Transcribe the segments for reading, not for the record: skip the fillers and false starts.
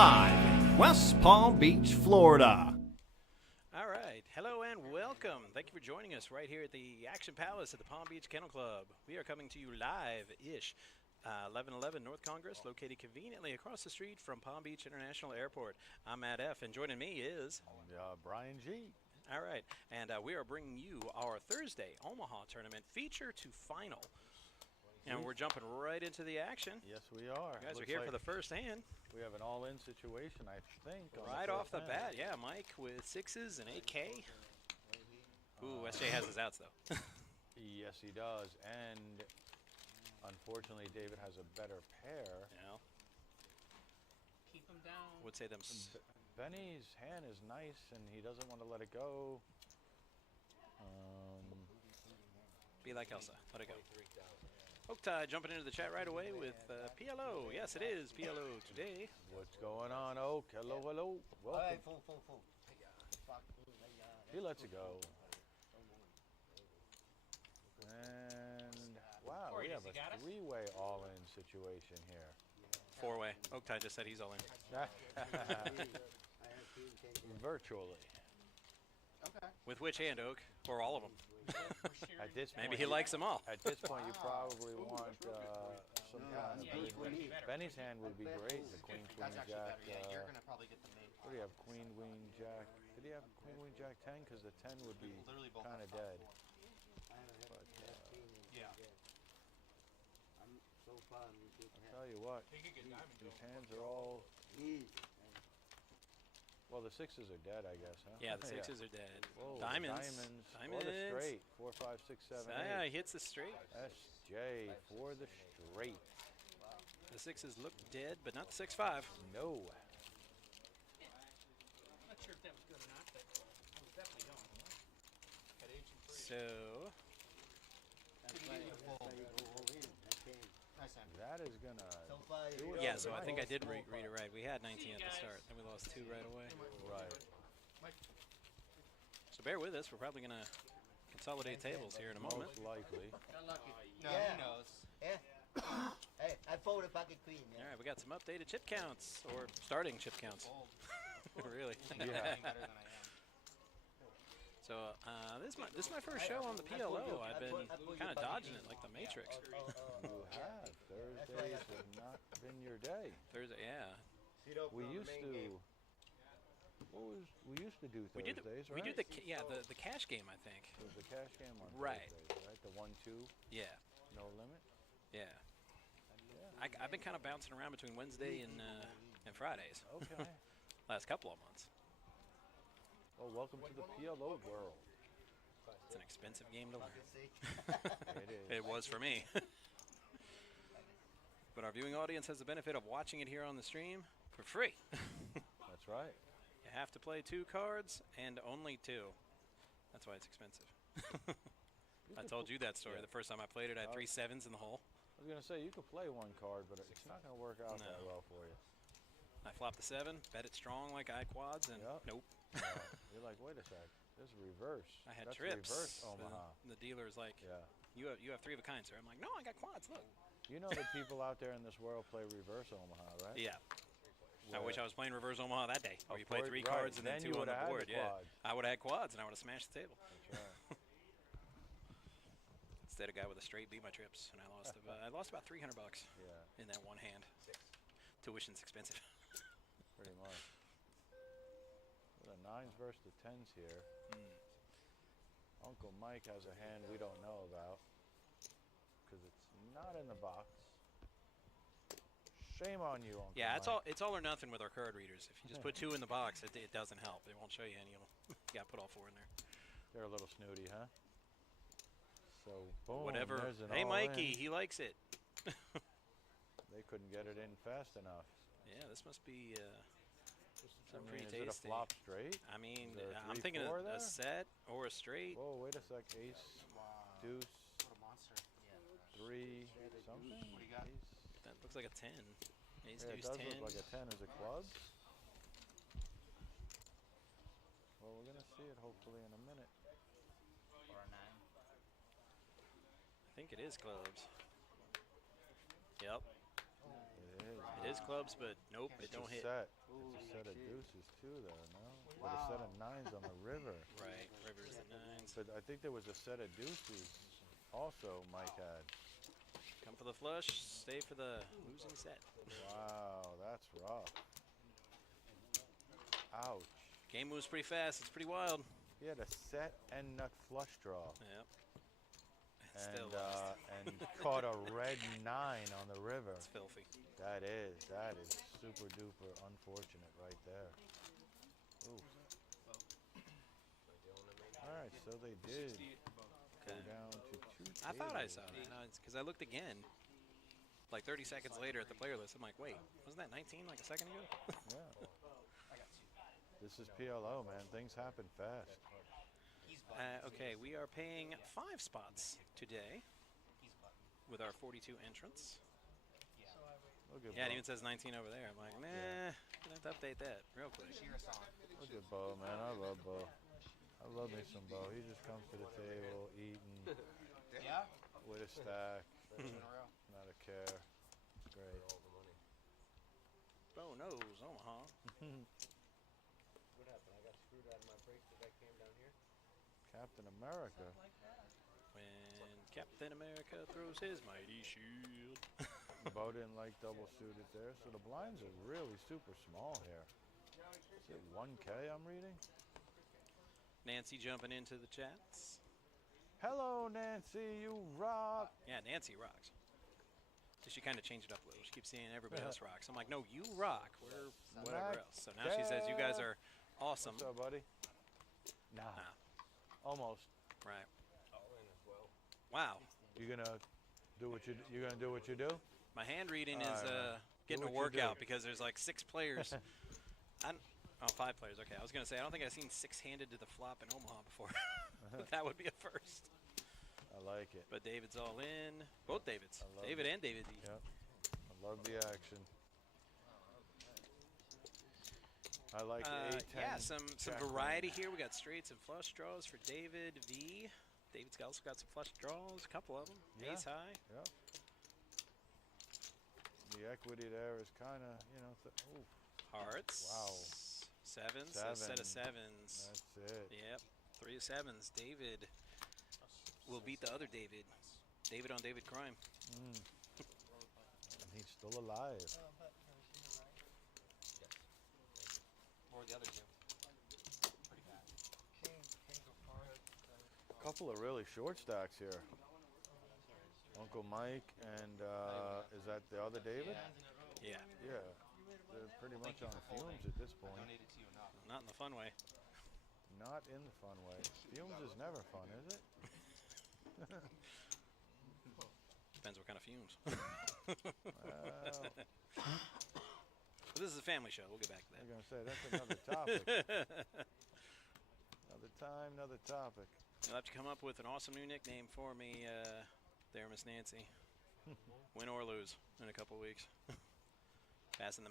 live in West Palm Beach, Florida. All right. Hello and welcome. Thank you for joining us right here at the Action Palace at the Palm Beach Kennel Club. We are coming to you live-ish. 1111 North Congress, located conveniently across the street from Palm Beach International Airport. I'm Matt F., and joining me is... Brian G. All right. And we are bringing you our Thursday Omaha tournament feature to final. And we're jumping right into the action. Yes, we are. You guys are here for the first hand. We have an all-in situation, I think. Right off the bat, yeah. Mike with 6s and 8K. Ooh, SJ has his outs, though. Yes, he does. And unfortunately, David has a better pair. Yeah. Keep him down. Would say them. Benny's hand is nice, and he doesn't want to let it go. Be like Elsa. Let it go. Oak jumping into the chat right away with PLO. Yes, it is PLO today. What's going on, Oak? Hello, hello. Welcome. He lets it go. And, wow, we have a three-way all-in situation here. Four-way. Oak just said he's all in. Virtually. Okay. With which hand, Oak? Or all of them? At this point, Maybe he likes them all. At this point, you probably want some kind of Benny's hand would be great. The queen, queen, jack. You're going to probably get the main. What do you have? Queen, queen, jack. Did he have queen, queen, jack 10? Because the 10 would be kind of dead. But, Yeah. I'll tell you what, these hands are all... Well, the 6s are dead, I guess, huh? Yeah, the 6s are dead. Whoa, Diamonds. For the straight. 4, 5, 6, 7, 8. Yeah, he hits the straight. SJ for the straight. The 6s look dead, but not the 6-5. No. I'm not sure if that was good or not, but I was definitely going. So... That is going to do it. Yeah, so I think I did read it right. We had 19 at the start, then we lost 2 right away. Right. So bear with us. We're probably going to consolidate tables here in a moment. Most likely. Got lucky. No, Yeah. he knows. Yeah. Hey, I folded pocket queen. All right, we got some updated chip counts, or starting chip counts. Really? Yeah. So this is my first show on the PLO. I've been kind of dodging it like the Matrix. You have. Thursdays have not been your day. Thursday, yeah. We used to. We used to do Thursdays, right? We did the cash game, I think. It was the cash game on Right. Thursdays, right? The 1-2. Yeah. No limit. Yeah. I've been kind of bouncing around between Wednesday and Fridays. Okay. Last couple of months. Well, welcome to the PLO world. It's an expensive game to learn. It is. It was for me. But our viewing audience has the benefit of watching it here on the stream for free. That's right. You have to play 2 cards and only 2. That's why it's expensive. I told you that story. Yeah. The first time I played it, I had 3 7s in the hole. I was going to say, you could play 1 card, but it's not going to work out that well for you. I flopped the 7, bet it strong like I quads, and nope. You're like, wait a sec, this is reverse. I had That's trips. Reverse Omaha. The dealer's like, Yeah. you have 3 of a kind, sir. I'm like, no, I got quads. Look. You know that people out there in this world play reverse Omaha, right? Yeah. I wish I was playing reverse Omaha that day, where you play 3 Right. cards and then Then 2 you on the would've had board. the Yeah, quads. I would have had quads and I would have smashed the table. That's right. Instead, a guy with a straight beat my trips, and I lost about $300 Yeah, in that one hand. Tuition's expensive. pretty much. The 9s versus the 10s here. Uncle Mike has a hand we don't know about because it's not in the box. Shame on you, Uncle Yeah, Mike. it's all or nothing with our card readers. If you just put 2 in the box, it doesn't help. It won't show you any of them. You got to put all 4 in there. They're a little snooty, huh? So, boom. Whatever. There's an Hey, all Mikey, in. he likes it. They couldn't get it in fast enough. Yeah, this must be something I pretty mean, is tasty. it a flop straight? I mean, Is there a I'm thinking 3-4 a there? set or a straight. Whoa, wait a sec. Ace, deuce, What a monster. 3, something? What do you got? Ace. That looks like a 10. Ace, Yeah, it deuce, does 10. look like a 10 as a clubs. Well, we're going to see it hopefully in a minute. Or a 9. I think it is clubs. Yep. It his? It is clubs, but nope, it It's don't a hit. set. It's a set of deuces too, there. No, with a set of nines on the river. Right, river's the nines. But I think there was a set of deuces also Mike had. Come for the flush, stay for the losing set. Wow, that's rough. Ouch. Game moves pretty fast. It's pretty wild. He had a set and nut flush draw. Yep. And, Still lost. and caught a red 9 on the river. It's filthy. That is super duper unfortunate right there. Ooh. All right, so they did go Okay. down to 2 I thought I tables. saw that. No, it's because I looked again, like 30 seconds later at the player list. I'm like, wait, wasn't that 19 like a second ago? Yeah. This is PLO, man. Things happen fast. Okay, we are paying 5 spots today with our 42 entrants. Look at Yeah, it Bo. even says 19 over there. I'm like, nah, gonna have to update that real quick. Look at Bo, man. I love Bo. I love me some Bo. He just comes to the table, eating, Yeah? with a stack, In a row. not a care. Great. Bo knows Omaha. What happened? I got screwed out of my brakes as I came down here. Captain America. When Captain America throws his mighty shield. Bo didn't like double suited there, so the blinds are really super small here. Is it 1K I'm reading? Nancy jumping into the chats. Hello, Nancy, you rock. Yeah, Nancy rocks. So she kind of changed it up a little. She keeps saying everybody else rocks. I'm like, no, you rock. We're whatever else. So now she says you guys are awesome. What's up, buddy? Nah. Nah. Almost. Right. All in as well. Wow. You gonna do what you do? My hand reading All is right, getting a Do what you do. workout because there's like 6 players. Oh, 5 players. Okay, I was gonna say I don't think I've seen 6-handed to the flop in Omaha before. That would be a first. I like it. But David's all in. Both Davids. I love David it. and David D. Yep. I love the action. I like the 8-10. Yeah, some check variety range. here. We got straights and flush draws for David V. David's also got some flush draws, a couple of them. Yeah. Ace high. Yep. The equity there is kind of, you know, ooh, Hearts. Wow. Sevens. A set of Seven. sevens. that's it. Yep. 3 of sevens. David will beat the other David. David on David crime. And he's still alive. Or the other two. Pretty bad. A couple of really short stacks here. Uncle Mike and is that the other David? Yeah. Yeah. They're pretty much on fumes at this point. Donated to you or not. Not in the fun way. Not in the fun way. Fumes is never fun, is it? Depends what kind of fumes. Well, But this is a family show. We'll get back to I'm that. gonna say that's another topic. Another time, another topic. You'll have to come up with an awesome new nickname for me there, Miss Nancy. Win or lose in a couple weeks. Passing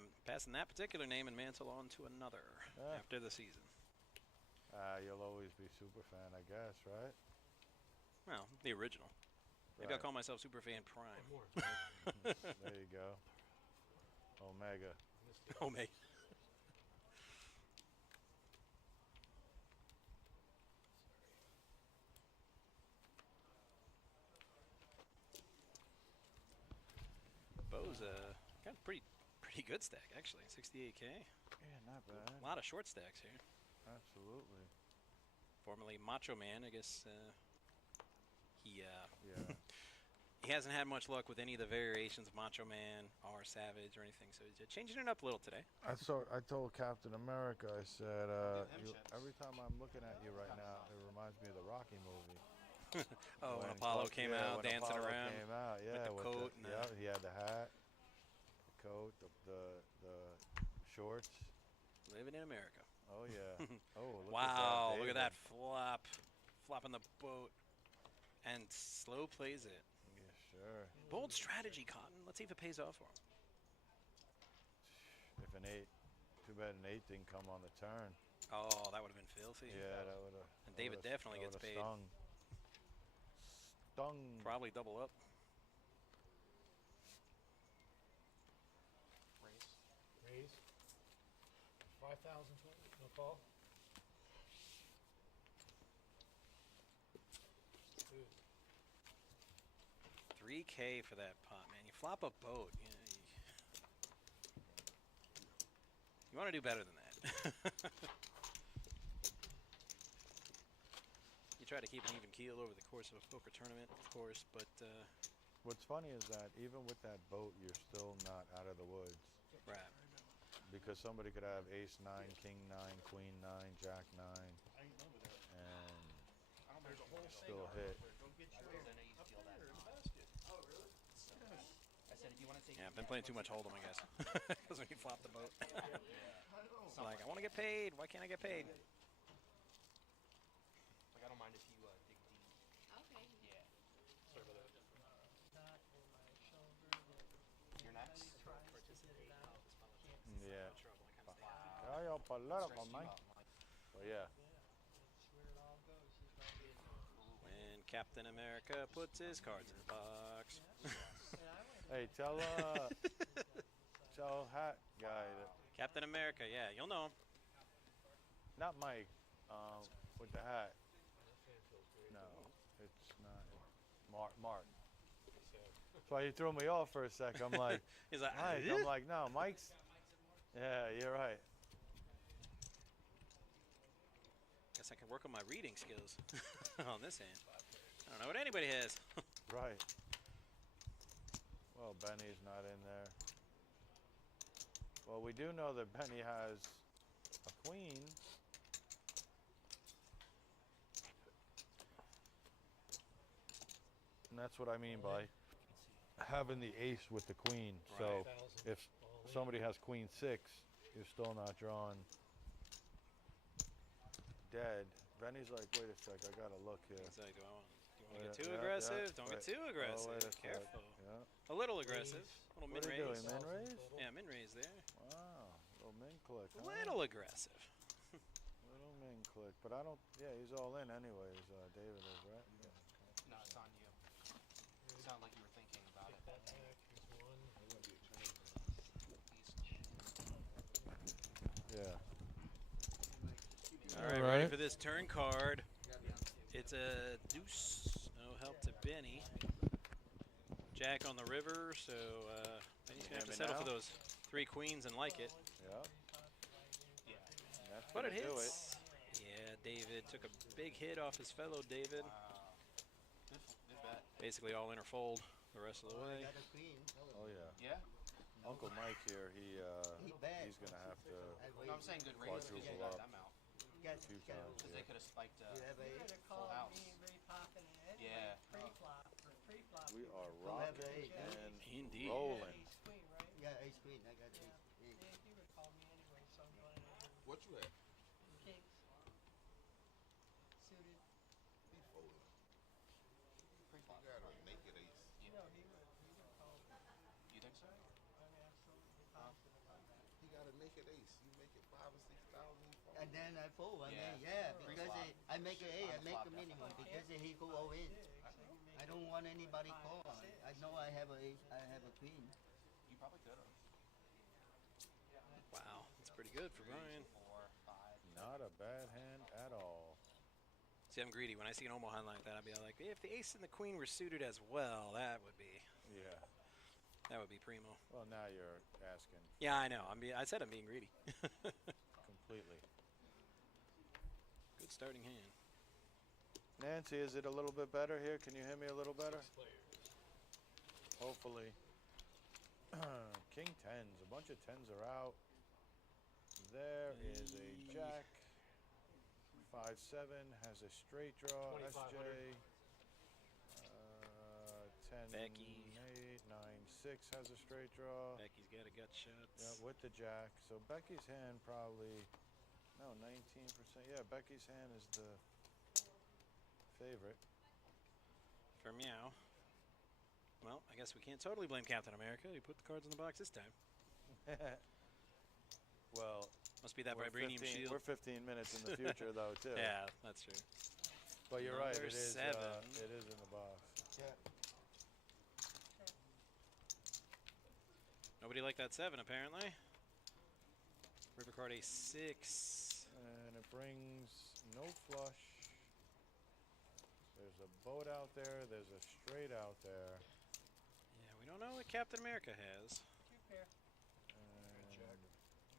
that particular name and mantle on to another after the season. You'll always be super fan, I guess, right? Well, the original. Maybe I'll Right. call myself Superfan Prime. There you go. Omega. Oh, mate. Bo's got a pretty good stack actually. 68K. Yeah, not bad. A lot of short stacks here. Absolutely. Formerly Macho Man, I guess he Yeah. he hasn't had much luck with any of the variations of Macho Man or Savage or anything, so he's changing it up a little today. I told Captain America, I said, Give him chips. every time I'm looking at you right now, it reminds me of the Rocky movie. Oh, when Apollo came out when dancing Apollo around. Came out, yeah, the coat and yeah, he had the hat, the coat, the shorts. Living in America. Oh yeah. Oh, look Wow, at look at that. that flop. Flopping the boat. And slow plays it. David. Yeah, sure. Bold strategy, Cotton. Let's see if it pays off for him. If an 8, too bad an 8 didn't come on the turn. Oh, that would have been filthy. Yeah, that would have. And David definitely gets paid. Stung. Probably double up. No call. 3K for that pot, man. You flop a boat. You want to do better than that. You try to keep an even keel over the course of a poker tournament, of course, but What's funny is that even with that boat, you're still not out of the woods. right. Because somebody could have ace 9, king 9, queen 9, jack 9, and still hit. Yeah, I've been playing too much Hold'em, I guess. Because when you flop the boat. So like, I want to get paid. Why can't I get paid? Like, I don't mind if you dig deep. Okay. Yeah. Sorry about that. You're next. Yeah. Oh, you're political, Mike. But yeah. When Captain America puts his cards in the box. Hey, tell hat guy that, Captain America, yeah, you'll know him. not Mike, with the hat. No, it's not. Mark. That's why you threw me off for a sec. I'm like, He's like, Mike. I'm like, no, Mike's. Yeah, you're right. Guess I can work on my reading skills on this hand. I don't know what anybody has. Right. Well, Benny's not in there. Well, we do know that Benny has a queen. And that's what I mean by having the ace with the queen. So if somebody has queen 6, you're still not drawn dead. Benny's like, wait a sec, I gotta look here. It's like, do I want to get Yeah, too yeah, aggressive? yeah, Don't right. get too aggressive. Oh, wait a sec. Careful. Yeah. A little aggressive. A little What min are you raise. doing, min raise? Yeah, min raise there. Wow, little min click. A huh? little aggressive. Little min click, but I don't. Yeah, he's all in anyways. David is right. Yeah. No, it's on you. It sounded like you were thinking about it. Yeah. All right, ready for this turn card. It's a deuce. No help to Benny. Jack on the river, so Benny's going to have to settle for those 3 queens and like it. Yeah. Yeah. That's But it gonna do it. hits. Yeah, David took a big hit off his fellow David. Good bet. Basically all in or fold the rest of the way. Got a queen. Oh yeah. Yeah? Uncle Mike here. He bet. He's gonna have to. No, I'm saying good range because you Quadruple got up. them out. Got, Few got, times. Because they could have spiked you have a full house. Yeah. We are Don't have rocking the eight, huh? and Indeed. rolling. yeah, ace queen. I got ace. What you at? Pre-flop. You gotta make it ace. You think so? You gotta make it ace. You make it 5 or 6,000. you fold. And then I fold. I Yeah. mean, yeah, because Pre-flop. I make it eight. I On the make flop, a minimum definitely. because he go all in. I don't want anybody call. I know I have a ace. I have a queen. You probably could have. Wow, that's pretty good for Brian. 4, 5. Not a bad hand at all. See, I'm greedy. When I see an Omaha hand like that, I'd be like, if the ace and the queen were suited as well, that would be primo. Well, now you're asking Yeah, I know. I said I'm being greedy. completely. Good starting hand. Nancy, is it a little bit better here? Can you hear me a little better? Hopefully. King 10s. A bunch of 10s are out. There is a jack. 5-7 has a straight draw. SJ. 10 Becky. 8 9-6 has a straight draw. Becky's got a gut shot. Yeah, with the jack. So Becky's hand probably 19%. Yeah, Becky's hand is the favorite. For meow. Well, I guess we can't totally blame Captain America. He put the cards in the box this time. Well, Must be that we're vibranium 15 shield. We're 15 minutes in the future, though, too. Yeah, that's true. But you're right. Number It is. 7. It is in the box. Yeah. Nobody liked that 7, apparently. River card A6. And it brings no flush. There's a boat out there. There's a straight out there. Yeah, we don't know what Captain America has. Two pair.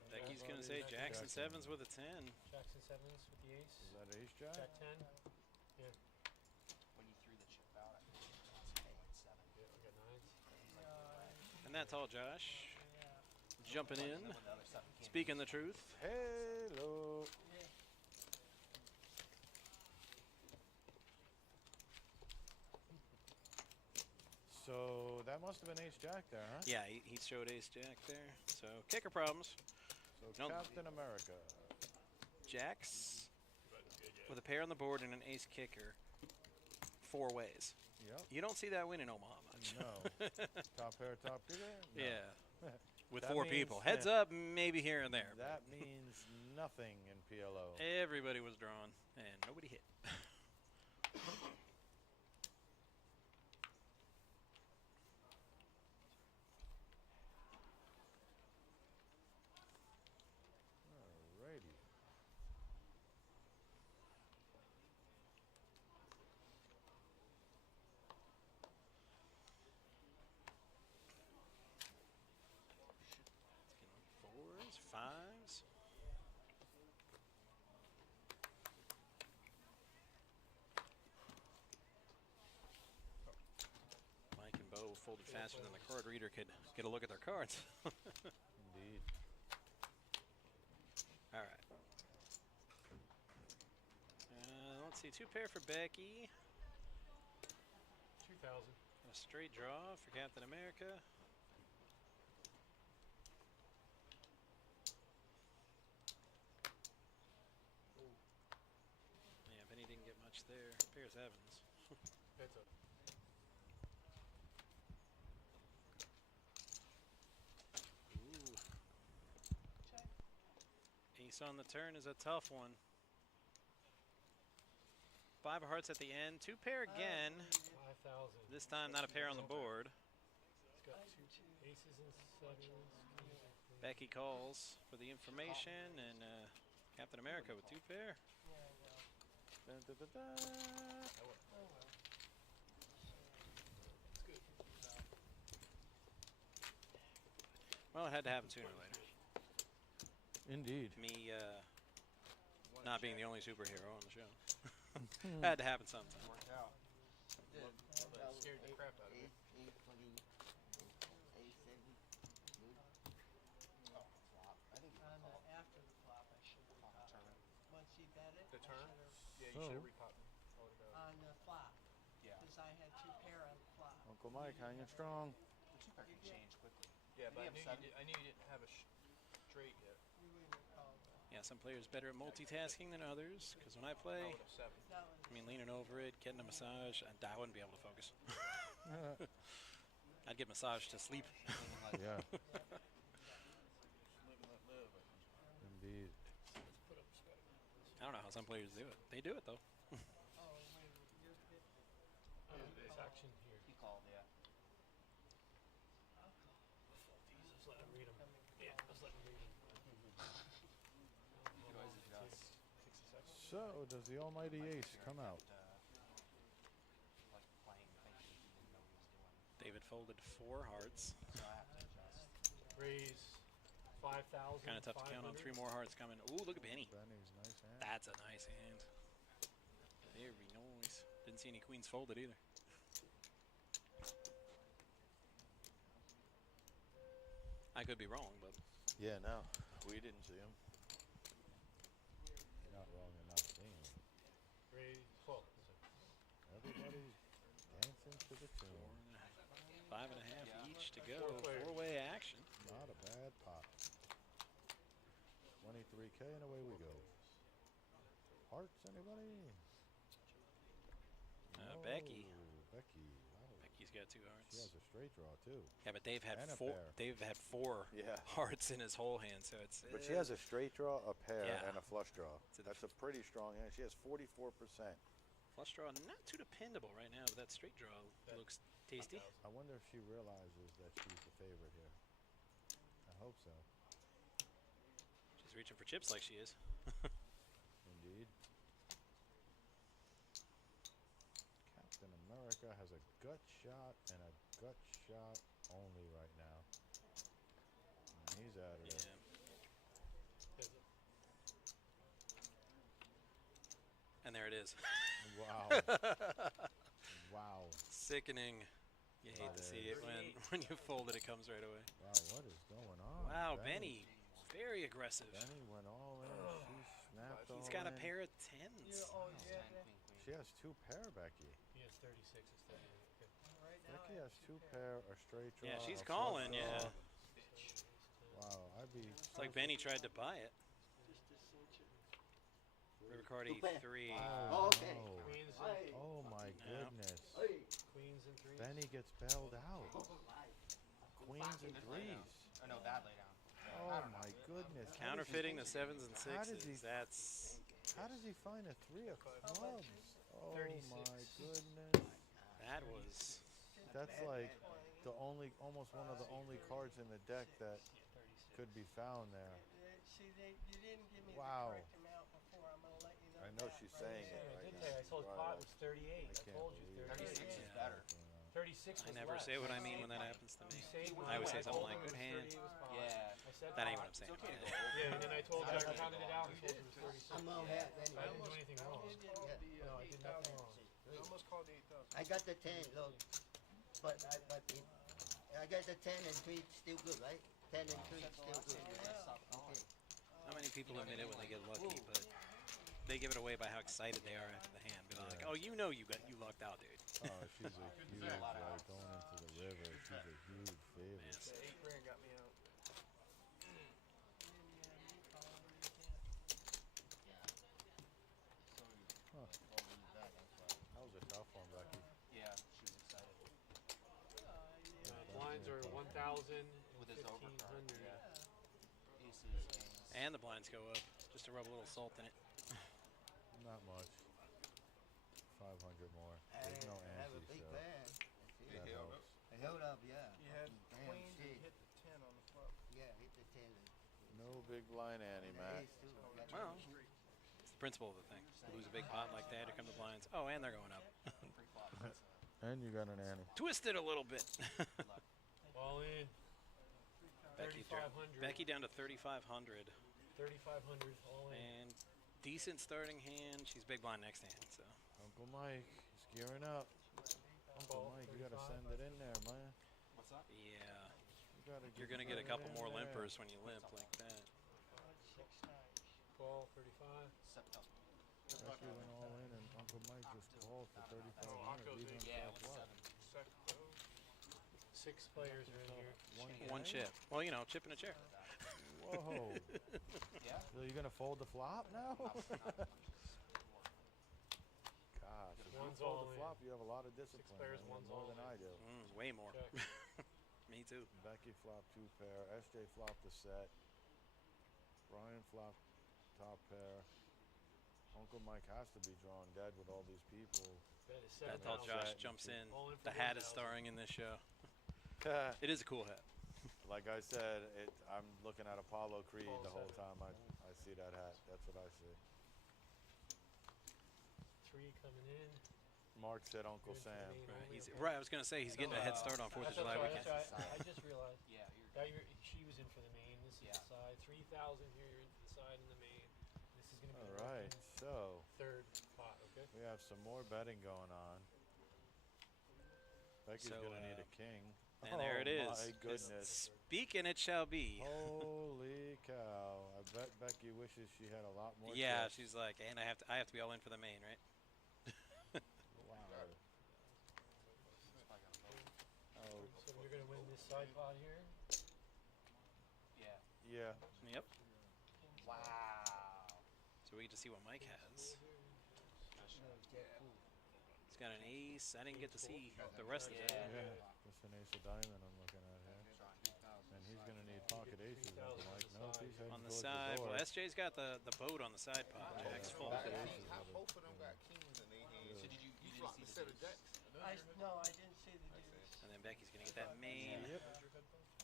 And Becky's going to say Jacks and Jackson. 7s with a 10. Jacks and 7s with the ace. Is that ace jack? Jack 10. Yeah. When you threw the chip out, I think it was like 7. Yeah, we got 9s. And that's all, Josh. Jumping in, And then when the other 7 came, speaking the truth. Hello. So that must have been ace jack there, huh? Yeah, he showed ace jack there. So kicker problems. So Nope. Captain America. Jacks with a pair on the board and an ace kicker. 4 ways. Yep. You don't see that win in Omaha much. No. Top pair, top kicker? No. Yeah. With That 4 means- people. Heads up, maybe here and there. That means nothing in PLO. Everybody was drawn and nobody hit. Alrighty. Fours, fives. Mike and Bo folded faster than the card reader could get a look at their cards. Indeed. All right. Let's see, 2 pair for Becky. 2,000. A straight draw for Captain America. Yeah, Benny didn't get much there. Pairs Evans. Heads up. Ooh. Ace on the turn is a tough one. 5 of hearts at the end. 2 pair again. 5,000. This time not a pair on the board. It's got 2 aces and 7s. Becky calls for the information, and Captain America with 2 pair. Dun, dun, dun, dun. Well, it had to happen sooner or later. Indeed. Me not being the only superhero on the show. Had to happen sometime. worked out. That Scared the crap out of me. Ace 20, ace 7. Good. Oh, flop. I think you On the, called after the flop, I should have on the repopped. turn. Once she bet it, The I turn? should've- Yeah, you So- should have repopped me. I would've done it. on the flop, Yeah. because I had 2 pair on the flop. Uncle Mike hanging strong. The 2 pair can change quickly. Yeah, Did but he I have knew, 7? I knew you didn't have a straight yet. You wouldn't have called that. Yeah, some players better at multitasking than others. Because when I play, I would have 7. That was I mean, leaning over it, getting a massage, I wouldn't be able to focus. I'd get massage to sleep. Yeah. Indeed. I don't know how some players do it. They do it though. oh, wait, you're hit. This action here. He called, yeah. I was letting him read them. Yeah, I was letting him read them. You always adjust. So, does the almighty ace come out? Like playing, thinking he didn't know what he was doing. David folded 4 hearts. So I have to adjust. Raise 5,000. Kind of tough to count on 3 more hearts coming. Ooh, look at Benny. Benny's nice hand. That's a nice hand. Very nice. Didn't see any queens folded either. I could be wrong, but Yeah, no. We didn't see him. You're not wrong in not seeing him. Raise 12. Everybody's dancing to the tune. 5.5 each to go. Four players. 4-way action. Not a bad pot. 23K and away we go. Hearts, anybody? Becky. Becky. Wow. Becky's got 2 She hearts. has a straight draw too. Yeah, but Dave had And a 4. pair. Dave had 4 Yeah. hearts in his whole hand, so it's. But she has a straight draw, a pair, Yeah. and a flush draw. So the That's a pretty strong hand. She has 44%. Flush draw, not too dependable right now, but that straight draw looks tasty. I wonder if she realizes that she's the favorite here. I hope so. She's reaching for chips like she is. Indeed. Captain America has a gut shot and a gut shot only right now. And he's out of it. And there it is. Wow. Wow. Sickening. You hate to see it when you fold it, it comes right away. Wow, what is going on? Wow, Benny. Very aggressive. Benny went all in. She snapped all in. He's got a pair of tens. She has two pair, Becky. He has 36. It's 38. Okay. Becky has two pair, a straight draw. Yeah, she's a flush calling, draw. yeah. Wow, I'd be. It's like Benny tried to buy it. River card E3. Oh, okay. no. Queens Aye. Oh my goodness. Hey. Queens and threes. Benny gets bailed out. Queens and threes. Oh no, bad lay down. Oh my goodness. Counterfeiting the sevens and How does sixes. he- That's How does he find a three of clubs? Oh 36. my goodness. that was. That's like the only, almost one of the only cards in the deck that could be found there. See, you didn't give me Wow. the correct amount before. I'm going to let you know. I know that she's right saying now. it I right did now. tell you. I told Right, pot like, was 38. I can't told you believe 38. 36 is better. 36 I was never less. say what I mean when that happens to me. You say when I would say told something like, him it good was hand. 38 was pot. Yeah. I said That ain't pot. what I'm saying. It's okay to go Yeah, and then I told you I counted it out and told you it was 36. I'm all hat I anyway. didn't do anything wrong. Yeah. No, I did nothing wrong. I almost called the 8,000. I got the 10, look. I got the 10 and 3 still good, right? 10 and 3 still good. Okay. Not many people admit it when they get lucky, but they give it away by how excited they are after the hand. They're like, "Oh, you know you lucked out, dude." Oh, she's a huge, like, going into the river. She's a huge favorite. Yes. 8 grand got me out. That was a tough one, Becky. Yeah, she was excited. Blinds are 1,000 With and his overcard. 1,500. Yeah. Aces, kings. And the blinds go up just to rub a little salt in it. Not much. 500 more. I There's no have a ante, big so band. that helps. I held up, yeah. You had Damn queens shit. and hit the 10 on the flop. Yeah, hit the 10. No big blind ante, And Matt. ace too. Got Well, it's the principle of the thing. You lose a big pot like that, here come the blinds. Oh, and they're going up. Free flop. That's And you got an ante. Twisted a little bit. All in. Becky, 3,500. Becky down to 3,500. 3,500 all in. And decent starting hand. She's big blind next hand, so. Uncle Mike is gearing up. Uncle Ball, Mike, you gotta 35. send it in there, man. What's up? Yeah. You're You're going to get a couple more limpers when you limp like that. 6 times. 12, 35. Becky went all in, and Uncle Mike just called for 3,500. Leaving Yeah, himself with what? 6 players are in here. One chip. Well, you know, chip in a chair. Whoa. Yeah? So you gonna fold the flop now? Gosh, if you One's fold all the in. flop, you have a lot of discipline. players, man, one's more all than in. I do. Way more. Check. Me too. Becky flop 2 pair. SJ flop the set. Brian flop top pair. Uncle Mike has to be drawn dead with all these people. Bet is That's how 7,000. Josh Set. jumps in. All in for The hat is 1,000. starring in this show. It is a cool hat. Like I said, I'm looking at Apollo Creed the whole time I see that hat. That's what I see. 3 coming in. Mark said Uncle Good for Sam. me. Right, I was going to say, he's getting a head start on 4th of July weekend. I just realized. Yeah, you're That she was in for the main. This is Yeah. the side. 3,000 here. You're in for the side and the main. This is going to be All the right, so third pot. Okay. we have some more betting going on. Becky's So, gonna need a king. And there it is. My It's goodness. Speaking it shall be. Holy cow. I bet Becky wishes she had a lot more Yeah, chips. she's like, and I have to be all in for the main, right? Wow. Oh, So you're going to win this side pot here. Yeah. yeah. Yep. Wow. So we get to see what Mike has. He's got an ace. I didn't get to see the rest of it. Yeah. Just an ace of diamond I'm looking at here. And he's gonna need pocket aces. Uncle Mike. Nope, he's heading On the towards side, door. well, SJ's got the boat on the side pot. Jack's full. Pocket aces How with both of them got kings in their hands. So did you flopped didn't a see set the of deuce? jacks. No, I didn't see the deuce. And then Becky's going to get that main. Yep.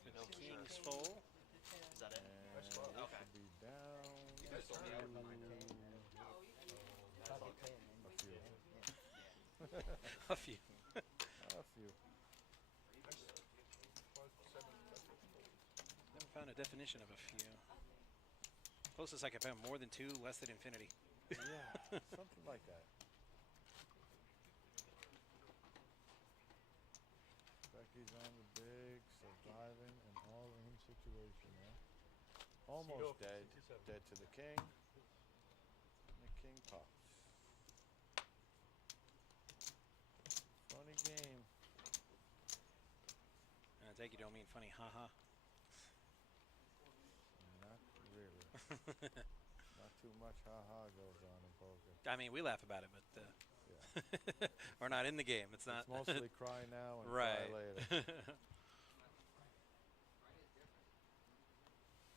With kings full. The 10. Is that it? And this Okay. should be down Yeah, to probably 10. Probably 10. a few. A few. A few. Never found a definition of a few. Closest I could find, more than 2, less than infinity. Yeah, something like that. Becky's on the big, surviving an all-in situation there. Almost dead. Dead to the king. And the king pops. Funny game. And I take you don't mean funny, haha. Not really. Not too much ha-ha goes on in poker. I mean, we laugh about it, but Yeah. we're not in the game. It's not. It's mostly cry now and Right. cry later.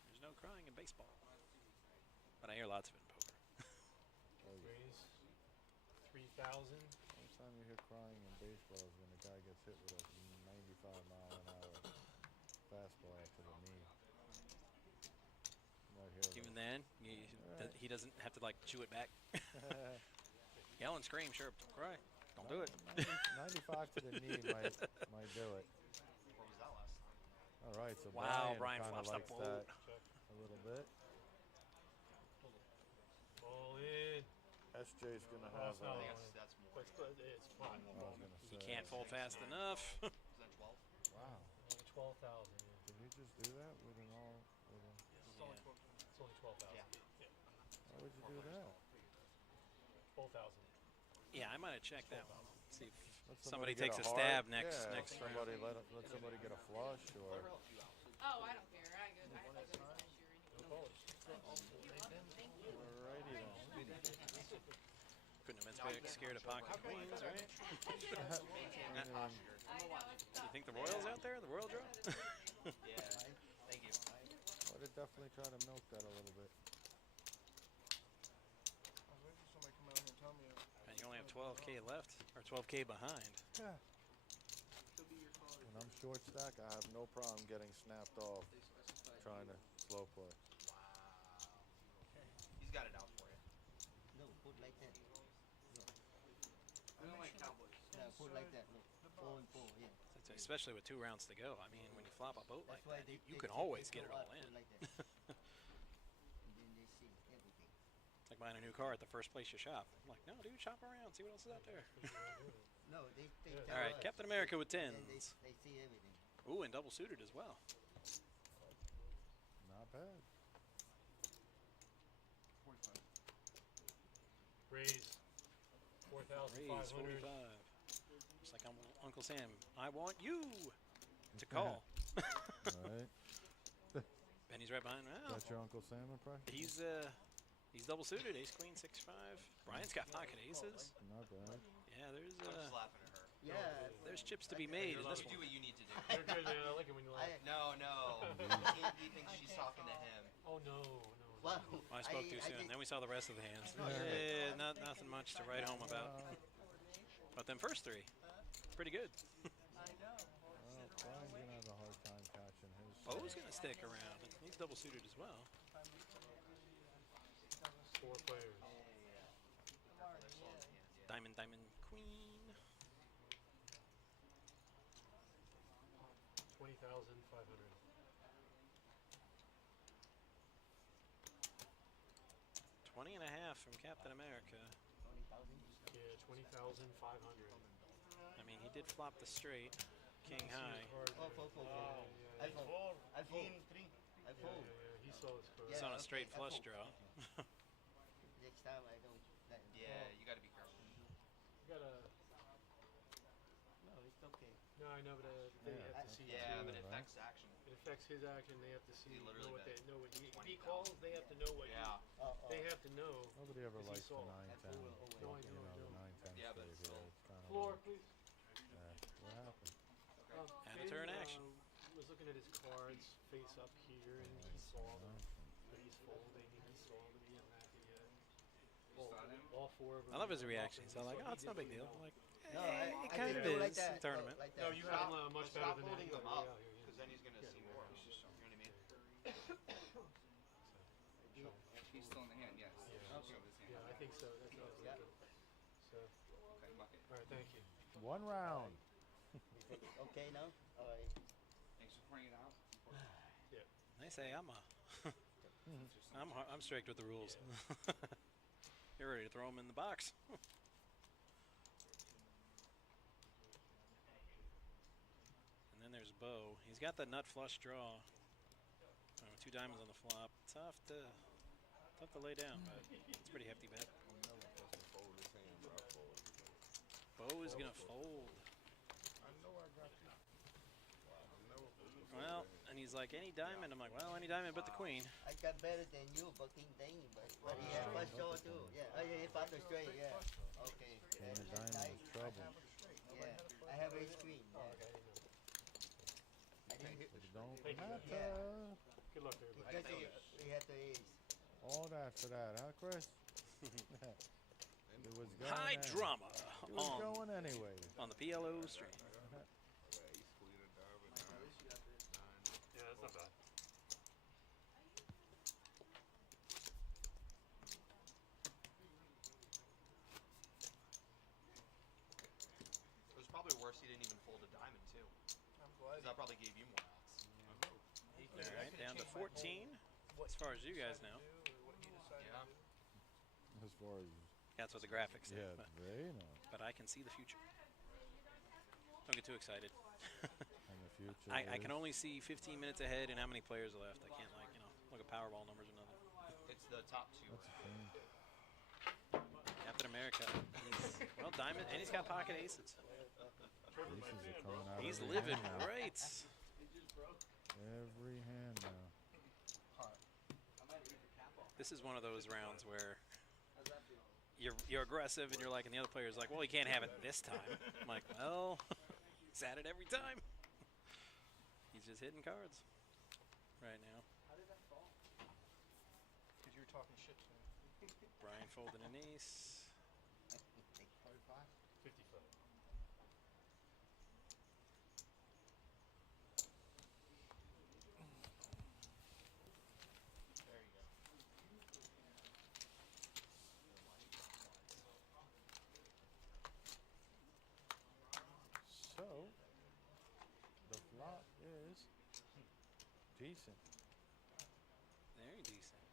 There's no crying in baseball. But I hear lots of it in poker. Oh, yeah. Raise 3,000. Only time you hear crying in baseball is when the guy gets hit with a 95-mile-an-hour fastball to the knee. You might hear Even that. then, he doesn't have to, like, chew it back. Yell and scream, sure, don't cry. Don't do it. 95 to the knee might do it. Where was that last time? All right, so Wow, Brian Brian kind of flops the likes boat. that Check. a little bit. All in. SJ's gonna Oh, have it's not a. on. That's more. But it's fine. I was gonna You say. can't fold fast enough. Is that 12? Wow, 12,000. Yeah. did you just do that with an all? With a, It's only 12,000. Yeah. why would you do that? 12,000. Yeah, I might have checked that one. See if Let somebody get takes a heart. stab next Yeah, next round. somebody let somebody get a flush or. Oh, I don't care. I have to go this year anyway. Alrighty then. Couldn't have been scared of pocket queens, right? You think the Royals out there? The Royal draw? Yeah. Thank you. I would definitely try to milk that a little bit. I was waiting for somebody to come out here and tell me. And you only have 12K left, or 12K behind. Yeah. When I'm short stack, I have no problem getting snapped off trying to slow play. Wow. He's got it out for you. No, put like that. I don't like Cowboys. Yeah, put like that. Look, 4 and 4. Yeah. Especially with 2 rounds to go. I mean, when you flop a boat That's like why that, they, you they can they always go get it all up, in. put like that. And then they see everything. It's like buying a new car at the first place you shop. I'm like, no, dude, shop around, see what else is out there. No, they Yeah. tell All right, us, Captain America with and they 10s. see everything. Ooh, and double suited as well. Not bad. Raise. Raise 4,500. 45. Just like Uncle Sam, I want you to call. Right. Benny's right behind. Well, That's your Uncle Sam impression? he's double suited. Ace Queen 6-5. Brian's got pocket aces. Not bad. Yeah, I'm just laughing at her. Yeah. there's chips to be made in this You do one. what you need to do. You're good, man. I like it when you laugh. No. He thinks she's talking to him. Oh, no. Well, I spoke too soon. Then we saw the rest of the hands. Yeah, nothing much to write home about. But them first 3, pretty good. Well, Brian's gonna have a hard time catching his. Bo's gonna stick around. He's double suited as well. 4 players. Diamond, diamond, queen. 20,500. 20 and a half from Captain America. 20,000. Yeah, 20,500. I mean, he did flop the straight, king high. Oh, fold. Yeah, I fold. I fold. I fold. yeah, he saw his card. It's Yeah, on a straight okay, I flush fold. draw. Next time I don't. That, Yeah, you got to be careful. You gotta. No, it's okay. No, I know, but they Yeah. have to see. Yeah, too. but it affects action. It affects his action. They have to see. He literally Know what bet they know. What he 20,000. calls. They have to know what. Yeah. They have to know. Nobody ever Is he likes the sold? 9-10. No, I You know, I know, the know. 9-10 Yeah, but straight it's here. still- It's kind of Floor, like, please. what happened? And a turn action. Was looking at his cards face up here, and he saw them. But he's folding, and he saw them. He hadn't acted yet. All 4 of them. I love his were reactions. off, I'm and like, so oh, he it's no did big really deal. well. I'm like, No, it I kind didn't of do like is. that. Tournament. Like that. No, you have him much better Stop than holding him. them up, Yeah, because then he's going to see more. You know what I mean? You He's still in the hand, yes. Yeah. Show his hand. Yeah, I think so. That's what I was thinking. So, Okay, bucket. all right, thank you. 1 round. Okay now? All right. Thanks for pointing it out. Yeah. They say I'm I'm strict with the rules. You're ready to throw them in the box. And then there's Bo. He's got the nut flush draw. 2 diamonds on the flop. Tough to lay down, but it's a pretty hefty bet. Bo is gonna fold. I know I got you. Well, and he's like, any diamond? I'm like, well, any diamond but the queen. I got better than you, but King Dang, but he had first show too. Yeah, oh, yeah, he found the straight, yeah. Okay. King of That's diamonds nice. is trouble. Yeah, I have a screen. Oh, Yeah. okay, I didn't know. I didn't hit Don't Thank you. matter. Yeah. Good luck, everybody. because he had the ace. All that for that, huh, Chris? It was going High any- drama It was on going anyway. the PLO stream. Yeah, that's not bad. It was probably worse he didn't even fold a diamond too. I'm glad. 'Cause that probably gave you more outs. All right, down to 14. As far as you guys know, Yeah. As far as, that's what the graphics say. yeah, But, they know. but I can see the future. Don't get too excited. And the future I can is- only see 15 minutes ahead and how many players are left. I can't look at Powerball numbers or nothing. It's the top 2. That's a thing. Captain America. Well, diamond, and he's got pocket aces. Aces are coming out He's every living hand now. great. Every hand now. This is one of those rounds where you're aggressive and you're like, and the other player's like, well, he can't have it this time. I'm like, well, he's at it every time. He's just hitting cards right now. Because you were talking shit to me. Brian folding an ace. 55. There you go. So, the flop is decent. Very decent.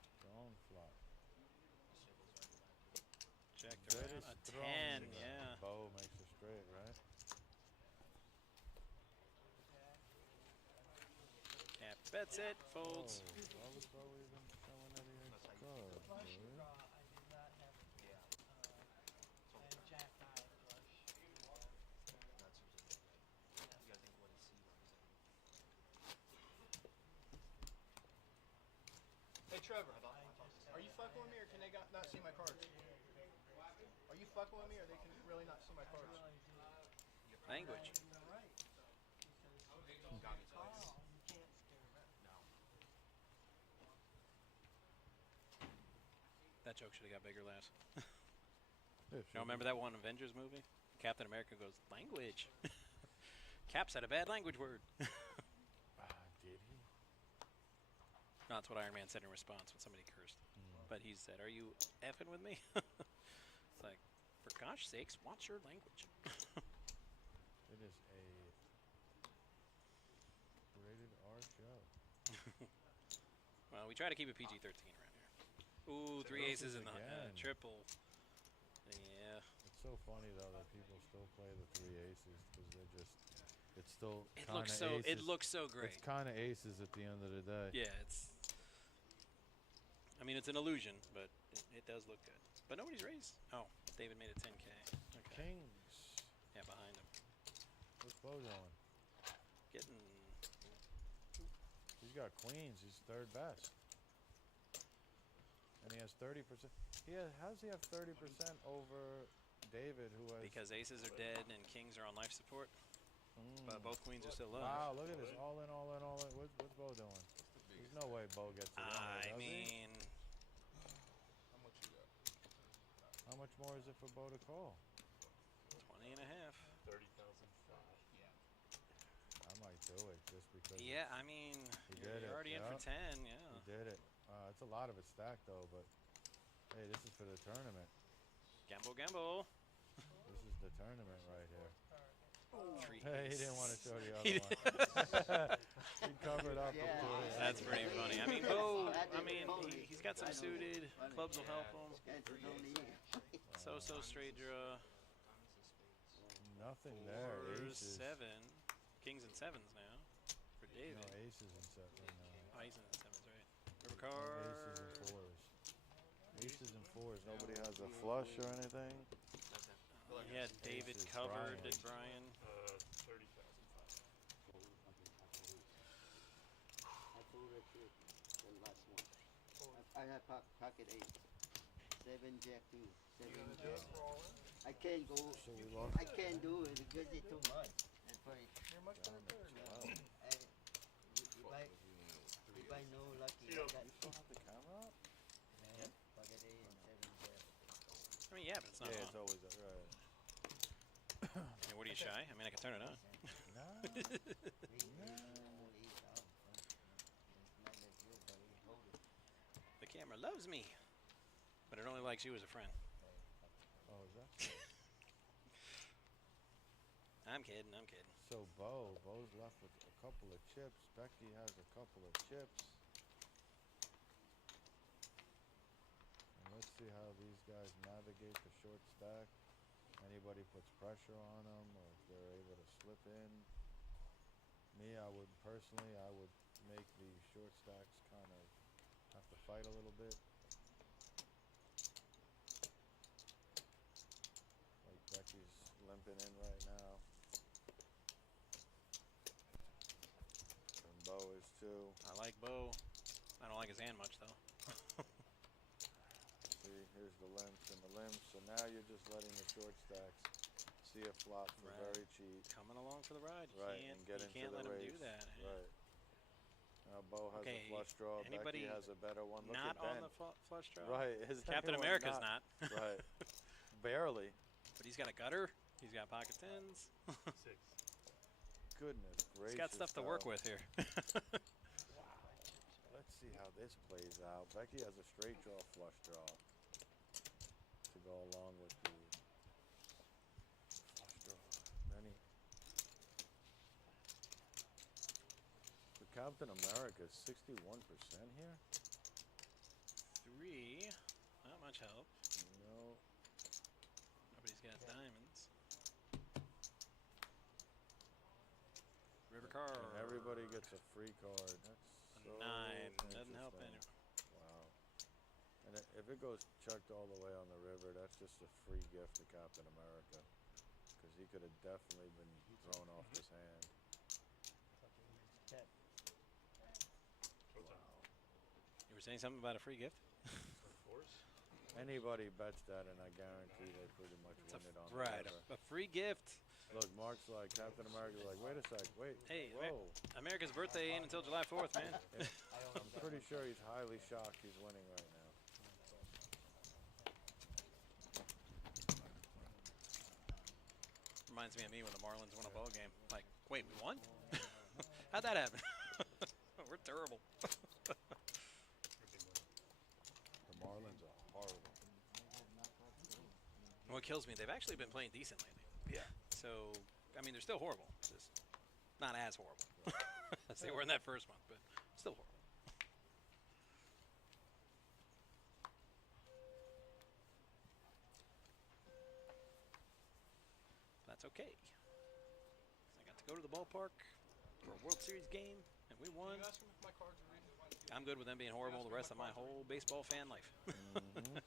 Strong flop. Checked Very around. A strong. 10, yeah. Bow makes it straight, right? Yeah, bets it, folds. Oh, why was Bow even showing that he had cards, dude? That's ridiculous. You gotta think what his C represents. Hey Trevor, are you fucking with me or can they not see my cards? Are you fucking with me or they can really not see my cards? Language. Got me twice. No. That joke should have got bigger last. Yeah, Y'all remember that one Avengers movie? Captain America goes, language. Cap said a bad language word. Did he? No, that's what Iron Man said in response when somebody cursed. But he said, are you effing with me? It's like, for gosh sakes, watch your language. It is a rated R show. Well, we try to keep it PG-13 around here. Ooh, 3 aces in the again. triple. Yeah. It's so funny though that people still play the 3 aces because they're just. It's still. It kinda looks so. Aces. It looks so great. It's kind of aces at the end of the day. Yeah, it's. I mean, it's an illusion, but it does look good. But nobody's raised. Oh, David made it 10K. Okay. Kings. Yeah, behind him. What's Bo doing? Getting. He's got queens. He's third best. And he has 30%. How does he have 30% over David, who has? Because aces are dead and kings are on life support. But both queens are still low. Wow, look at this. All in, all in, all in. What's Bo doing? There's no way Bo gets it. I mean, How much you got? how much more is it for Bo to call? 20 and a half. 30,005. I might might do it just because. Yeah, I mean, He you're did it, already in for yeah. 10. Yeah. He did it. It's a lot of it stacked though, but hey, this is for the tournament. Gamble, gamble. This is the tournament right here. Three Hey, he ace. didn't want to show the He other one. He covered up. Yeah. That's pretty funny. I mean, Bo, he's got some suited. Clubs will help him. So straight draw. Nothing there. Fours, Aces. 7. Kings and 7s now for David. No, aces and seven. Oh, he's in the 7s, right? River Aces card. and fours. Aces and fours. Nobody has a flush or anything. He had David Aces, covered Brian. and Brian. 30,000. I have pocket 8. 7 jack 2. 7 jack. I can't go. So we lost. I can't do it because it's too much. That's why. You're much better player now. If I know lucky, I got Still have the camera up? pocket 8 and 7 jack. I mean, yeah, but it's not Yeah, on. it's always right. Yeah, what are you shy? I mean, I can turn it on. Nah. The camera loves me, but it only likes you as a friend. Oh, is that? I'm kidding. I'm kidding. So Bo's left with a couple of chips. Becky has a couple of chips. And let's see how these guys navigate the short stack. Anybody puts pressure on them, or if they're able to slip in. Me, I would make the short stacks kind of have to fight a little bit. Like Becky's limping in right now. And Bo is too. I like Bo. I don't like his hand much, though. See, here's the limps and the limps. So now you're just letting the short stacks see a flop for Right. very cheap. Coming along for the ride. You Right, can't, and get you into can't the let race. him do that. Yeah. Right. Now Bo has Okay, a flush draw. anybody Becky has a better one. Look Not at Ben. on the flush draw? Right. Is Captain anyone America's not. Right. Barely. But he's got a gutter. He's got pocket 10s. 6. Goodness gracious. He's got stuff to work though. with here. Let's see how this plays out. Becky has a straight draw, flush draw to go along with the flush draw. Then for Captain America, 61% here. 3. Not much help. No. Nobody's got diamonds. River card. And everybody gets a free card. That's A so 9. Doesn't help interesting. anyone. Wow. And if it goes chucked all the way on the river, that's just a free gift to Captain America. Because he could have definitely been thrown off his hand. You were saying something about a free gift? Anybody bets that, and I guarantee they pretty much win it on the Right. river. A free gift. Look, Mark's like, Captain America's like, wait a sec, wait. Hey, whoa. America's birthday ain't until July 4th, man. I'm pretty sure he's highly shocked he's winning right now. Reminds me of me when the Marlins won a ball game. Like, wait, we won? How'd that happen? We're terrible. The Marlins are horrible. What kills me, they've actually been playing decent lately. Yeah. So, I mean, they're still horrible. Just not as horrible as they were in that first month, but still horrible. That's okay. 'Cause I got to go to the ballpark for a World Series game, and we won. Can you ask him if my cards are reading? I'm good with them being horrible the rest of my whole baseball fan life. Mm-hmm.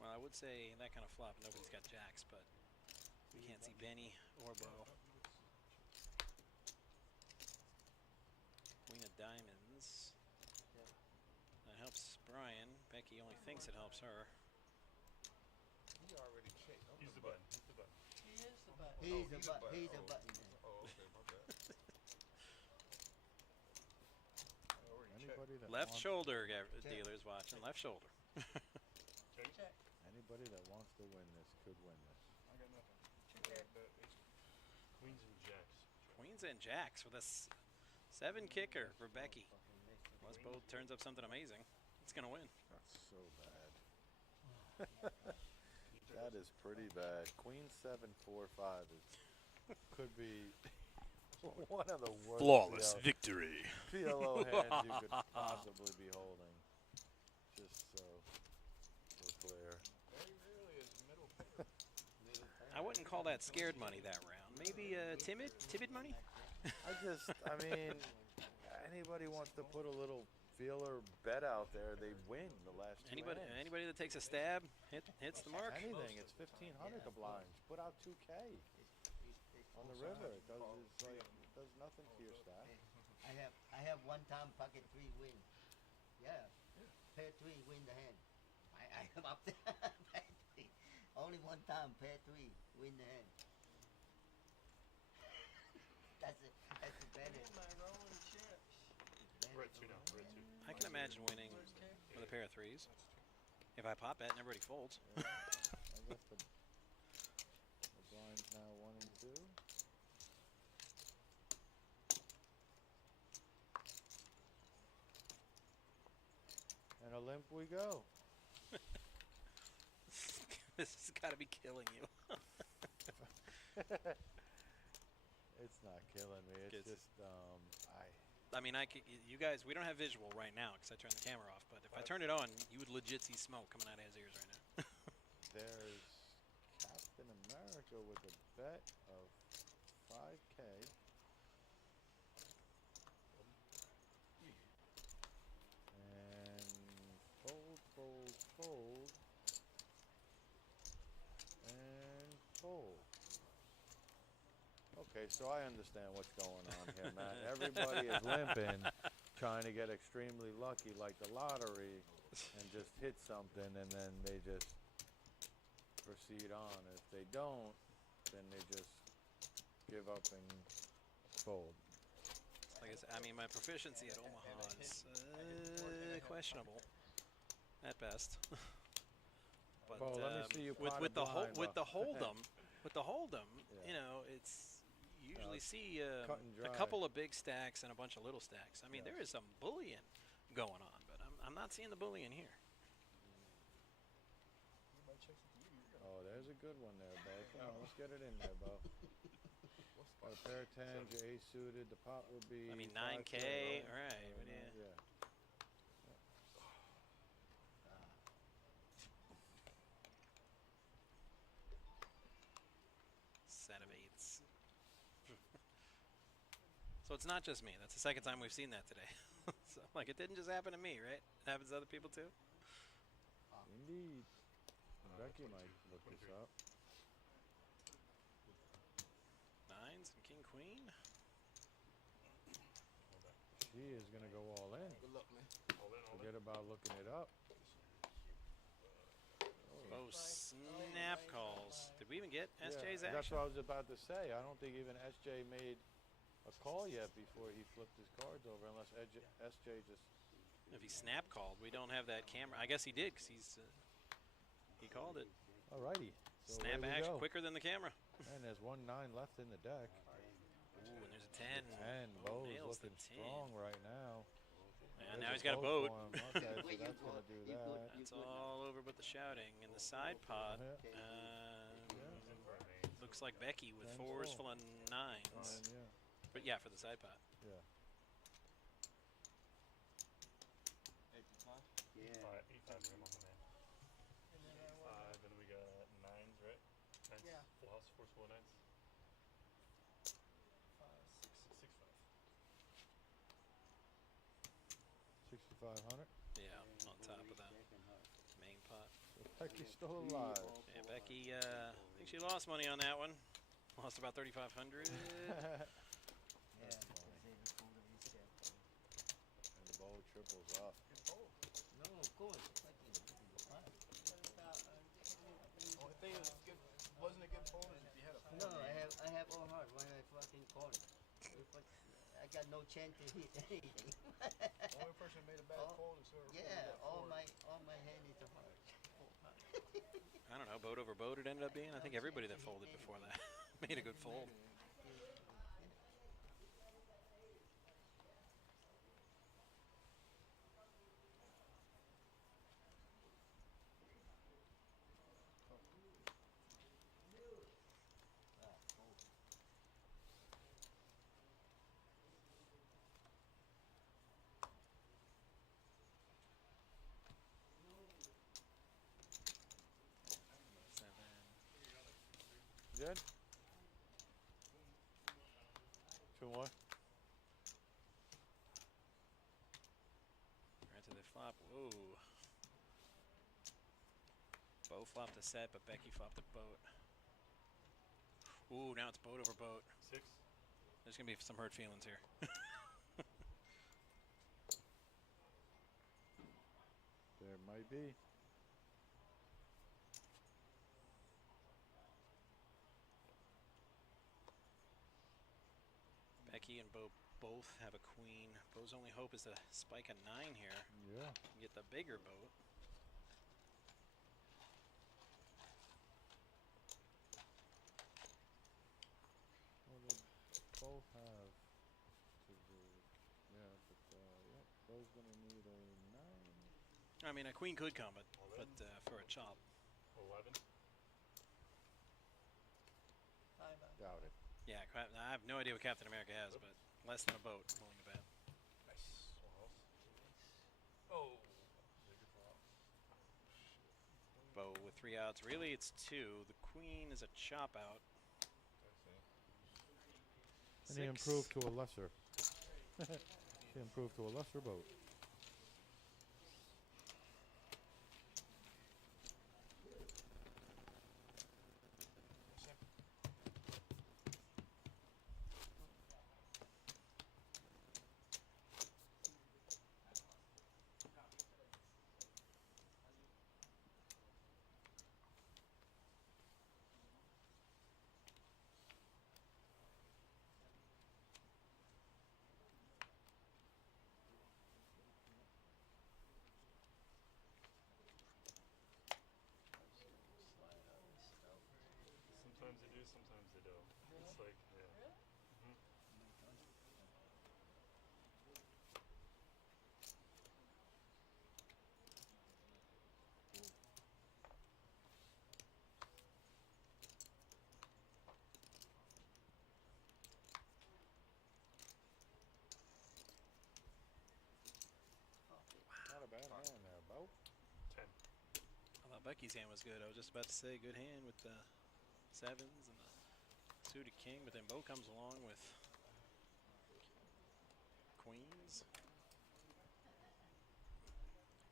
Well, I would say that kind of flop, nobody's got jacks, but we can't see Benny or Bo. Queen of diamonds. Brian. Becky only thinks it helps her. He already checked. I'm Use the button. Use the button. He is the button. Oh, He's he's the a button. He's the button. button. Oh, okay, my bad. I already Anybody that Left wants, shoulder dealers watching. Left shoulder. Check. Check. anybody that wants to win this could win this. I got nothing. Check. Queens and jacks. Queens and jacks with a 7 kicker for Becky. Unless Bo turns up something amazing, it's gonna win. That's so bad. That is pretty bad. Queen 7-4-5 could be one of the worst victory. PLO hands you could possibly be holding. Just so we're clear. Very rarely is middle pair. I wouldn't call that scared money that round. Maybe timid money. I mean, anybody wants to put a little feeler bet out there, they win the last two hands. Anybody that takes a stab hits the mark. Anything, it's 1,500 the blinds. Put out 2K on the river. It does nothing to your stack. I have one time pocket 3 win. Yeah. Pair 3 win the hand. I am up there. Pair 3. Only one time pair 3 win the hand. That's it. That's the better. We're at 2 now. We're at 2. I can imagine winning with a pair of 3s. If I pop bet and everybody folds. Yeah. I guess the blind's now 1 and 2. And a limp we go. This has got to be killing you. It's not killing me. It's Good. just I mean, you guys, we don't have visual right now because I turned the camera off. But if I turn it on, you would legit see smoke coming out of his ears right now. there's Captain America with a bet of 5K. And fold. And fold. Okay, so I understand what's going on here, Matt. Everybody is limping, trying to get extremely lucky like the lottery and just hit something, and then they just proceed on. If they don't, then they just give up and fold. Like I said, I mean, my proficiency at Omaha is questionable at best. But Well, let me see you pot with a the blind, hold'em, Yeah. you know, it's you usually see cut and a dry. couple of big stacks and a bunch of little stacks. I mean, Yes. there is some bullion going on, but I'm not seeing the bullion here. Oh, there's a good one there, Bo. Come on, let's get it in there, Bo. Got a pair of 10s, you're ace suited. The pot would be I mean, 5K, 9K, right? all right. But yeah. Yeah. Set of 8s. So it's not just me. That's the second time we've seen that today. So, like, it didn't just happen to me, right? It happens to other people too. Indeed. Becky might look this up. 9s and king queen. She is going to go all in. Good luck, man. Forget about looking it up. Oh, snap calls. Did we even get SJ's Yeah, that's action? what I was about to say. I don't think even SJ made a call yet before he flipped his cards over, unless SJ just... If he snap called, we don't have that camera. I guess he did because he called it. Alrighty. So Snap away we action go. quicker than the camera. And there's 1-9 left in the deck. Ooh, and there's a 10. 10. Oh, Bo's nails the looking 10. strong right now. And There's now he's got a boat. for him. Okay, so that's going to do that. That's all over but the shouting. In the side pot, looks like Becky with 4s full of 9s. Yeah. But yeah, for the side pot. Yeah. Yeah. 8-5 rim on the man. 5, and we got 9s, right? 9s, Yeah. full house, 4s full of 9s. 6,500. Yeah, on top of that main pot. So Becky's still alive. Yeah, Becky, I think she lost money on that one. Lost about 3,500. Yeah. And the bowl triples up. No, course. Fucking fine. What about only thing is good wasn't a good fold is if you had a four. No, I have all heart when I fucking call it. I got no chance to hit anything. Only person who made a bad fold is whoever folded Yeah, that all four. my hand is a heart. I don't know, boat over boat it ended up being. I think everybody that folded before that made a good fold. Good? 2-1? Right to the flop. Whoa. Bo flopped a set, but Becky flopped a boat. Ooh, now it's boat over boat. 6. There's going to be some hurt feelings here. There might be. Becky and Bo both have a queen. Bo's only hope is to spike a 9 here. Yeah. And get the bigger boat. Well, they both have to do. Yeah, but yeah, Bo's gonna need a 9. I mean, a queen could come, but for a chop. 11. Doubt it. Yeah, I have no idea what Captain America has, but less than a boat, willing to bet. Nice. Oh. Bigger flop. Bo with 3 outs. Really, it's 2. The queen is a chop out. And he improved to a lesser. He improved to a lesser boat. Sometimes they do, sometimes they don't. It's like, yeah. Not a bad hand there, Bo. 10. I thought Becky's hand was good. I was just about to say good hand with the 7s and the suited king, but then Bo comes along with queens.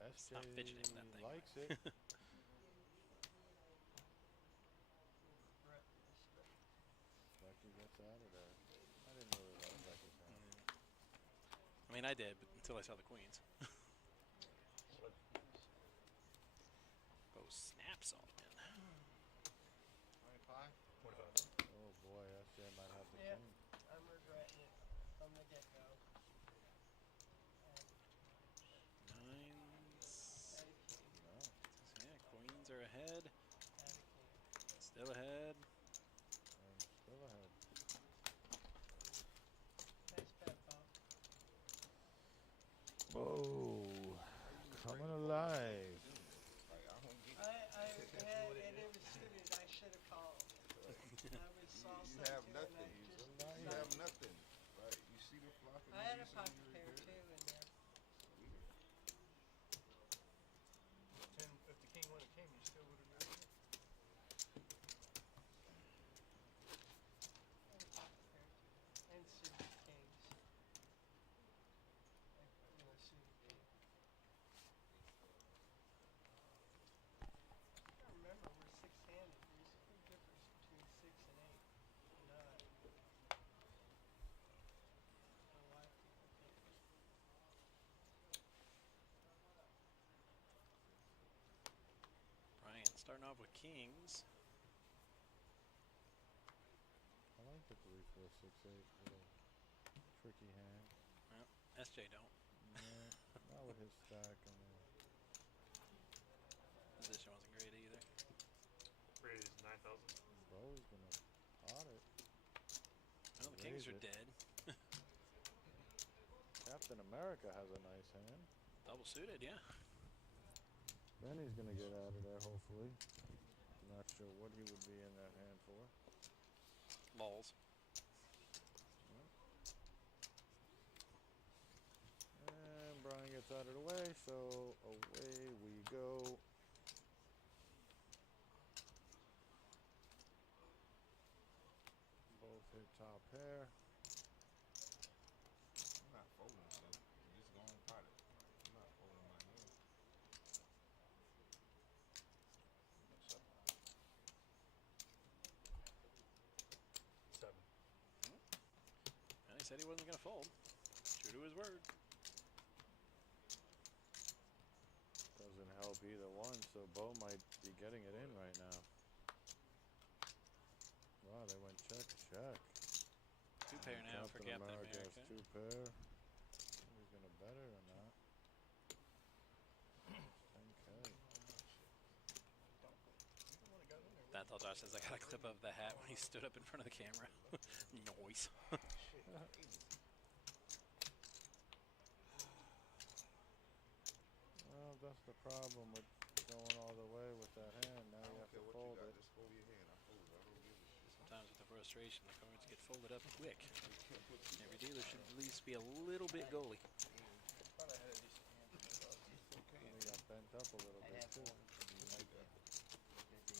SJ Not fidgeting with that thing. likes it. Becky gets out of there. I didn't really like Becky's hand. I mean, I did, but until I saw the queens. Bo snaps all in. 25. 25. Oh boy, SJ might have the Yeah. king. I'm regretting it from the get-go. 9s. No. Yeah, queens are ahead. Add a king. Still ahead. And still ahead. Nice bet, Bob. Whoa. Coming alive. Like, I don't get I had, and it was suited. I should have called. I was salsa you have too, nothing. and I just You have nothing. Right? You see the flop. And I had a you pocket see pair you're too good. in there. If the king would have came, you still would have known it. starting off with kings. I like the 3, 4, 6, 8 little tricky hand. Well, SJ don't. No, not with his stack and Position wasn't great either. Raise 9,000. Bo's gonna pot it. Well, the kings Raise are it. dead. Captain America has a nice hand. Double suited, yeah. Benny's gonna get out of there, hopefully. Not sure what he would be in that hand for. Lols. And Brian gets out of the way, so away we go. Both hit top pair. I'm not folding, so you just go and pot it. I'm not folding my hand. Seven. And he said he wasn't going to fold. True to his word. Doesn't help either one, so Bo might be getting it in right now. Wow, they went check, check. Two pair now for Captain America. Has 2 pair. He's gonna bet it or not. 10K. That's all Josh says. I got a clip of the hat when he stood up in front of the camera. Noise. Well, that's the problem with going all the way with that hand. Now I you don't have care to what you fold got, it. just fold your hand. I fold. I don't give a shit. Sometimes with the frustration, the cards get folded up quick. Every dealer should at least be a little bit goalie. Thought I had a decent hand. And he got bent up a little I bit have too. one.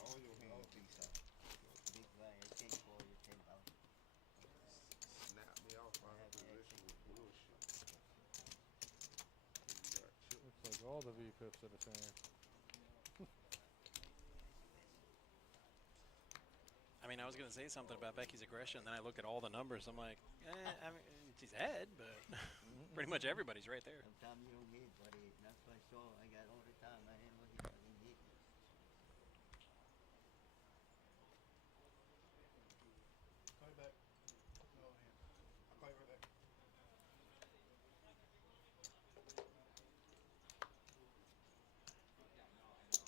All your hands. Big blind. I take for you 10,000. Snap me off out of position with bullshit. You got chips. Looks like all the V-pips are the same. I mean, I was going to say something about Becky's aggression, then I look at all the numbers. I'm like, I mean, she's ahead, but pretty much everybody's right there. Sometimes you don't hit, buddy. That's why I saw. I got all the time. My hand was fucking hit. Call you back. No hand. I'll call you right back.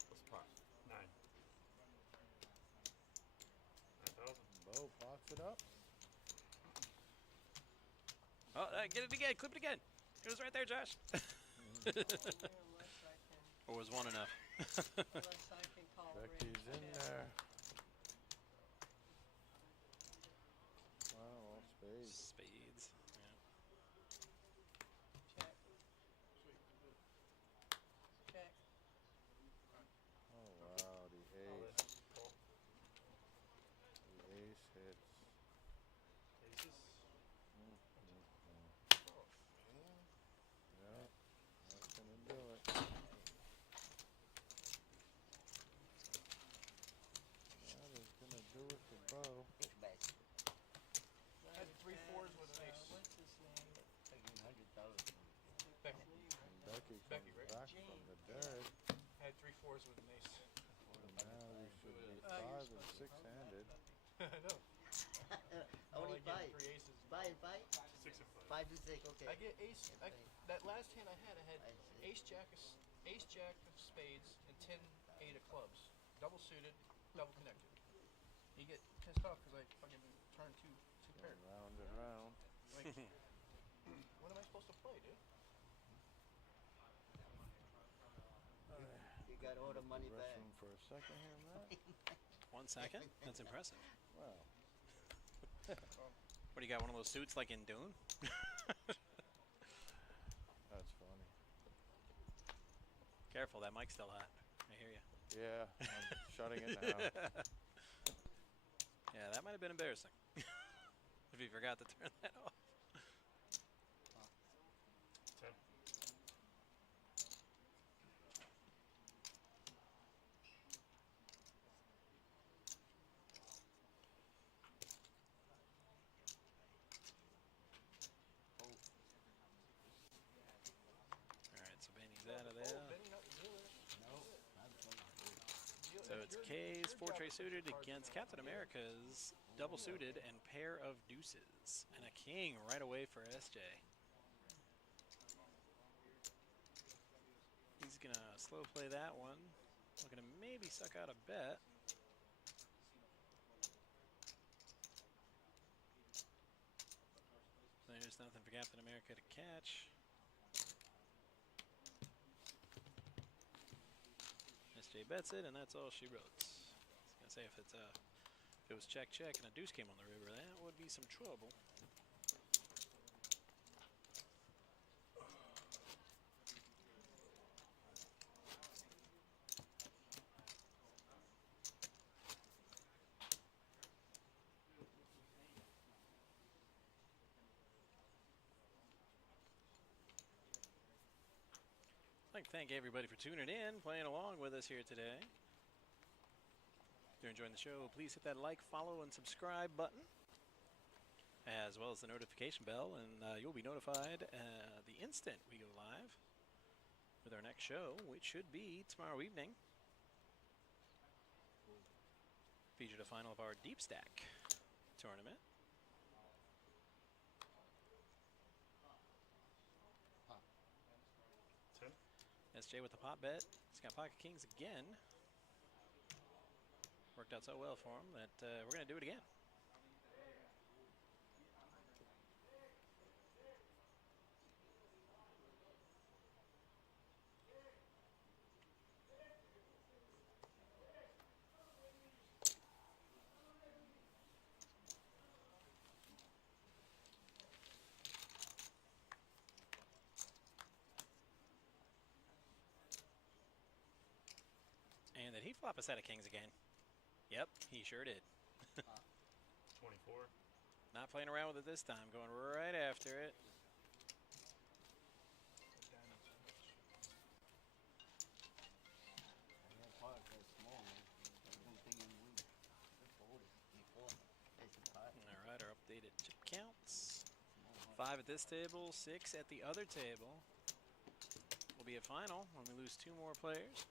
What's pot? 9. 9,000. Bo pots it up. Oh, get it again. Clip it again. It was right there, Josh. Or was one enough? Becky's in there. Wow, all spades. Spades. Yeah. Check. Check. Oh wow, the ace. The ace hits. Aces. Yeah, that's gonna do it. That is gonna do it for Bo. Big bet. I had 3 4s with an ace. What's his name? Taking 100,000. Becky. And Becky comes Becky, right? back from the dead. I had 3 4s with an ace. And now we should be You're 5 and supposed to 6-handed. I know. Only I get 5. 3 aces. 5 and 5? 6 and 5. 5 to 6. Okay. I get ace. That last hand I had I see. ace jack of spades and 10 8 of clubs, double suited, double connected. You get pissed off because I fucking turned two pairs. Round and round. Like, what am I supposed to play, dude? You got all the money back. Restroom for a second here, Matt. 1 second? That's impressive. Wow. What, do you got one of those suits like in Dune? That's funny. Careful, that mic's still hot. I hear you. Yeah, I'm shutting it now. Yeah, that might have been embarrassing. If you forgot to turn that off. 10. Alright, so Benny's out of there. Benny, not the dealer. No, I'm playing. So it's PBK's 4-tray suited against Captain America's double suited and pair of deuces. And a king right away for SJ. He's going to slow play that one. Looking to maybe suck out a bet. There's nothing for Captain America to catch. SJ bets it, and that's all she wrote. I was gonna say if it was check and a deuce came on the river, that would be some trouble. I'd like to thank everybody for tuning in, playing along with us here today. If you're enjoying the show, please hit that like, follow, and subscribe button, as well as the notification bell, and you'll be notified the instant we go live with our next show, which should be tomorrow evening. Featured a final of our Deep Stack tournament. SJ with the pot bet. He's got pocket kings again. Worked out so well for him that we're going to do it again. And did he flop a set of kings again? Yep, he sure did. 24. Not playing around with it this time, going right after it. All right, our updated chip counts. 5 at this table, 6 at the other table. Will be a final when we lose 2 more players.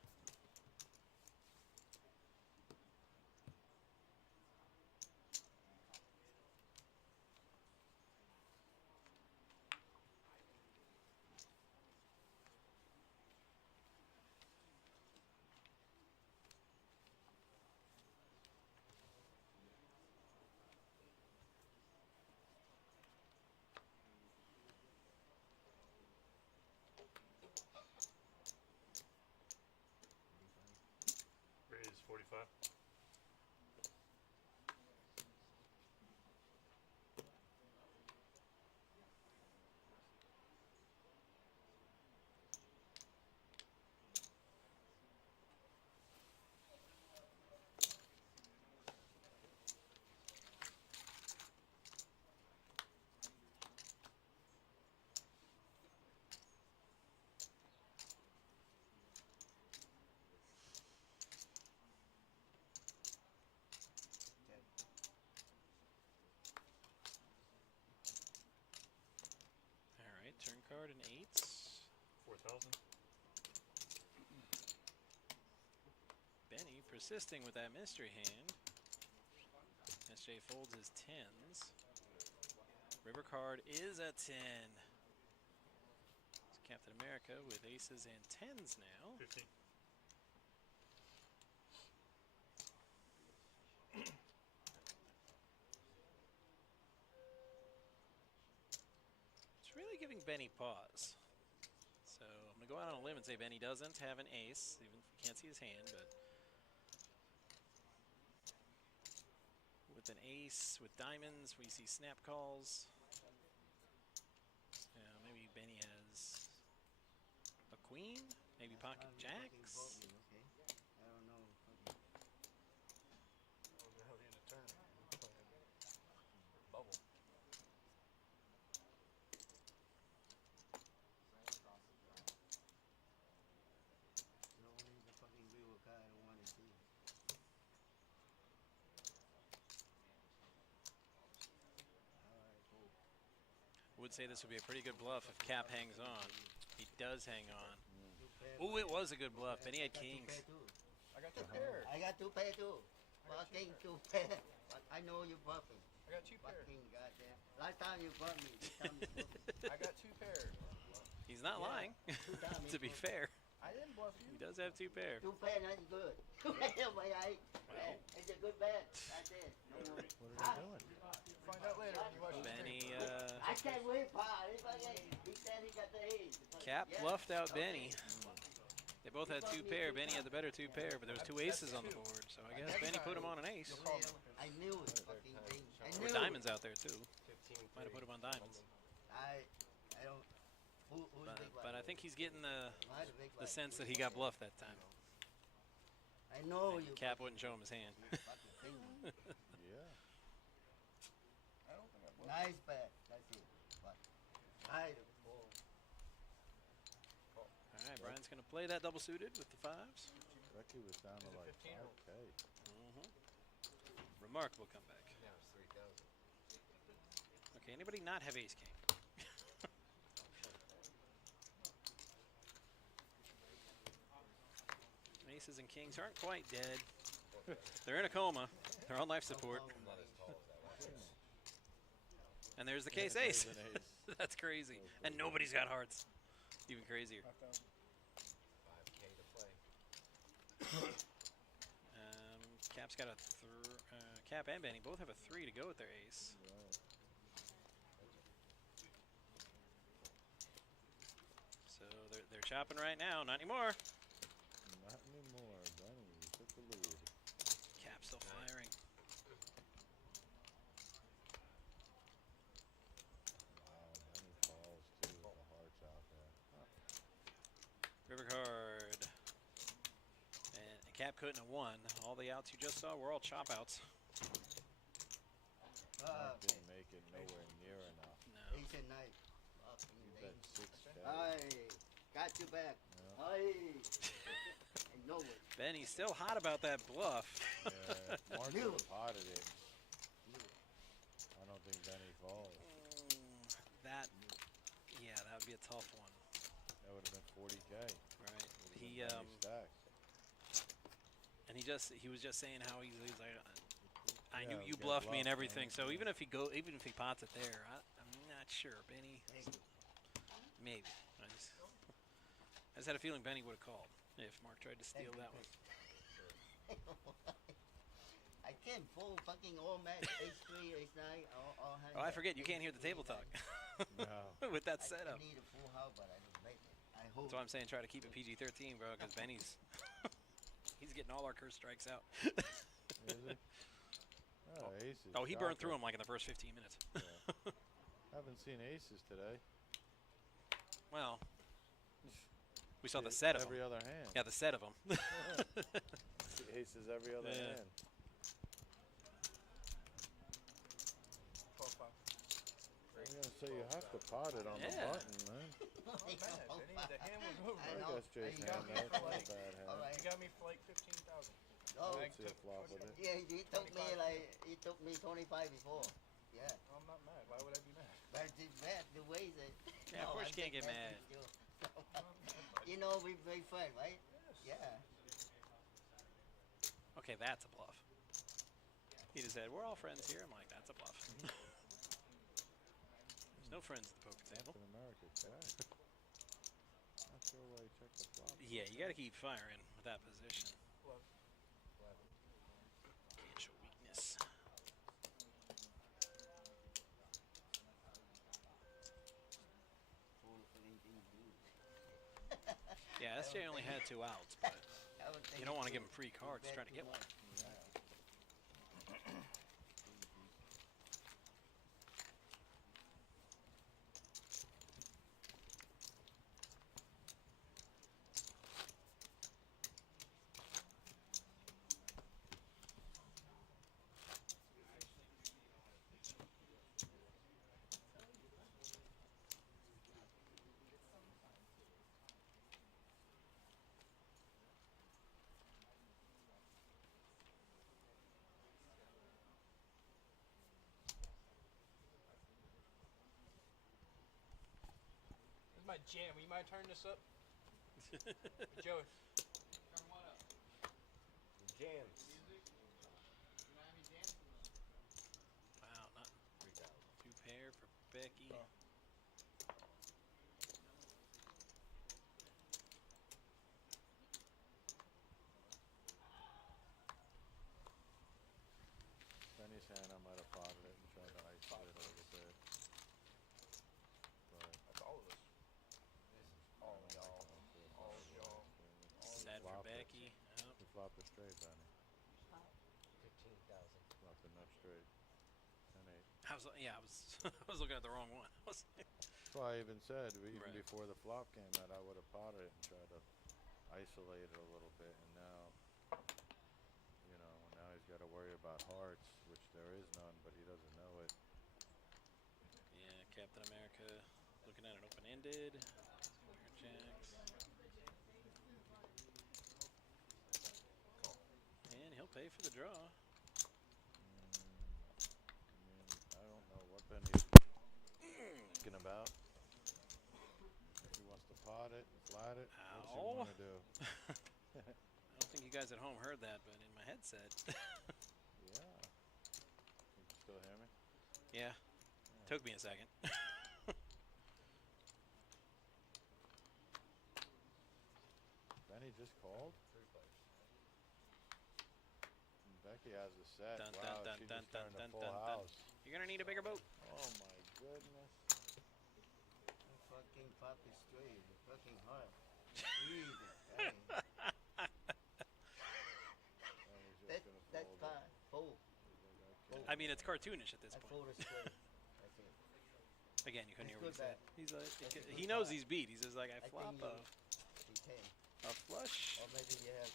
Raise 45. Turn card and 8s. 4,000. Benny persisting with that mystery hand. SJ folds his 10s. River card is a 10. It's Captain America with aces and 10s now. 15. Really giving Benny pause. So I'm going to go out on a limb and say Benny doesn't have an ace, even if we can't see his hand, but with an ace, with diamonds, we see snap calls. Maybe Benny has a queen, maybe pocket jacks. Okay. I don't know. Early in the tournament, bubble. Only the fucking real guy I don't want to see. Alright, cool. Would say this would be a pretty good bluff if Cap hangs on. He does hang on. Ooh, it was a good bluff. Benny had kings. I got two pair. I got two pair too. Fucking two pair. But I know you bluffing. I got two pair. Fucking goddamn. Last time you bluffed me. This time you bluffing. I got two pair. He's not lying. To be fair, I didn't bluff you. he does have two pair. Two pair, that's good. Two pair, my eye. It's a good bet. That's it. What are they doing? Find out later when you watch the Benny, I can't wait, Pa. He said he got the ace. Cap Yeah. bluffed out Benny. They both had two pair. Benny had the better two pair, but there was two aces on the board, so I guess Benny put him on an ace. I knew it. Fucking thing. I knew With it. diamonds out there too. Might have put him on diamonds. I don't. Who's big But I think he's getting the the sense that he got bluffed that time. I know you. Cap wouldn't show him his hand. Fucking thing. Yeah. I don't think I bluffed. Nice bet. That's it. But I don't. All right, Brian's going to play that double suited with the fives. Becky was down to Is it like 15 or- 5K. Remarkable comeback. Now it's 3,000. Okay, anybody not have ace king? Aces and kings aren't quite dead. They're in a coma. They're on life support. Not as tall as that last one. And there's the case ace. There's an ace. That's crazy. And nobody's got hearts. Even crazier. 5K to play. Cap's got a Cap and Benny both have a 3 to go with their ace. So they're chopping right now. Not anymore. Not anymore. Benny took the lead. Cap still firing. Wow, Benny falls too with the hearts out there. River card. And Cap couldn't have won. All the outs you just saw were all chop outs. Mark didn't make it nowhere near enough. No. Ace and knife. Fucking You thing. bet 6K. I got you back. Yeah. I know it. Benny's still hot about that bluff. Yeah, Mark Knew would it. have potted it. I don't think Benny falls. Yeah, that would be a tough one. That would have been 40K. Right. Would've He been Benny stacks. and he was just saying how he's like, I Yeah, knew you get bluffed me and bluffed, everything. man. So even if he pots it there, I'm not sure, Benny. Maybe. I just had a feeling Benny would have called if Mark tried to steal that one. I can't fold fucking all match. Ace 3, ace 9, all hands. Oh, I forget you can't hear the table talk No. with that I setup. need a full house, but I don't make it. I hope. That's why I'm saying try to keep it PG-13, bro, because Benny's he's getting all our curse strikes out. Is he? Oh, aces. Oh, he burned through chocolate. them like in the first 15 minutes. Yeah. Haven't seen aces today. Well, we saw the See set of them. every other hand. Yeah, the set of them. See aces every other Yeah. hand. 12-5. I'm gonna say you have to pot it on the Yeah. button, man. Not bad, Benny. The hand was moving. I I know. guess Jason You got had me that. for Not a like- bad hand. all right. You got me for like 15,000. Oh, I'd see a flop with it. yeah, he took me like he took me 25 before. Yeah, I'm not mad. Why would I be mad? but the way that. Yeah, of course you can't get mad. You know we play fun, right? Yeah. Okay, that's a bluff. He just said, we're all friends here. I'm like, that's a bluff. There's no friends at the poker table. Captain America, correct. Not sure why he checked the flop. Yeah, you got to keep firing with that position. Bluff. Can't show weakness. Yeah, SJ only had 2 outs, but you don't want to give him free cards to try to get one. This is my jam. Will you mind turning this up? Joey. jams. Wow, not 3,000. 2 pair for Becky. Benny's hand, I might have potted it and tried to isolate it a little bit. But That's all of us. All of y'all. All of y'all. Sad for flopped it. Becky. Yep. He flopped it straight, Benny. 15,000. Flopped the nut straight. 10-8. I was I was looking at the wrong one. That's why I even said, even Right. before the flop came out, I would have potted it and tried to isolate it a little bit. And now, you know, now he's got to worry about hearts, which there is none, but he doesn't know it. Yeah, Captain America looking at it open-ended. Jacks. And he'll pay for the draw. I mean, I don't know what Benny's thinking about. If he wants to pot it, flat it, what's he Ow. want to do? I don't think you guys at home heard that, but in my headset. Yeah. Can you still hear me? Yeah. Took me a second. Benny just called? 3 players. And Becky has a set. Dun, Wow, dun, she dun, just dun, turned dun, a full dun, dun. house. You're gonna need a bigger boat. Oh my goodness. I fucking pop it straight. It's fucking hard. Jesus. Dang. That was just That's gonna fine. Fold. I mean, it's cartoonish at this I point. fold it straight. That's it. Again, you couldn't It's hear what he good said. He's like, That's a he good knows buy. he's beat. He's just like, I I flop think a you can. flush. Or maybe you have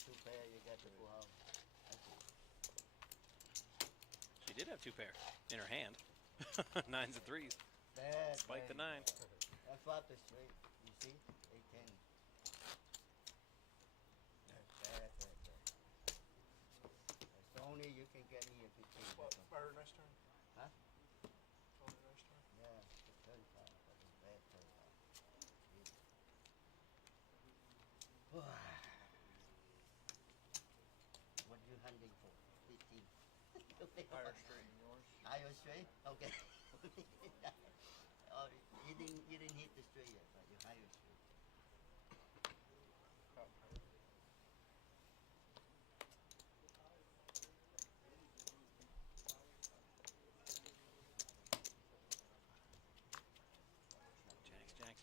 2 pair, you got the full house. That's it. She did have 2 pair in her hand. 9s and 3s. Bad. Spike the bad. 9. I flopped it straight. You see? 8-10. Bad. That's only you can get me a 15. Well, That's all. very nice turn. Huh? Very nice turn. Yeah, it's 35, but it's bad 35. Jesus. What you hunting for? 15. Higher straight than yours. Higher straight? Okay. Oh, you didn't hit the straight yet, but you higher straight. About higher.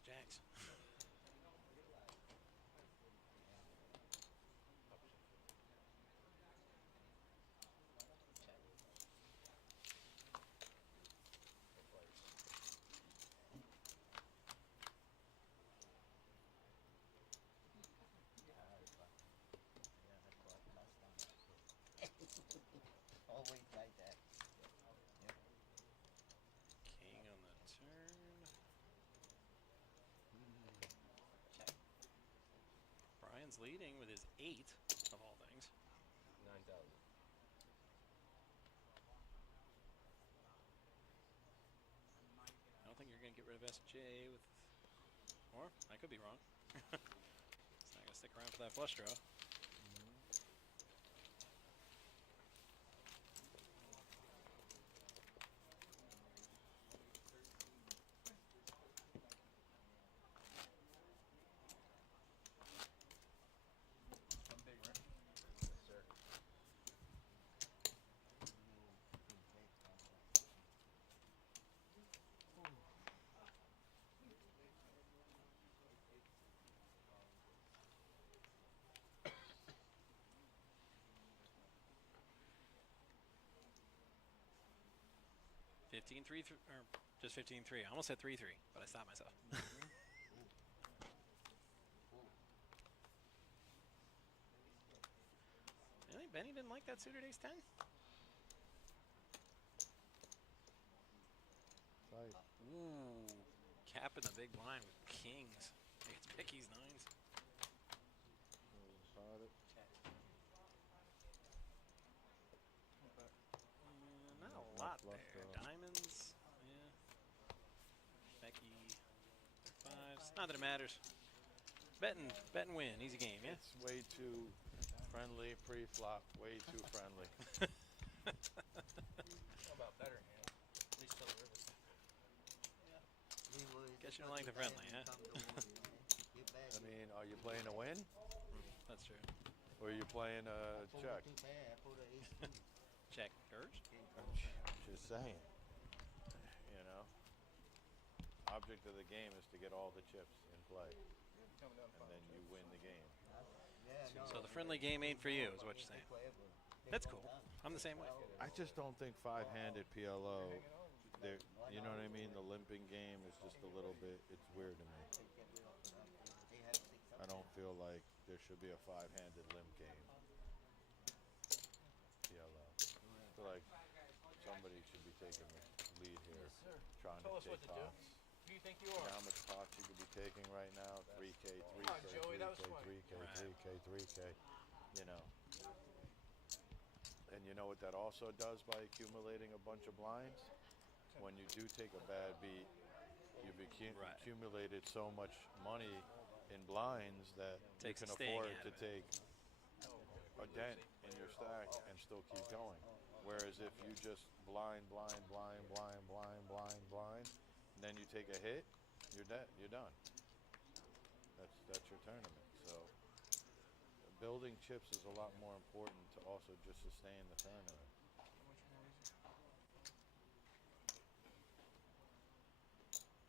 Jacks. Always like that. Yep. King on the turn. Brian's leading with his 8 of all things. 9,000. I don't think you're going to get rid of SJ with... Or, I could be wrong. It's not going to stick around for that flush draw. One big, right? Yes, sir. Fifteen three, or just 15-3. I almost said 3-3, but I stopped myself. Really? Benny didn't like that suited ace 10? Tight. Ooh, capping the big blind with kings against Becky's 9s. Pot it. Not a Flush, lot flush there. draw. Diamonds, yeah. Becky, 5s. Not that it matters. Bet and win, easy game, yeah. It's way too Friendly pre-flop, way too friendly. How about better hand? At least till the river. Guess you don't like the friendly, huh? I mean, are you playing a win? That's true. Or are you playing a check? Checkers. Just saying. You know? Object of the game is to get all the chips in play. And then you win the game. So the friendly game ain't for you, is what you're saying. That's cool. I'm the same way. I just don't think five-handed PLO, you know what I mean? The limping game is just a little bit, it's weird to me. I don't feel like there should be a five-handed limp game. PLO. I feel like somebody should be taking the lead here, trying Tell to us what take to do. pots. Who do you think you You are? know how much pots you could be taking right now? 3K, 3K, on, Joey, that was 3K, funny. 3K, 3K, 3K, you know. And you know what that also does by accumulating a bunch of blinds? When you do take a bad beat, you've accumulated so much money in blinds that you Takes can a sting afford out to of it. take a dent in your stack and still keep going. Whereas if you just blind, and then you take a hit, you're dead. You're done. That's your tournament. So building chips is a lot more important to also just sustain the tournament.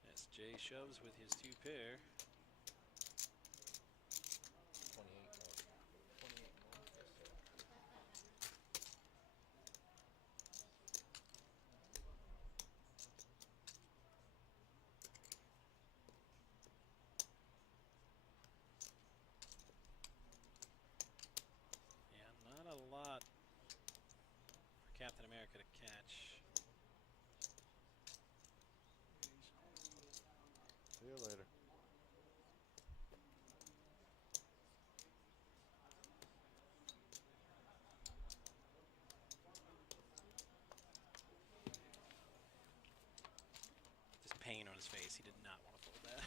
Yes, Jay shoves with his 2 pair. 28 more. 28 more. Yes, sir. Yeah, not a lot for Captain America to catch. See you later. Just pain on his face. He did not want to fold that.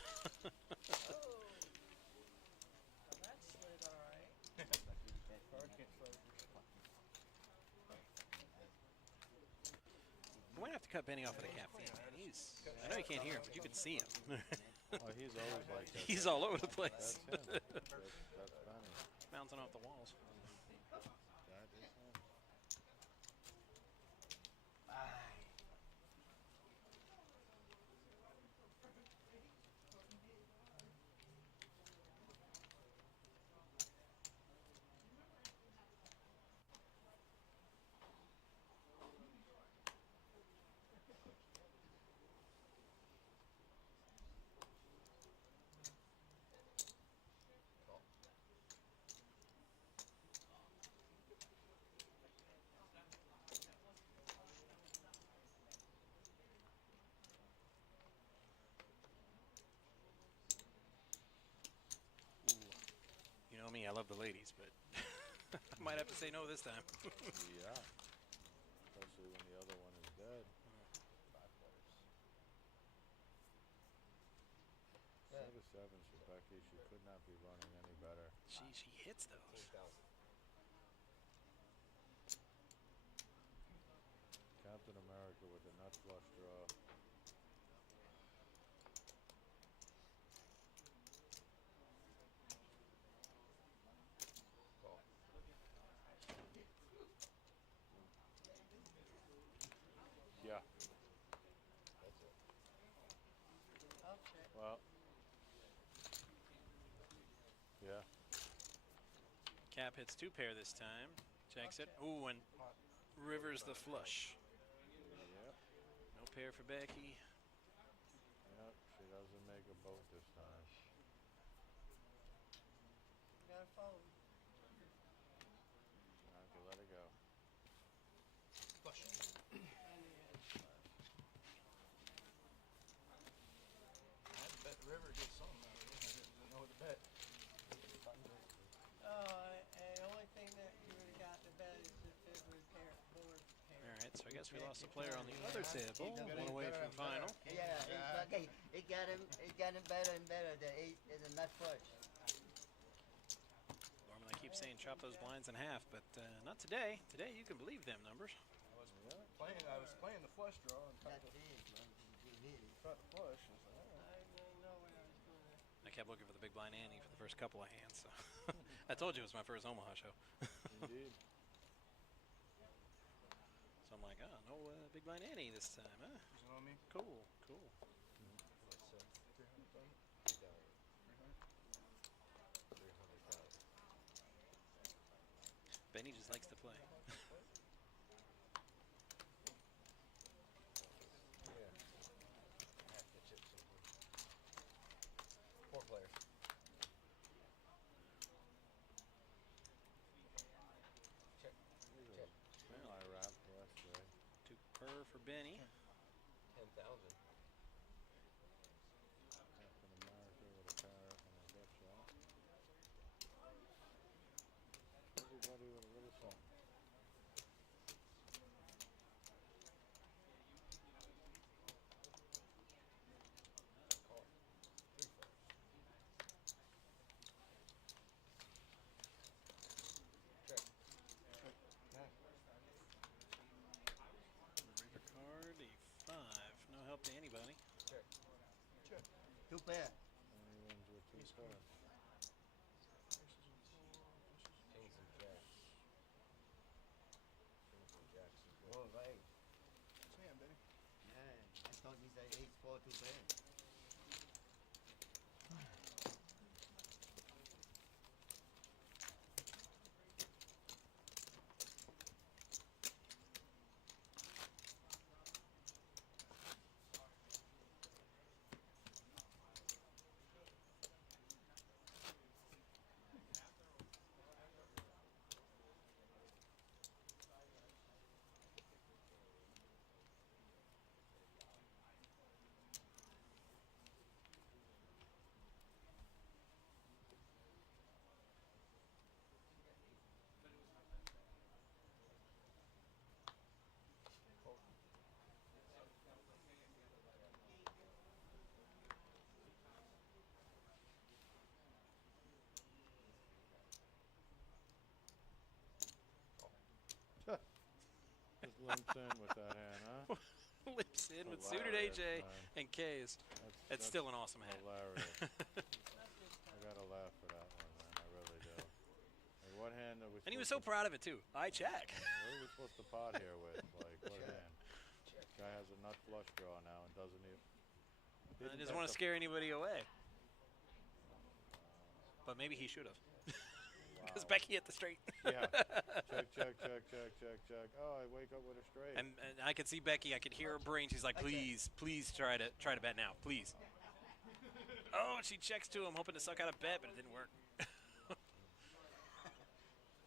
That slid all right. We might have to cut Benny off of the caffeine, man. I know you can't hear him, but you can see him. Oh, he's always like that. He's all over the place. That's him. That's Benny. Bouncing off the walls. That is him. You know me, I love the ladies, but I might have to say no this time. Yeah. Especially when the other one is dead. 7 for Becky. She could not be running any better. She hits those. Captain America with a nut flush draw. Yeah. Well. Yeah. Cap hits 2 pair this time. Checks it. Ooh, and rivers the flush. Yep. No pair for Becky. Yep. She doesn't make a boat this time. Gotta fold. I have to let it go. Flush. I bet River gets something out of it. I didn't know what to bet. The only thing that you would have got to bet is if it was board pair. All right, so I guess we lost a player on the other table. One away from final. Yeah, it got him better and better. The 8 is a nut flush. Normally keep saying chop those blinds in half, but not today. Today you can believe them numbers. I was playing the flush draw and cut That's the, it, man. You hit it. cut the flush. I was like, all right. I didn't know where I was gonna. I kept looking for the big blind ante for the first couple of hands. So I told you it was my first Omaha show. Indeed. So I'm like, oh, no big blind ante this time, huh? Is it on me? Cool, cool. 300,000. Benny just likes to play. Four players. Check. Check. I wrapped yesterday. 2 per for Benny. 10,000. Captain America with a parrot and a death shot. Everybody with a little something. Reaper card, a 5. No help to anybody. Check. Check. 2 pair. Anyone's with 2 pair. Kings and jacks. Kings and jacks is good. All right. Sam, baby. Yeah, I thought he said ace 4 2 pair. Just limps in with that hand, huh? Lips in with suited Hilarious, AJ man. and K's. That's still an awesome hand. Hilarious. I gotta laugh for that one, man. I really do. Like, what hand are we? And he was so proud of it too. I check. What are we supposed to pot here with? Like, what hand? This guy has a nut flush draw now and doesn't even. I doesn't want to scare anybody away. But maybe he should have. Because Wow. Becky hit the straight. Yeah. Check, check, check, check, check, check. Oh, I wake up with a straight. And I could see Becky. I could hear her brain. She's like, please, please try to bet now, please. Oh, she checks to him, hoping to suck out a bet, but it didn't work.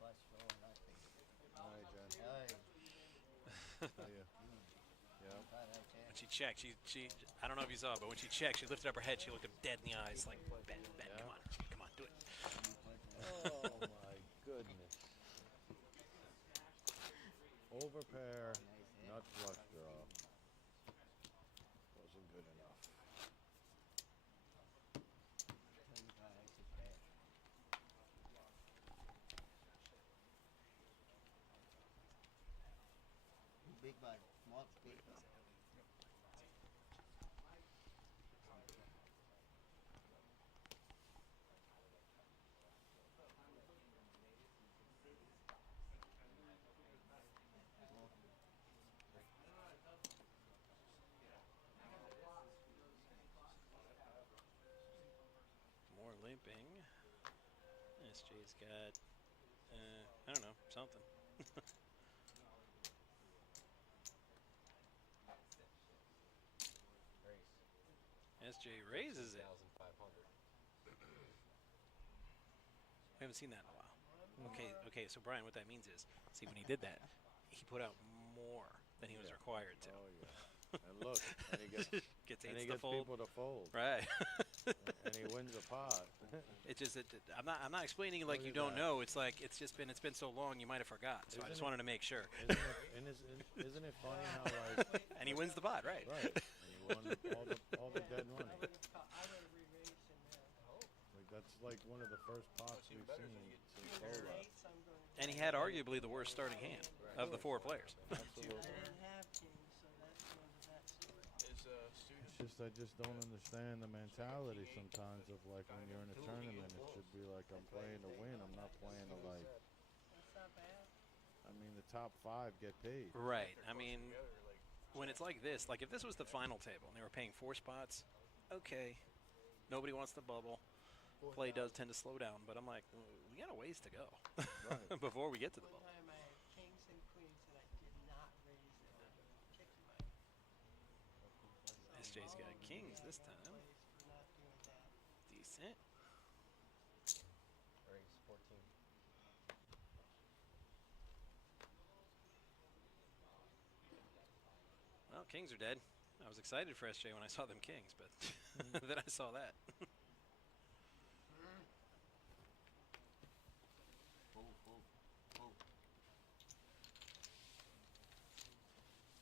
Flush draw, nothing. All right, Jen. Hey, How you? Yeah. try that chance. When she checked, she I don't know if you saw it, but when she checked, she lifted up her head. She looked him dead in the eyes, like, bet, Yeah. come on, do it. Oh my goodness. Overpair, nut flush draw. Wasn't good enough. 25 extra pair. Big bud, small big bud. More limping. SJ's got, I don't know, something. SJ raises it. 1,500. We haven't seen that in a while. Okay, so Brian, what that means is, see, when he did that, he put out more than he was required to. Oh yeah. And look, and he gets, Gets and eights he to gets fold. people to fold. Right. And he wins a pot. It just, I'm not explaining like Look you at don't that. know. It's like it's been so long you might have forgot. So I Isn't just it- wanted to make sure. Isn't it funny how like And he wins the pot, right? right? And he won all the dead money. I would have re-raised in there. Like that's like one of the first pots we've seen since king Hold or up. ace, I'm going to. And he had arguably the worst starting hand of the 4 players. I Absolutely. didn't have kings, so that's the end of that story. Is student. It's just I just don't understand the mentality sometimes of like when you're in a tournament, it should be like I'm playing to win. I'm not playing to like. That's not bad. I mean, the top 5 get paid. Right. I mean, when it's like this, like if this was the final table and they were paying 4 spots, okay, nobody wants to bubble. Play does tend to slow down, but I'm like, we got a ways to go before we get to the One bubble. time I had kings and queens and I did not raise them. I kicked my. SJ's got kings this time. For not doing that. Decent. Raise 14. Well, kings are dead. I was excited for SJ when I saw them kings, but then I saw that.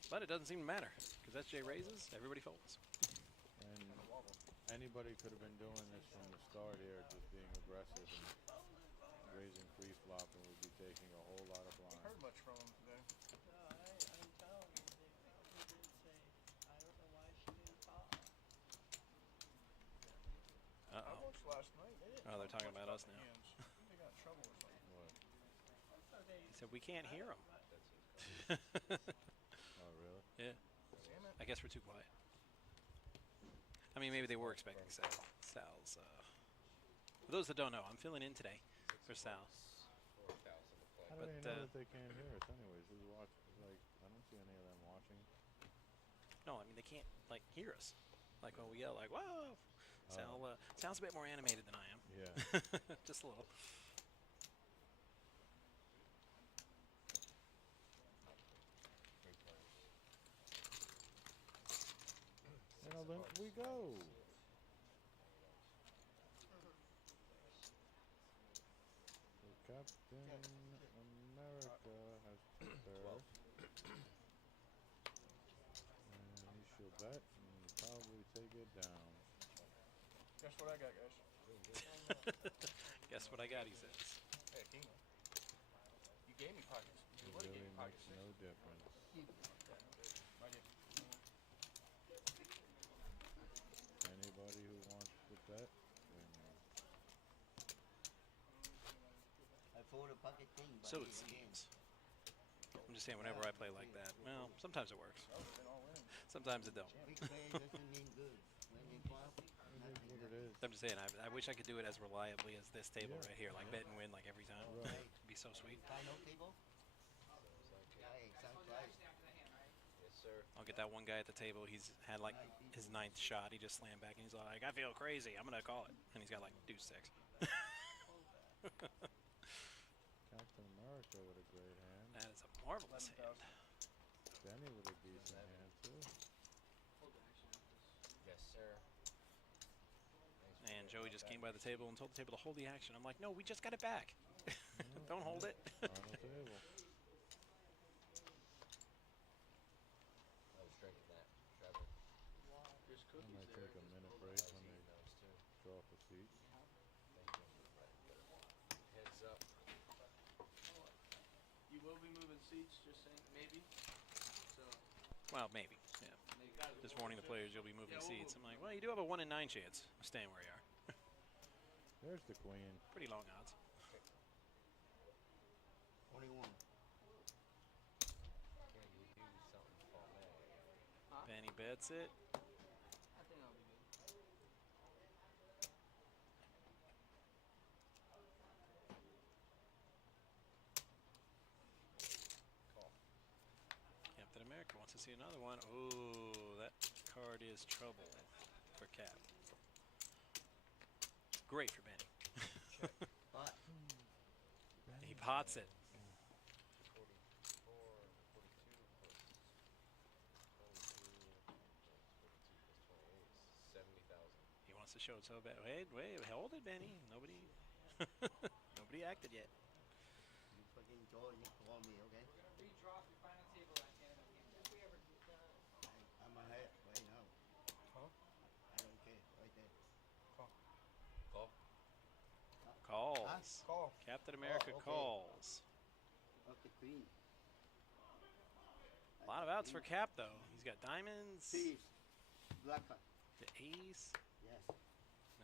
But it doesn't seem to matter because SJ raises, everybody folds. And anybody could have been doing this from the start here, just being aggressive and raising pre-flop, and would be taking a whole lot of I blinds. heard much from him today. No, I'm telling you, he did say, I don't know why she didn't call. I Uh-oh. watched last night. They didn't Oh, they're talk talking much about us the now. hands. I think they got in trouble or something. What? He said, we can't hear them. Oh, really? Yeah. Damn it. I guess we're too quiet. I mean, maybe they were expecting Sal. Sal's, for those that don't know, I'm filling in today for Sal. 4,000 to play. How do they But, know that they can't hear us anyways? Who's watching? Like, I don't see any of them watching. No, I mean, they can't, like, hear us. Like, when we yell, like, whoa! Sal's a bit more animated than I am. Yeah. Just a little. And then we go. So Captain America has put there. And he shall bet and probably take it down. Guess what I got, guys? Guess what I got, he says. Hey, king. You gave me pockets. You It would have gave really me makes pockets. no difference. I did. Anybody who wants to bet, then I fold a pocket king. So buddy, it again. seems. I'm just saying, whenever I play like that, well, sometimes it works. I would have been all in. Sometimes it don't. Big play doesn't mean good. When you flop, it is nothing what it happens. is. I'm just saying, I wish I could do it as reliably as this table Yeah. right here, like bet and win like every time. Right. It'd be so sweet. Final table? Hey, sounds right. Yes, sir. I'll get that one guy at the table. He's had like his 9th shot. He just slammed back and he's like, I feel crazy. I'm gonna call it. And he's got like deuce 6. Captain America with a great hand. That is a marvelous hand. Benny with a decent hand too. Yes, sir. And Joey just came by the table and told the table to hold the action. I'm like, no, we just got it back. Don't hold it. Final table. I was drinking that. Trevor. There's I cookies might there. take a minute break when they Those too. draw up a seat. Thank you. Heads up. You will be moving seats, just saying, maybe. So, Well, maybe. Yeah. Just warning the players you'll be moving seats. I'm like, well, you do have a 1 in 9 chance of staying where you are. There's the queen. Pretty long odds. Only one. Can you do something for me? Benny bets it. I think I'll be good. Call. Captain America wants to see another one. Oh, that card is trouble for Cap. Great for Benny. But He pots it. 44, 42 plus 70,000. He wants to show it so bad. Wait, hold it, Benny. Nobody, nobody acted yet. you fucking draw, you call me, okay? I'm ahead right now. Huh? I don't care. Right there. Call. Calls. Huh? calls. Call. Captain America okay. calls. Okay, queen. A lot of outs for Cap, though. He's got diamonds, Peace. Black card. the ace. Yes.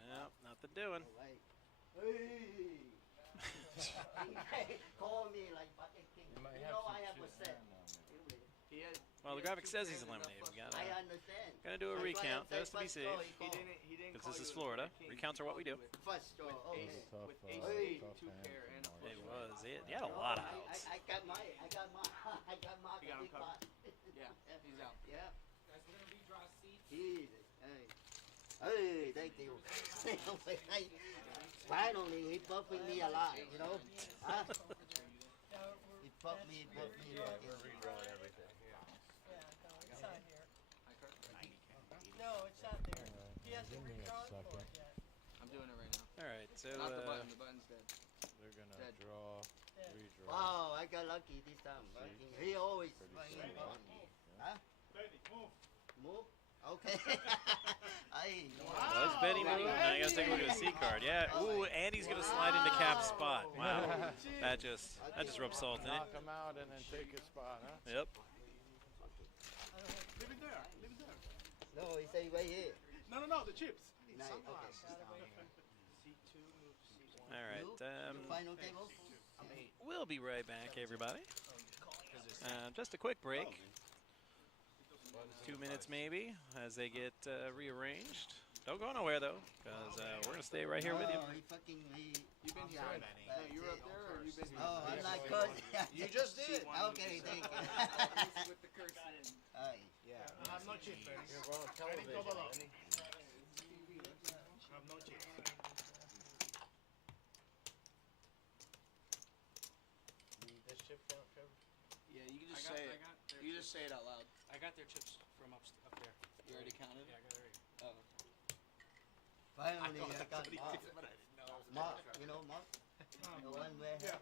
Nope, nothing doing. All right. Hey. Call me like fucking king. You might You have know some I have a shit set. down on there. He had, Well, the graphic says he's eliminated. We I gotta understand. do a That's why recount I'm saying just to be first safe. draw, he didn't Because call this is you Florida. a king. Recounts are what we do. First draw. Okay. Ace, Tough, with ace, Hey. tough two hand pair and a from flush. It Marshall. was it. He had a lot of outs. I got my I got my You got him big covered? pot. Yeah, he's out. Yeah. Guys, we're gonna redraw seats. Jesus. Hey, thank you. Finally, he buffing me a lot, you know? Huh? He buffed me, like We're redrawing everything. Yeah, no, it's not here. Hi, Kurt. No, it's not there. Alright, He hasn't give me a redrawn for second. it yet. I'm doing it right now. All right, so Not the button. The button's dead. They're gonna Dead. draw, Dead. redraw. wow, I got lucky this time. See? He always Pretty fucking safe. buffing me. Huh? Benny, move. Move? Okay. Hey. does Benny move? Now you gotta take a look at the C card. Yeah. Ooh, and he's gonna slide into Cap's spot. Wow. That just rubs salt in it. Knock him out and then take his spot, huh? Yep. Leave it there. Leave it there. No, he said right here. No, the chips. Nice, okay. C2 moves C1. All right. You? Final table? We'll be right back, everybody. Just a quick break. 2 minutes maybe as they get rearranged. Don't go nowhere though, because we're gonna stay right here with you. Oh, he fucking, You've been here. Yeah, No, you were up there, or you've been here. Oh, I'm not good. You just did. Okay, thank you. With the curse in. Aye. I have no chips, Benny. You're on Benny, television. double up. Benny. I have no chips. This chip count, Trevor? Yeah, you can I just got, say I it. got their You chips. just say it out loud. I got their chips from up there. You already counted? Yeah, I got it already. Oh. Finally, I got Mark. But I didn't know. Mark, you know Mark? The one where, yeah.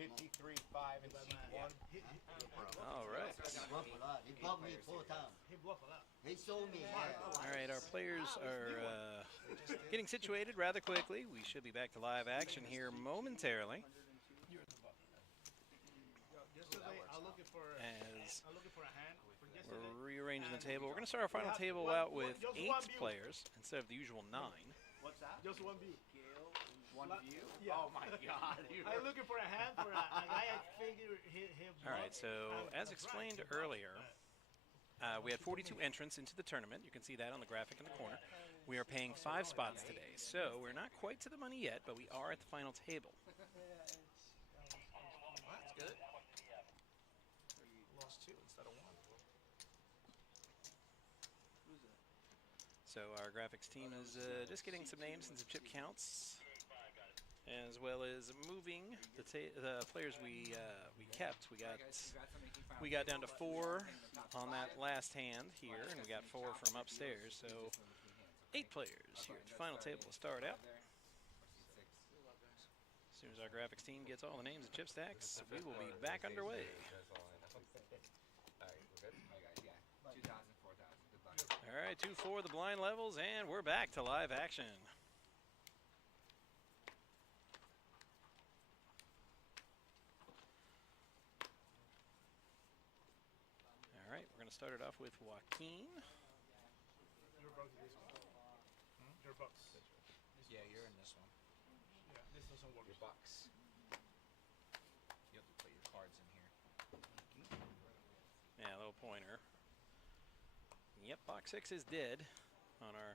53, 5, and C1. All right. He buffed a lot. He buffed me 4 times. He bluff a lot. He sold me. Yeah. All right, our players are getting situated rather quickly. We should be back to live action here momentarily Yesterday, I'm looking for as a hand. For yesterday. we're rearranging the table. We're going to start our final table out with 8 players instead of the usual 9. What's that? Just one view. One Like- view? Yeah. Oh my god. I'm looking for a hand for a guy I figure he All right, so as explained earlier, we had 42 entrants into the tournament. You can see that on the graphic in the corner. We are paying 5 spots today, so we're not quite to the money yet, but we are at the final table. That's good. Lost 2 instead of 1. Who's that? So our graphics team is just getting some names and some chip counts, as well as moving the players we kept. We got down to 4 on that last hand here, and we got 4 from upstairs. So 8 players here at the final table to start out. As soon as our graphics team gets all the names and chip stacks, we will be back underway. All right, 2-4 the blind levels, and we're back to live action. All right, we're going to start it off with Joaquin. Your bucks this one. Your bucks. Yeah, you're in this one. Yeah, this doesn't work. Your bucks. You have to put your cards in here. Yeah, little pointer. Yep, box 6 is dead on our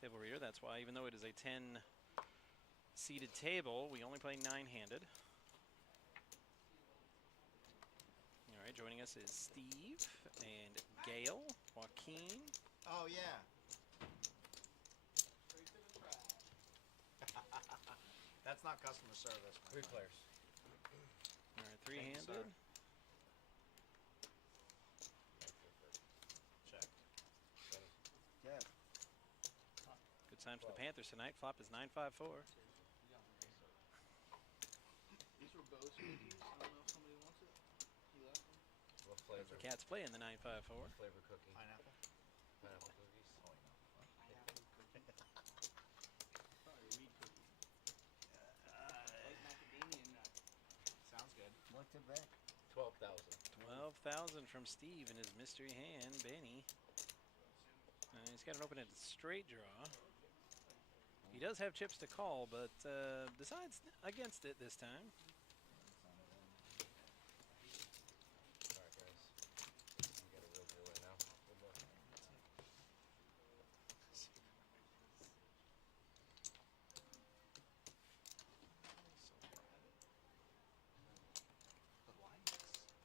table reader. That's why, even though it is a 10-seated table, we only play 9-handed. All right, joining us is Steve and Gail, Joaquin. Oh, yeah. That's not customer service. 3 players. All right, 3-handed. Check. Yeah. Good time for the Panthers tonight. Flop is 9-5-4. These were Bo's cookies. I don't know if somebody wants it. He left them. What flavor? Cats playing the 9-5-4. Flavor cookie. Pineapple? Pineapple cookies. Probably weed cookies. 12,000 from Steve in his mystery hand, Benny. He's got an open-ended straight draw. He does have chips to call, but decides against it this time. Sorry, guys. You got a real deal right now. Good luck.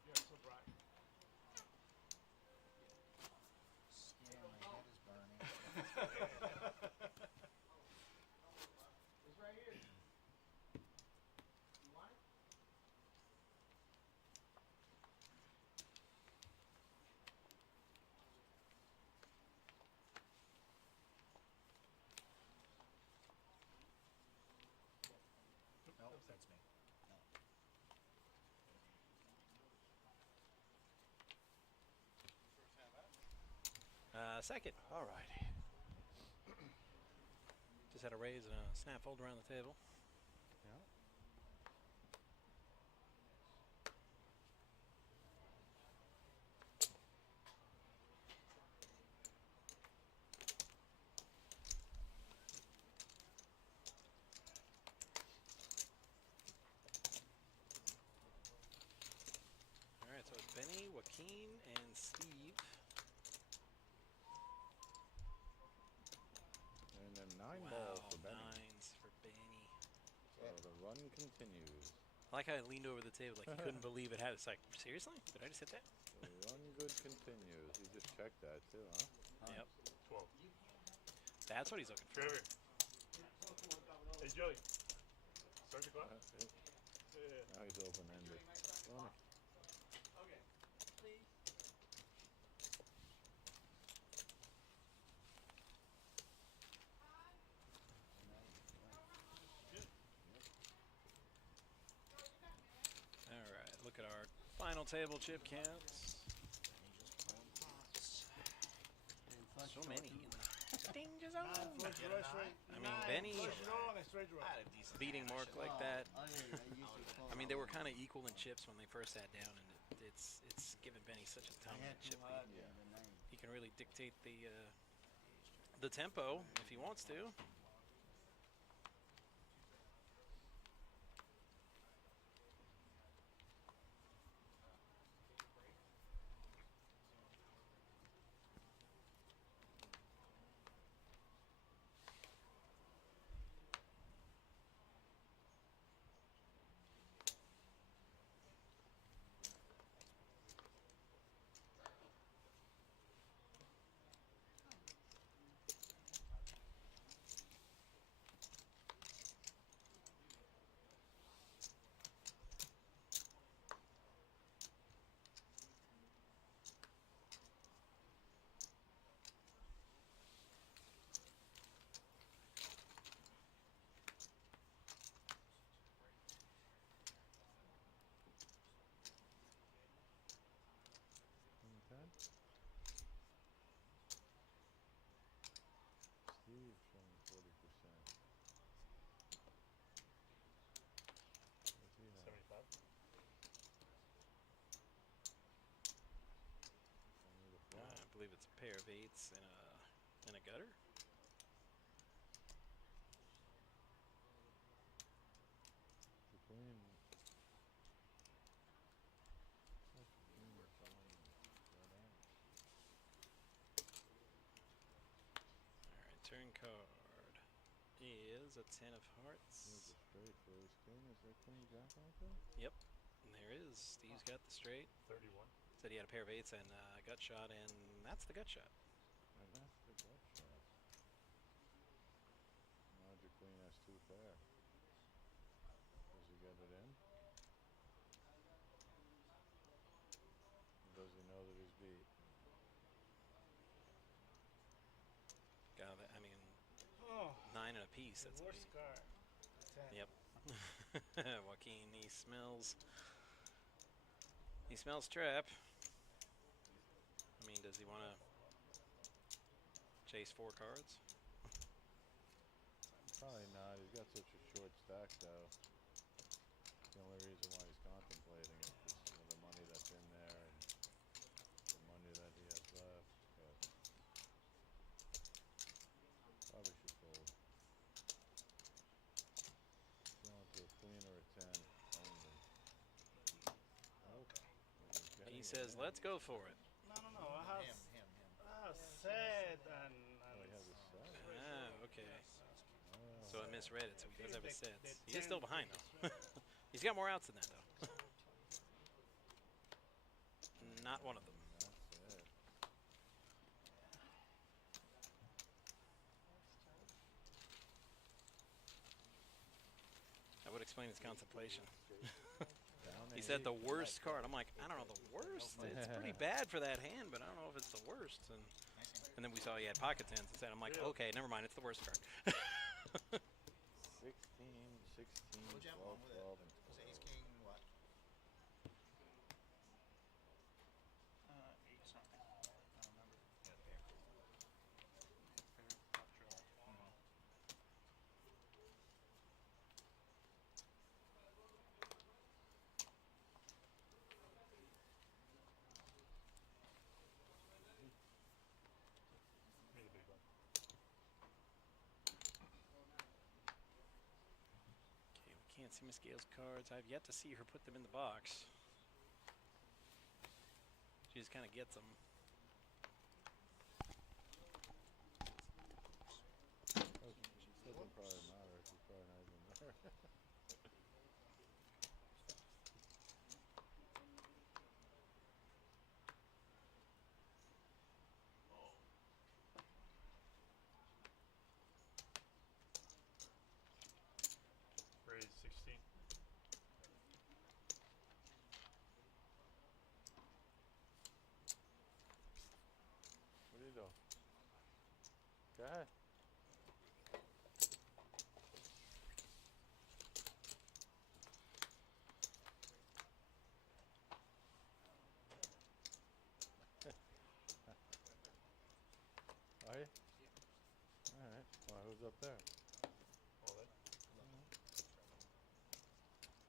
Yeah, so bright. Yeah, my head is burning. It's right here. You want it? No, that's me. No. Second. All righty. Just had a raise and a snap fold around the table. Yeah. All right, so it's Benny, Joaquin, and Steve. And then 9 Wow, balls for Benny. nines for Benny. So the run continues. I like how I leaned over the table like he couldn't believe it had. It's like, seriously? Did I just hit that? The run good continues. He just checked that too, huh? Yep. 12. That's what he's looking for. Trevor. Hey, Joey. Start the clock. Yeah. Yeah. Now he's open-ended. Funny. Okay. Please. All right, look at our final table chip counts. So many. Danger zone. I mean, Benny beating Mark like that. Oh, yeah, I usually call I mean, they were kind of equal in chips when they first sat down, and it's given Benny such a I dominant had chip too lead. hard the nine. He can really dictate the tempo if he wants to. Okay. Steve showing 40%. What's he have? 75. Only the I flop. believe it's a pair of eights and a gutter. The queen. That's the queen is showing right on. All right, turn card is a 10 of Here's hearts. a straight for his king. Is there queen jack out there? Yep, and there is. Steve's got the straight. 31. Said he had a pair of eights and a gut shot, and that's the gut shot. And that's the gut shot. Roger queen has 2 pair. Does he get it in? Or does he know that he's beat? Got it. I mean, Oh, 9 and a piece. the That's worst what card. he. Yep. Joaquin, he smells trap. I mean, does he want to chase 4 cards? Probably not. He's got such a short stack, though. The only reason why he's contemplating it is the money that's in there, and says, "Let's go for it." No. I have set and Oh, he has a set. Ah, okay. Oh. So I misread it. So he does have his The sets. He is still 10 behind though. He's got more outs than that though. Not one of them. That's it. That would explain his contemplation. Down He said the 8. worst card. I'm like, I don't know the worst. It's pretty bad for that hand, but I don't know if it's the worst. And then we saw he had pocket tens instead. I'm like, okay, never mind. It's the worst card. 16, 16, 12, 12, and 12. Ace King, what? 8 something. I don't remember. Yeah, pair. Fair, top draw. me the big one. Okay, we can't see Miss Gale's cards. I've yet to see her put them in the box. She just kind of gets them. Doesn't probably matter. She's probably not even there. Raise 16. What do you do? Go ahead. Are you? Alright. Well, who's up there? All that.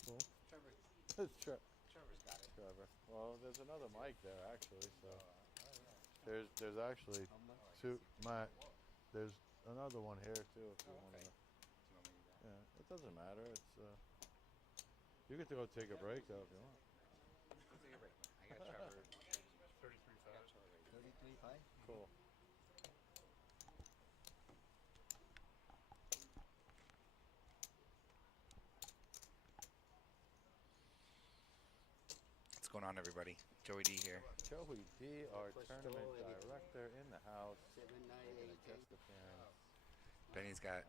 Cool. Trevor. Trevor's got it. Trevor. Well, there's another mic there actually, so there's actually two. There's another one here too if you want to. Yeah, it doesn't matter. It's you get to go take a break though if you want. Take a break. I got Trevor. 33.5. 33.5. Cool. What's going on, everybody? Joey D here. Joey D, our Push tournament throw everything. director in the house, 7, 9, making a 8, guest appearance. Benny's got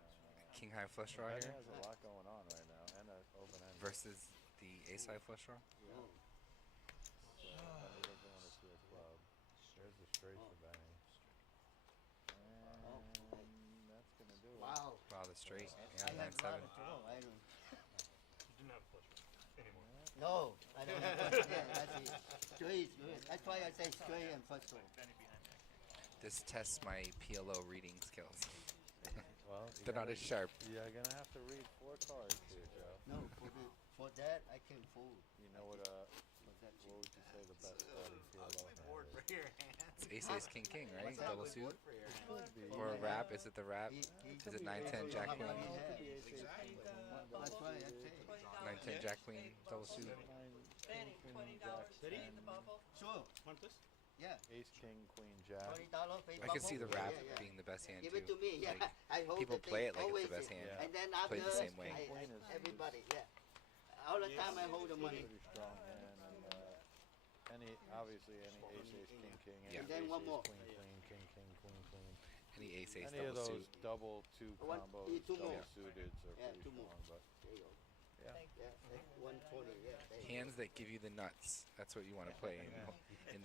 King High Flush Draw Benny here has a lot going on right now, and an open end. versus the Ace High Flush Draw. Oh. So Benny doesn't want to see a club. There's the straight for Benny. And that's gonna do it. Wow. Wow, the straight. I Yeah, have a lot 9-7. of throw. I don't. You didn't have flush anymore. No, I don't have flush. Yeah, that's it. Straight, good. That's why I say straight and first throw. This tests my PLO reading skills. Well, They're not as sharp. You're gonna have to read 4 cards here, Joe. No, for that I can fold. You know what? What would you say the best card in PLO Board hand for is? your hand. It's Ace Ace King King, right? What's up Double with suit. board for your hand? Could be. Or a wrap. Is it the wrap? He Is it 9-10 Jack how Queen? many he Could be has. ace, ace, Exactly. queen, one That's double why I suited, say. 9-10 Jack Queen, double suit. Benny, king, $20 jack, to stay in 10, the bubble. Sure. Want this? Yeah. Ace, king, queen, jack. $20 pay I can see the bubble? wrap Yeah, yeah. being the best hand Give too. it to me. Yeah. Like, I hold people the play thing it like it's always the best it. hand. Yeah. And then after Played the same way. I, everybody, yeah. All the time I hold the money. Pretty strong hand, and obviously any ace, ace, king, king, any Yeah. And then ace, one ace, more. queen, queen, king, king, queen, queen. Any Ace Ace Any of double those suit. double two One- combos, two more. double suited are Yeah, pretty two more. strong, but There you go. yeah. Yeah, that's 120. Yeah. There you go. Hands that give you the nuts. That's what you want to play in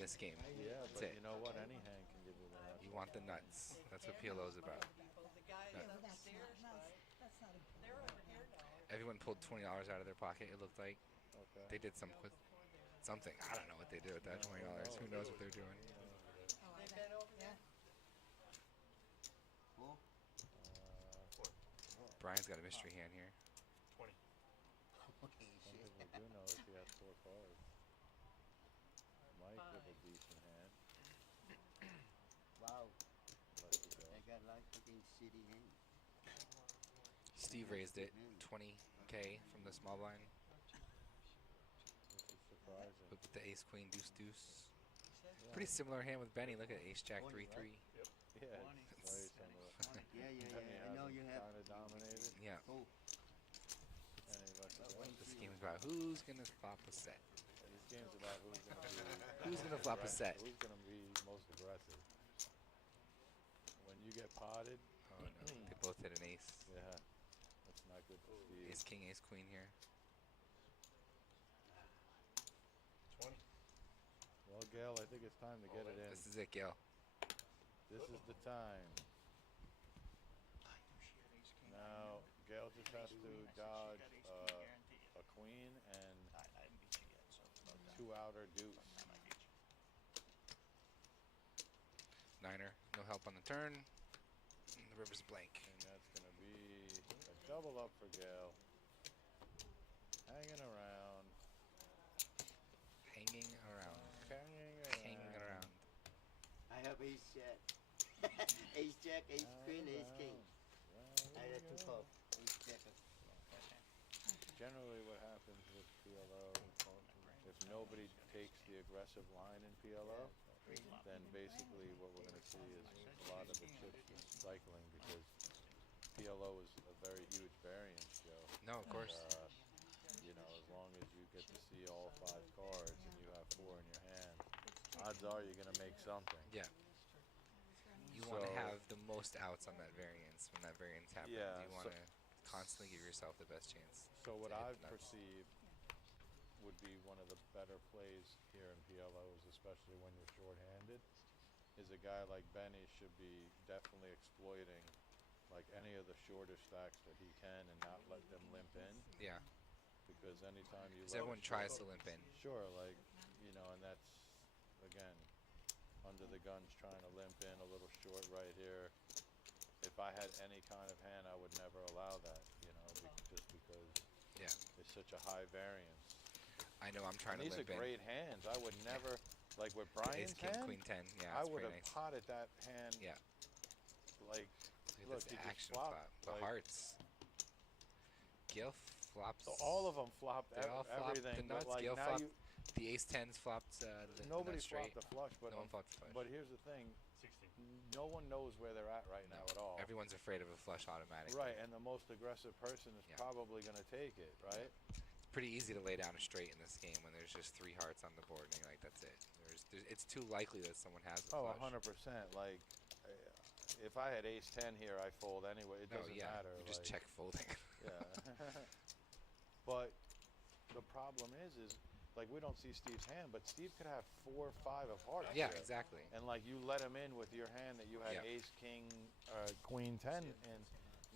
this game. Yeah, That's but it. you know what? Any hand can give you that. You want the nuts. That's what PLO is about. The guys upstairs, they're over here now. Everyone pulled $20 out of their pocket. It looked like Okay. they did some with something. I don't know what they did with that $20. Who knows what they're doing? They've been over there. Four. Brian's got a mystery hand here. 20. Okay, Some shit. people do know if he has 4 cards. Mike with a decent hand. Wow. Let you go. I got like fucking shitty hand. Steve raised it 20K from the small blind. This is surprising. surprising. With the ace queen deuce deuce. Yeah. Pretty similar hand with Benny. Look at ace jack 3-3. Yeah, it's very similar. I know you have. Kind of dominated. Yeah. Oh, Any lucky guys? This game is about who's gonna flop a set. This game's about who's gonna be Who's gonna flop a set? Who's gonna be most aggressive? When you get potted, Oh no, they both hit an ace. yeah, that's not good for Steve. Ace king, ace queen here. 20. Well, Gail, I think it's time to get it in. This is it, Gail. This is the time. Now, Gail just has to dodge a queen and 2 outer deuce. Niner, no help on the turn. And the river's blank. And that's going to be a double up for Gail. Hanging around. Hanging around. Hanging around. I have ace jack. Ace jack, ace queen, ace king. I had 2 cards. Ace jack. Generally what happens with PLO, if nobody takes the aggressive line in PLO, then basically what we're going to see is a lot of the chips just cycling because PLO is a very huge variance, Joe. No, of course. You know, as long as you get to see all 5 cards and you have 4 in your hand, odds are you're going to make something. Yeah. You want to have the most outs on that variance when that variance happens. Yeah, You want to constantly give yourself the best chance. So what to hit I've the nuts. perceived would be one of the better plays here in PLOs, especially when you're short-handed, is a guy like Benny should be definitely exploiting like any of the shorter stacks that he can and not let them limp in. Yeah. Because anytime you Because let everyone tries to limp in. Sure, like, you know, and that's, again, under the guns trying to limp in a little short right here. If I had any kind of hand, I would never allow that, you know, just because it's such a high variance. I know, I'm trying And to these limp are great in. hands. I would never, like with Brian's Ace king, hand, queen 10. Yeah, I it's would pretty have nice. potted that hand. Yeah. Like, Look look, at he this just action flopped. flop. The like, hearts. Gail flops. So all of them flopped They all flopped everything. the nuts. But like Gail now flopped. The ace 10s flopped the nobody nuts straight. flopped the flush, but no one flopped the flush. But here's the thing: 16. no one knows where they're at right now at all. Everyone's afraid of a flush automatically. Right, and the most aggressive person is probably going to take it, right? It's pretty easy to lay down a straight in this game when there's just 3 hearts on the board and you're like, that's it. It's too likely that someone has a Oh, flush. 100%. Like, if I had ace 10 here, I fold anyway. It doesn't matter. You just like, check folding. Yeah. But the problem is like we don't see Steve's hand, but Steve could have 4 or 5 of hearts. Yeah, here. exactly. And like you let him in with your hand that you had ace, king, queen 10, and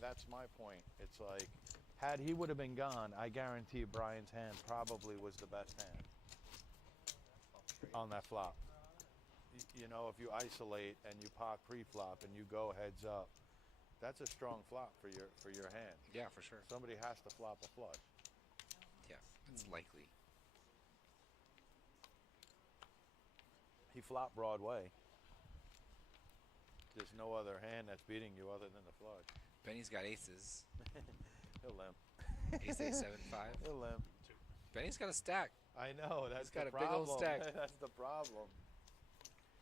that's my point. It's like, had he would have been gone, I guarantee Brian's hand probably was the best hand on that flop. You know, if you isolate and you pot pre-flop and you go heads up, that's a strong flop for your hand. Yeah, for sure. Somebody has to flop a flush. Yeah, it's likely. He flopped Broadway. There's no other hand that's beating you other than the flush. Benny's got aces. He'll limp. Ace 8, 7, 5. He'll limp. Benny's got a stack. I know, that's He's got the a big old problem. stack. That's the problem.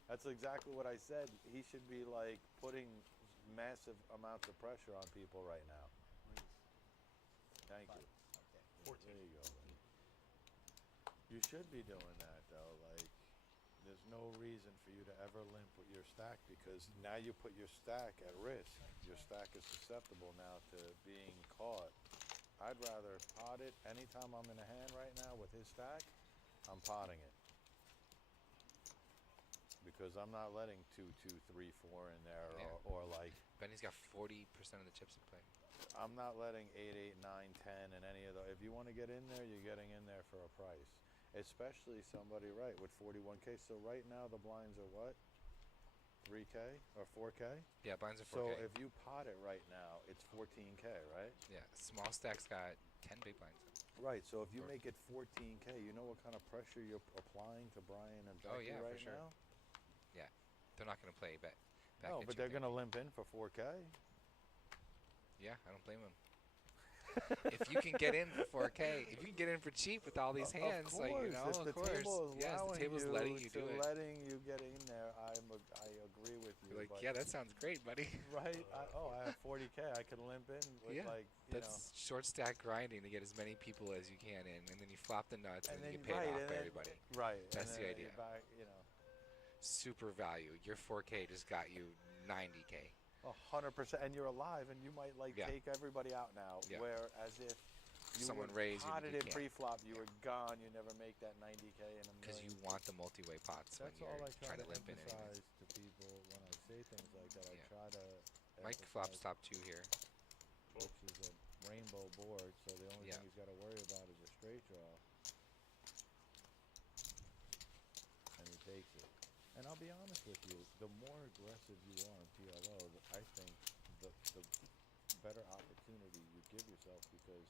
That's exactly what I said. He should be like putting massive amounts of pressure on people right now. Thank you. Okay. There you go. Buddy. You should be doing that though. Like, there's no reason for you to ever limp with your stack because now you put your stack at risk. Your stack is susceptible now to being caught. I'd rather pot it anytime I'm in a hand right now with his stack. I'm potting it because I'm not letting 2, 2, 3, 4 in there or like. Benny's got 40% of the chips in play. I'm not letting 8, 8, 9, 10 and any of those. If you want to get in there, you're getting in there for a price. Especially somebody with 41K. So right now the blinds are what? 3K or 4K? Yeah, blinds are 4K. So if you pot it right now, it's 14K, right? Yeah, small stack's got 10 big blinds. Right. So if you make it 14K, you know what kind of pressure you're applying to Brian and Becky yeah, right for sure. now? Yeah, they're not going to play back. No, but they're going to limp in for 4K. Yeah, I don't blame them. if you can get in for 4K, if you can get in for cheap with all these hands, like you know, if of the course, table is yes, the allowing table's you letting you to do it. letting you get in there, I agree with you. You're like, but yeah, that sounds great, buddy. right. I have 40K. I can limp in with Yeah, like you know. that's short stack grinding to get as many people as you can in, and then you flop the nuts, and, then you get paid right, off and by then- everybody. Right. That's and the then idea. you're back, you know. Super value. Your 4K just got you 90K. 100%, and you're alive, and you might like Yeah. take everybody out now. Yeah. Whereas if you Someone were raised you, potted you in can't. pre-flop, you were gone. You never make that 90K in a Because you million. want the multi-way pots when That's you're all I try trying to to limp in emphasize anyways. to people when I say things like that. Yeah. I try to Mike emphasize flops top 2 here. which is a rainbow board, so the only Yeah. thing he's got to worry about is a straight draw. And he takes it. And I'll be honest with you, the more aggressive you are in PLO, I think the better opportunity you give yourself, because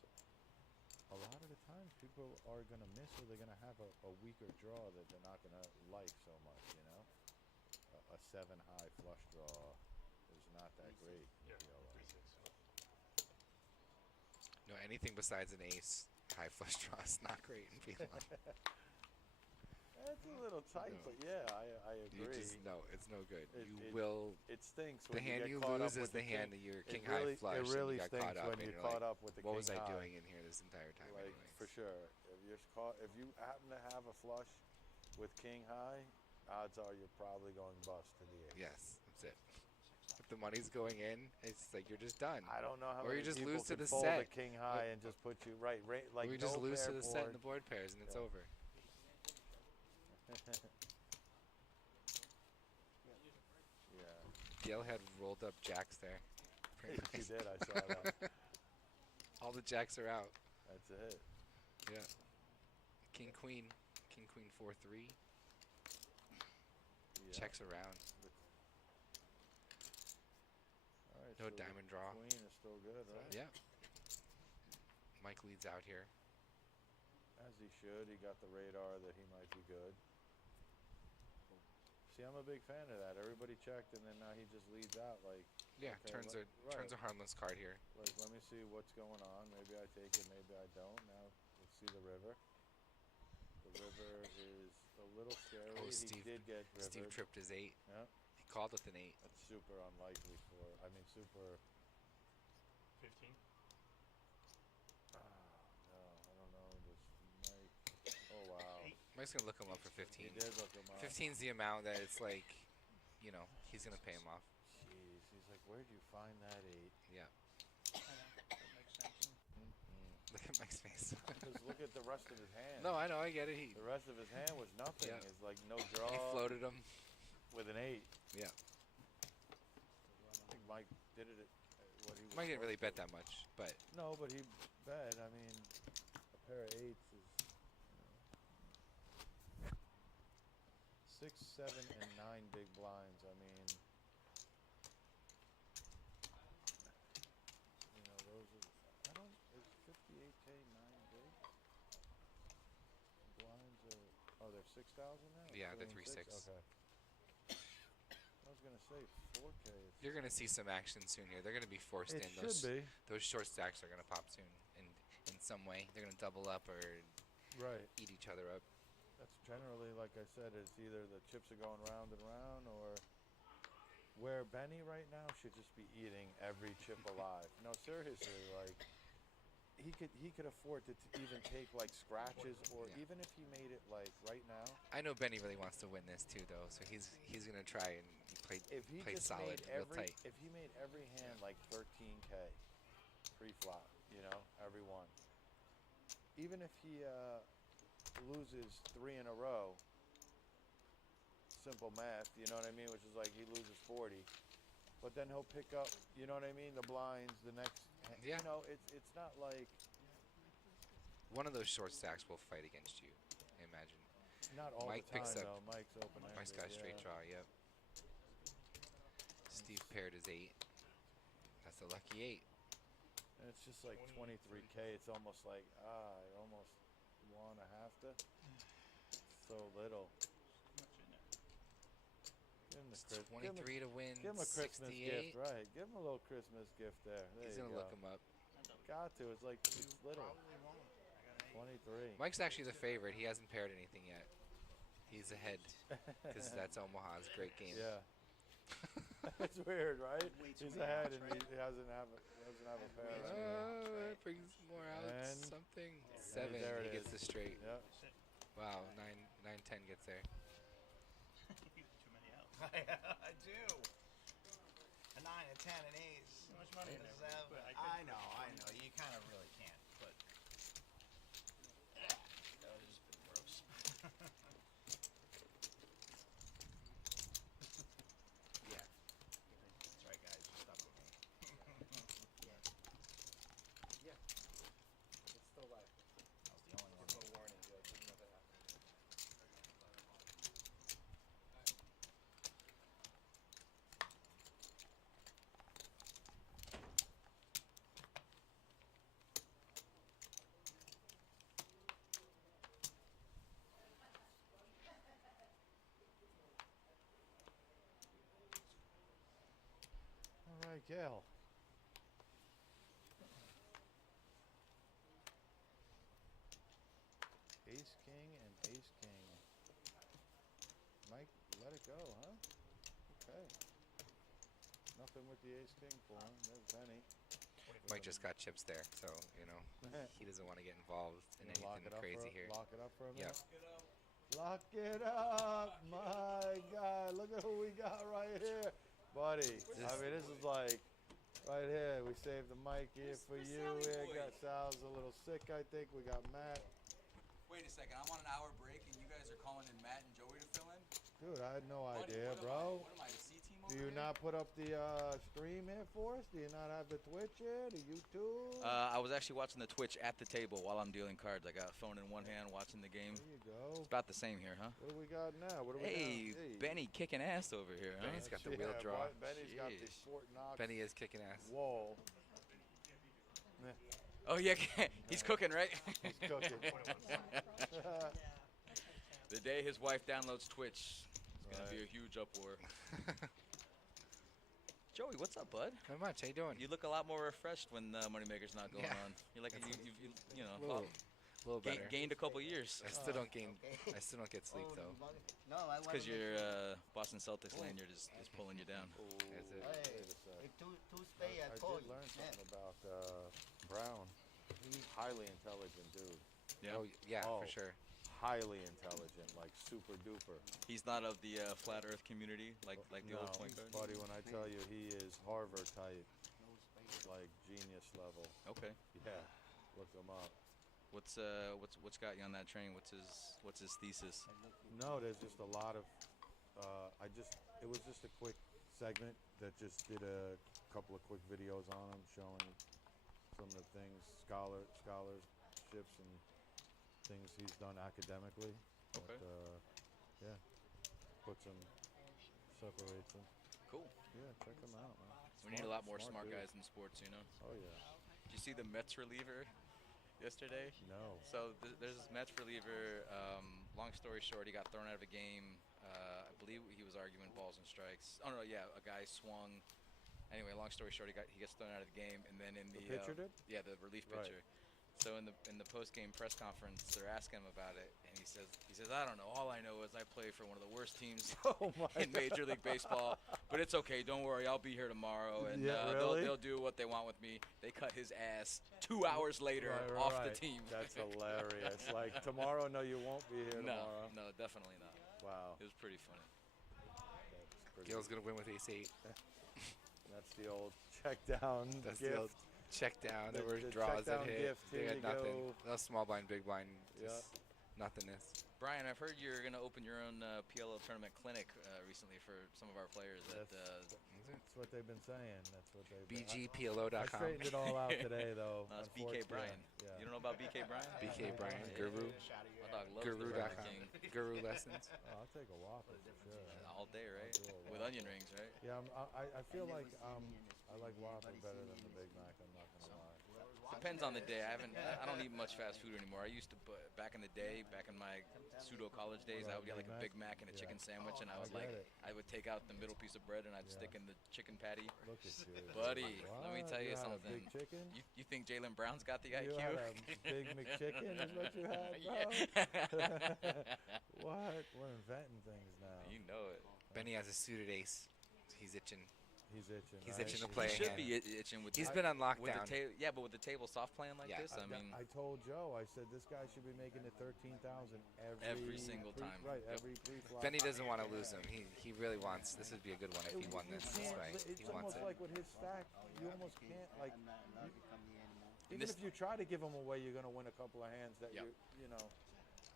a lot of the times people are going to miss, or they're going to have a weaker draw that they're not going to like so much, you know? A 7 high flush draw is not that great in PLO. No, anything besides an ace high flush draw is not great in PLO. It's a little tight, No. but yeah, I You agree. just no, it's no good. It will. It stinks The when hand you you get caught lose up is with the hand king. that you're It king really- high flush. it really and you got caught stinks up when and you're you're caught like, up with the what was king I high. doing in here this entire time? Like anyways? for sure, if you happen to have a flush with king high, odds are you're probably going bust to the ace. Yes, that's it. If the money's going in, it's like you're just done. I don't know how Or many you just people lose to could the fold set. a king high and just put you right, like or you no just lose to pair the set in board. the board pairs and it's Yeah. over. Yeah. Gail had rolled up jacks there. Pretty She nice. did, I saw that. All the jacks are out. That's it. Yeah. King queen 4-3. Yeah. Checks around. All right, No so the diamond draw. Queen is still good, right? Yeah. Mike leads out here. As he should. He got the radar that he might be good. See, I'm a big fan of that. Everybody checked, and then now he just leads out. Like, Yeah, okay, turns a harmless card here. Like, let me see what's going on. Maybe I take it, maybe I don't. Now, let's see the river. The river is a little scary. Oh, he Steve- did get rivered. Steve tripped his 8. Yeah, He called with an 8. that's super unlikely for. I mean, super. 15. No, I don't know. This Mike. Oh wow. Mike's gonna look him up for 15. He did look him up. 15's the amount that it's like, you know, he's gonna pay him off. Jeez, he's like, where'd you find that 8? Yeah. That makes sense. Look at Mike's face. Because look at the rest of his hand. No, I know, I get it. He The rest of his hand was nothing. Yeah. It's like no draw. floated him. With an 8. Yeah. I think Mike did it at what he was. Mike didn't really supposed bet that much, but to. No, but he bet. I mean, a pair of 8s is. 6, 7, and 9 big blinds. I mean, you know, those are. I don't. Is 58K 9 big? Blinds are. Oh, they're 6,000 now. Yeah, they're 3 and 3-6. Okay. I was gonna say 4K. you're gonna see some action soon here. They're gonna be forced It in. should be. Those short stacks are gonna pop soon, in some way. They're gonna double up or Right. eat each other up. That's generally, like I said, it's either the chips are going round and round, or where Benny right now should just be eating every chip alive. No, seriously, like he could afford to even take like scratches, or Yeah. even if he made it like right now, I know Benny really wants to win this too, though. So he's gonna try and play if he just solid, made real every tight. if he made every hand like 13K pre-flop, you know, every one. Even if he loses 3 in a row, simple math, you know what I mean, which is like he loses 40, but then he'll pick up, you know what I mean, the blinds the next. Yeah. You know, it's not like One of those short stacks will fight against you. I imagine. not all Mike the time picks up- though. Mike's open. Mike's got a straight draw. Yep. Steve paired his 8. That's a lucky 8. And it's just like 23K. It's almost like I almost want to have to. So little. Give him the It's Chris- 23 to win. Give him a Christmas 68. gift, right? Give him a little Christmas gift there. There He's you gonna go. look him up. got to. It's like it's little. Probably won't. 23. Mike's actually the favorite. He hasn't paired anything yet. He's ahead because that's Omaha's great game. Yeah. It's weird, right? Way too He's many ahead outs, and right? he doesn't have a pair. Way too right? Oh, that brings more out. And Something. there 7. it He gets is. the straight. Yep. Wow. 9-10 gets there. Too many outs. I do. A 9, a 10, an ace. Too much money in there. Seven. But I know. You kind of really can't, but that was just a bit gross. Yeah. that's right, guys. You're stuck with me. Yeah. It's still live. That was the only one. There's no warning. There's nothing happening. All right, Gail. Ace king and ace king. Mike, let it go, huh? Okay. Nothing with the ace king for him. There's Benny. Mike just got chips there, so you know he doesn't want to get involved in Lock anything it up crazy for, here. Lock it up for a Yeah. minute. Lock it up, my God! Look at who we got right here, buddy. I mean, this is like right here. We saved the mic here for you. Here, got Sal's a little sick, I think. We got Matt. Wait a second, I'm on an hour break and you guys are calling in Matt and Joey to fill in? Dude, I had no Buddy, idea, what bro. What am I, the C-team over Do you here? not put up the stream here for us? Do you not have the Twitch here, the YouTube? I was actually watching the Twitch at the table while I'm dealing cards. I got a phone in one hand watching the game. There you go. It's about the same here, huh? What do we got now? What do we Hey, got? Benny kicking ass over here, huh? Benny's got the wheel draw. Benny's got the Jeez. Fort Knox Benny is kicking ass. wall. Oh, yeah, he's cooking, right? He's cooking. The day his wife downloads Twitch, it's going to be a huge uproar. Joey, what's up, bud? Not much. How you doing? You look a lot more refreshed when Moneymaker's not going Yeah. on. You're like, you know, A little better. gained a couple years. I still don't gain. I still don't get sleep though. No, I It's want because you're Boston Celtics lane. You're just pulling you down. Is it? Hey, Wait a sec. with two spade, I I call did you. learn Yeah. something about Brown. He's highly intelligent dude. Yeah. Oh yeah, Oh. for sure. Highly intelligent, like super duper. He's not of the flat Earth community like the No, old point guard. buddy, when I tell you he is Harvard type, like genius level. Okay. Yeah, look him up. What's got you on that train? What's his thesis? No, there's just a lot of. It was just a quick segment that just did a couple of quick videos on him showing some of the things, scholarships and things he's done academically. Okay. But, yeah, puts him, separates him. Cool. Yeah, check him out, man. We need a lot more smart dude. guys in sports, you know. Oh yeah. Did you see the Mets reliever yesterday? No. So there's this Mets reliever. Long story short, he got thrown out of a game. I believe he was arguing balls and strikes. Oh no, yeah, a guy swung. Anyway, long story short, he gets thrown out of the game, and then in The the pitcher did? Yeah, the relief Right. pitcher. So in the post game press conference, they're asking him about it, and he says I don't know. All I know is I play for one of the worst teams Oh my in Major League Baseball, but it's okay. Don't worry, I'll be here tomorrow, and Yeah, really? they'll do what they want with me. They cut his ass 2 hours later Right, off right. the team. That's hilarious. Like tomorrow, no, you won't be here No, tomorrow. no, definitely not. Wow. It was pretty funny. That's pretty. Gil's gonna win with ace-8. That's the old check down That's gift. the old check down. The- There were the draws check that down hit. gift. They Here had you nothing. go. No small blind, big blind. Yeah. Just nothingness. Brian, I've heard you're going to open your own PLO tournament clinic recently for some of our players. That's what they've been saying. That's what they've been. I BGPLO.com. straightened it all out today, though. No, it's BK unfortunately. Brian. Yeah. You don't know about BK Brian? BK Brian, Yeah. Guru. My dog loves the Burger Guru.com. King. Guru lessons. Oh, I'll take a Whopper for sure. All day, right? I'll do a With Whopper. onion rings, right? Yeah, I feel like I like Whopper better than the Big Mac. I'm not gonna lie. depends on the day. I don't eat much fast food anymore. I used to, but back in the day, back in my pseudo college days, I would get like a Big Mac and a chicken sandwich, and I was like, I would take out the middle piece of bread and I'd stick in the chicken patty. Look at you. Buddy, What? let me tell you had a something. big chicken? You think Jalen Brown's got the IQ? You had a Big McChicken is what you had, bro? What? We're inventing things now. You know it. Benny has a suited ace. He's itching. He's itching. He's right? itching to play. He should hand. be itching with. He's the, been on with lockdown. the yeah, but with the table soft playing like this, I mean, I told Joe, I said this guy should be making it 13,000 every single time. Right, Yep. every pre-flop. Benny doesn't want to lose him. He really wants. This would be a good one if he won this way. It's He wants almost it. like with his stack, you almost can't like. I'm not allowed to come here anymore. Even if you try to give him away, you're gonna win a couple of hands that you know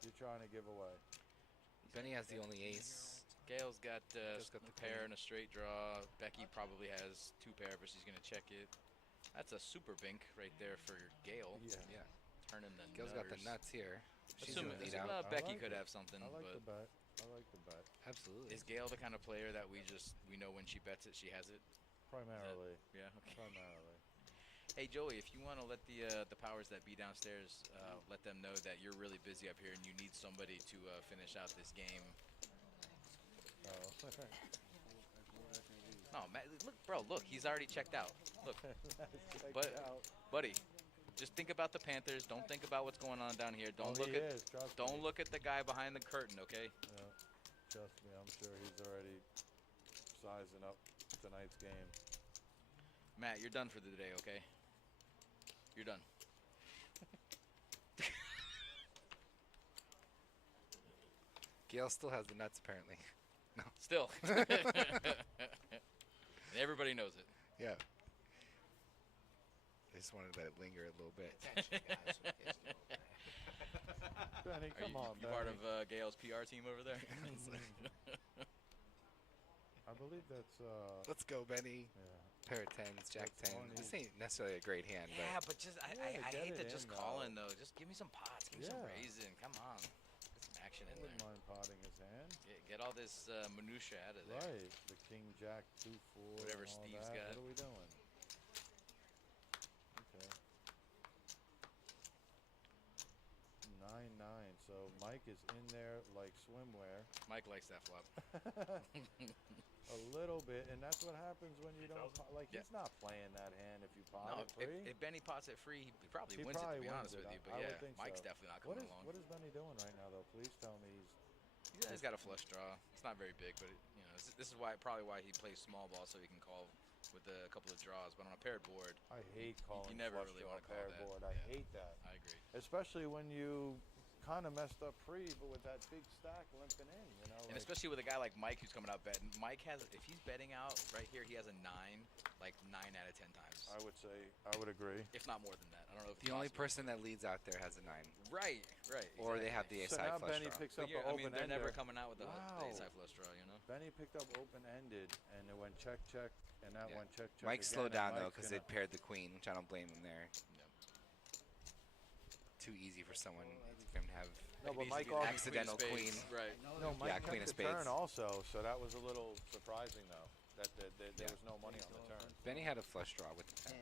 you're trying to give away. Benny has the only ace. Gail's got Just got the the pair and a straight draw. Becky probably has 2 pair, but she's gonna check it. That's a super bink right there for Gail. Yeah. Turning the Gail's got the nuts here. She's gonna lead out. Becky could have something, I like but the bet. I like the bet. Absolutely. is Gail the kind of player that we know when she bets it, she has it? Primarily. Yeah. Okay. Primarily. Hey Joey, if you want to let the powers that be downstairs let them know that you're really busy up here and you need somebody to finish out this game. Oh. No, man, look, bro, look, he's already checked out. Look, buddy, just think about the Panthers. Don't think about what's going on down here. Don't look at the guy behind the curtain, okay? Yeah. Trust me, I'm sure he's already sizing up tonight's game. Matt, you're done for the day, okay? You're done. Gail still has the nuts apparently. No. Still. Everybody knows it. Yeah. I just wanted to let it linger a little bit. Benny, come on, you part of Gail's PR team over there? I believe that's. Let's go, Benny. Yeah. Pair of tens, jack 10. This ain't necessarily a great hand, Yeah, but but just I hate to just call in though. Just give me some pots, give me some raisin. Come on, get some action in Wouldn't there. mind potting his hand. Get all this minutia out of there. Right, the king jack 2-4. Whatever and all Steve's that. got. What are we doing? Okay. 9-9. So Mike is in there like swimwear. Mike likes that flop. A little bit, and that's what happens when you don't like. He's not playing that hand if you pot No, it free. if Benny pots it free, he probably He wins it. To probably be honest wins with it. you, but I would yeah, think Mike's so. definitely not coming along. What is Benny doing right now, though? Please tell me He's got a flush draw. It's not very big, but this is probably why he plays small ball so he can call with a couple of draws. But on a paired board, I hate calling. You never flush really draw want to call pair that. board. I hate that. I agree. Especially when you kind of messed up pre, but with that big stack limping in, you know. And especially with a guy like Mike who's coming out betting. Mike has, if he's betting out right here, he has a 9, like 9 out of 10 times. I would say, I would agree. If not more than that. I don't know if the only person that leads out there has a 9. Right. Or they have the ace So side now flush Benny draw. picks up But an I mean, they're open-ender. never coming out with the ace high flush draw, you know. Benny picked up open-ended, and it went check, check, and that went check, check. Mike again, slowed and down though Mike's because gonna- they paired the queen, which I don't blame him there. Too easy for someone for him to have No, but Mike also accidental queen. Right. No, Mike yeah, queen of kept the turn spades. also, so that was a little surprising though. That there was no money on the turn. Benny had a flush draw with the 10.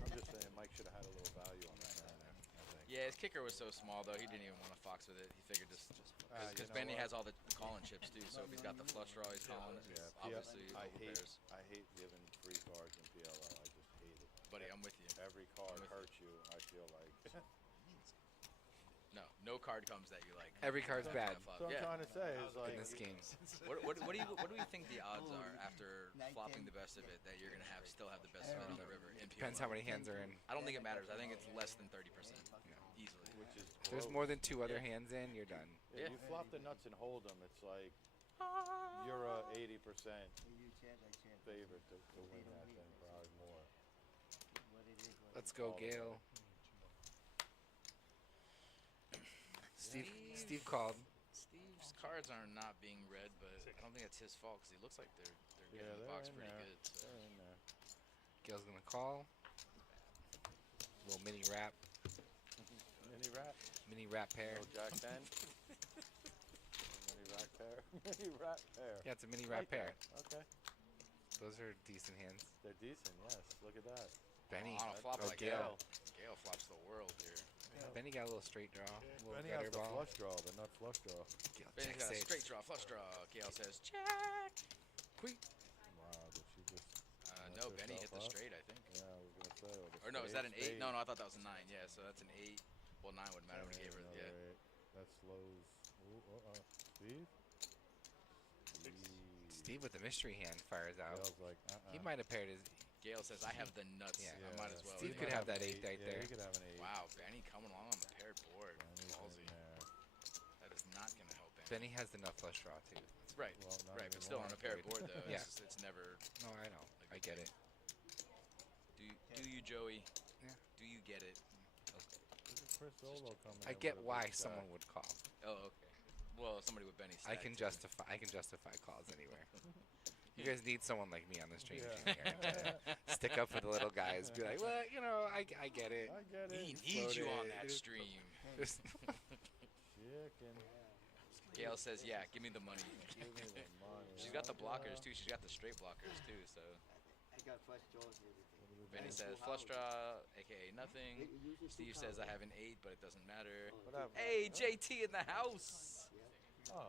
I'm just saying, Mike should have had a little value on that turn there. I think. Yeah, his kicker was so small though, he didn't even want to fox with it. He figured just because you know Benny what? has all the calling chips too. So if he's got the flush draw, he's calling. Yeah, Obviously, I overpairs. hate giving free cards in PLO. I just hate it. Buddy, I'm with you. Every card hurts you. I feel like. No card comes that you like. Every card's bad. So I'm trying to say is like in this game. What do you think the odds are after flopping the best of it that you're gonna still have the best of it on the river? In Depends how many hands are in. I don't think it matters. I think it's less than 30%. Easily. Which is If there's more than 2 other hands in, you're done. If you flop the nuts and hold them, it's like you're a 80% favorite to win that thing, probably more. Let's go, Gail. Steve called. Steve's cards are not being read, but I don't think it's his fault because he looks like they're getting the box pretty good. So. They're in there. Gail's gonna call. Little mini wrap. Mini wrap. Mini wrap pair. Little jack 10. Mini wrap pair. Mini wrap pair. Yeah, it's a mini wrap pair. Okay. Those are decent hands. They're decent, yes. Look at that. Benny. On a flop Oh, like Gail. Gail flops the world here. Benny got a little straight draw. A little Benny gutter has the ball. flush draw, the nut flush draw. Benny's got a Check straight six. draw, flush draw. Gale says check. Quick. Wow, did she just? No, mess Benny hit the herself up? straight, I think. Yeah, I was gonna say. Or no, is that an 8? No, I thought that was a 9. Yeah, so that's an 8. Well, 9 wouldn't matter when he gave her. Yeah. That slows. Ooh, Steve. Steve with the mystery hand fires out. Gale's like, He might have paired his. Gale says, I have the nuts. Yeah. I might as well. Steve could have that 8 right Yeah, there. he could have an 8. Wow, Benny coming along on the paired board. Benny's Ballsy. in there. That is not going to help Benny. Benny has the nut flush draw too. Right, Well, not right, but still on a anymore. paired board though. Yeah. It's never. No, I know. I get it. Do you, Joey? Yeah. Do you get it? Look at Chris Solo coming I in get with a why big someone stack. would call. Oh, okay. Well, somebody with Benny's. I can justify. I can justify calls anywhere. You guys need someone like me on the stream team here to stick up for the little guys. Be like, well, you know, I get it. I get it. He needs you on Floated. that stream. Just Chicken. Gail says, "Yeah, give me the money." Give me the money. She's got the blockers too. She's got the straight blockers too. So I got flush draws and everything. Benny And says, full "Flush houses. draw, aka nothing." It usually Steve full says, "I houses. have an 8, but it doesn't matter." What happened? Hey, JT in the house. Oh.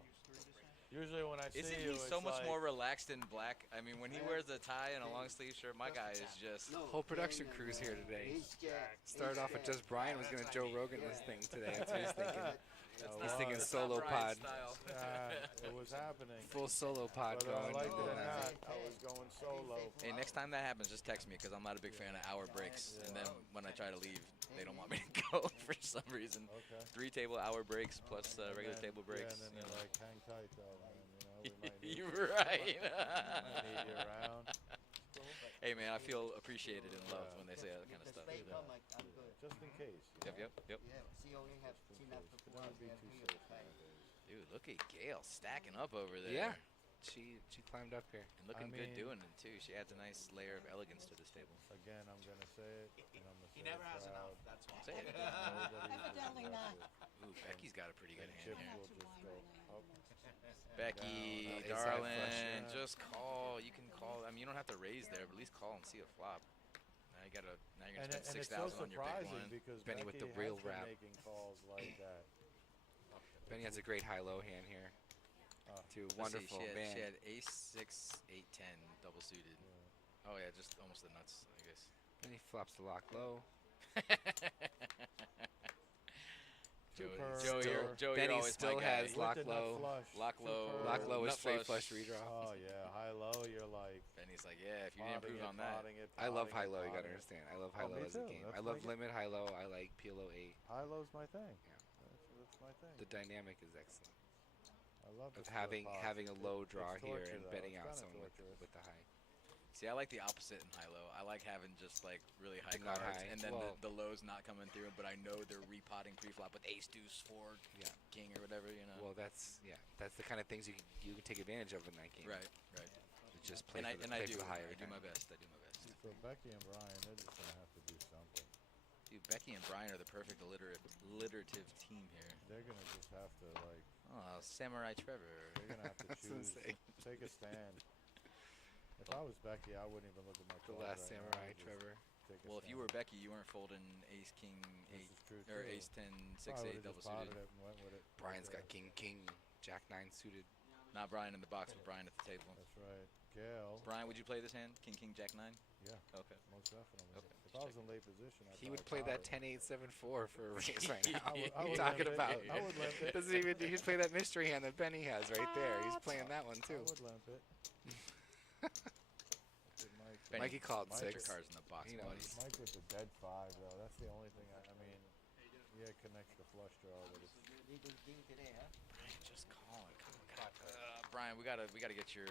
Usually when I see Isn't you, he so it's much like, more relaxed in black? I mean, when he wears a tie and a long sleeve shirt, my guy is just. No, whole production and, crew's here today. ace jack, Started ace off with jack. just Brian was gonna Joe Rogan this thing today. That's what he's thinking. That's He's thinking that's solo not Brian's pod. style. it was happening. Full solo pod Whether I going. liked it or Yeah. not, I was going solo. Hey, next time that happens, just text me because I'm not a big fan of hour breaks. And then when I try to leave, they don't want me to go for some reason. Okay. 3 table hour breaks plus regular table breaks. Yeah, and then you they're know. like, hang tight though, man. You know, we might need, You're right. might need you around. Hey man, I feel appreciated and loved when they say that kind of stuff. Spade come, I'm good. Just in case. you Yep, know. yep. Yeah, she only have she not Could for never one. be Have too three safe or five. nowadays. Dude, look at Gail stacking up over there. Yeah. She climbed up here. And looking I good mean- doing it too. She adds a nice layer of elegance to this table. Again, I'm gonna say it, and I'm gonna say He never it has proud. enough. That's why. Say it. Nobody's Evidently not. aggressive. Ooh, Becky's got a pretty good And hand chips here. will just go up. Becky, down, up. Is that darling, flush? just call. You can call. I mean, you don't have to raise there, but at least call and see a flop. Now you're And, gonna spend and it's so 6,000 on your big surprising blind. because Benny with Becky the real has been rap. making calls like that. Benny has a great high-low hand here. Too Let's see, wonderful, she had, man. She had ace 6, 8, 10 double suited. Oh yeah, just almost the nuts, I guess. Benny flops the lock low. Joey, Benny always still my guy. has lock low. Lock low. Lock low is nut straight flush redraw. Oh yeah, high low. You're like. Benny's like, yeah, if you didn't potting improve it, on that. potting it, I love potting it, high-low, you gotta potting it. understand. I love Oh, high-low me as a too. game. That's I love my game. limit high-low. I like PLO 8. High low's my thing. Yeah. That's my thing. The dynamic is excellent. I love Of the having split having a pots. low It's draw here torture, and though. betting It's out kinda someone torturous. with the high. See, I like the opposite in high low. I like having just like really high Not cards, high. and then Well- the lows not coming through. But I know they're repotting pre-flop with ace, deuce, 4, Yeah. king, or whatever. You know. Well, that's the kind of things you can take advantage of in that game. Right. You just play And for the, I play do. for the high I every do my time. best. I do my best. So Becky and Brian, they're just gonna have to do something. Dude, Becky and Brian are the perfect alliterative team here. They're gonna just have to like. Oh, Samurai Trevor. They're gonna have to I was gonna choose. say. Take a stand. If I was Becky, I wouldn't even look at my The cards last right now. samurai, I'd just Trevor. take a Well, if you stand. were Becky, you weren't folding ace, king, This 8, is true, or too. ace, 10, 6, Probably 8 would've double just potted suited. it and went with it. Brian's right got king, jack 9 suited. Not Brian in the box, but Brian at the table. That's right. Gail. Brian, would you play this hand? King, jack 9? Yeah. Okay. Most definitely. Okay, If I was in late position, I'd He would probably play that pot it. 10-8-7-4 for a raise right now. I What would- I are you would talking limp it. about? I would limp it. Doesn't even he'd play that mystery hand that Benny has right there. He's playing that one I too. would limp it. Benny, Mikey called put your 6. cards in the box, He buddy. knows. Mike with the dead 5 though. That's the only thing. I mean, yeah, it connects the flush draw, but it's. Legal game today, huh? Brian, just call it. Come on, Brian, we gotta get your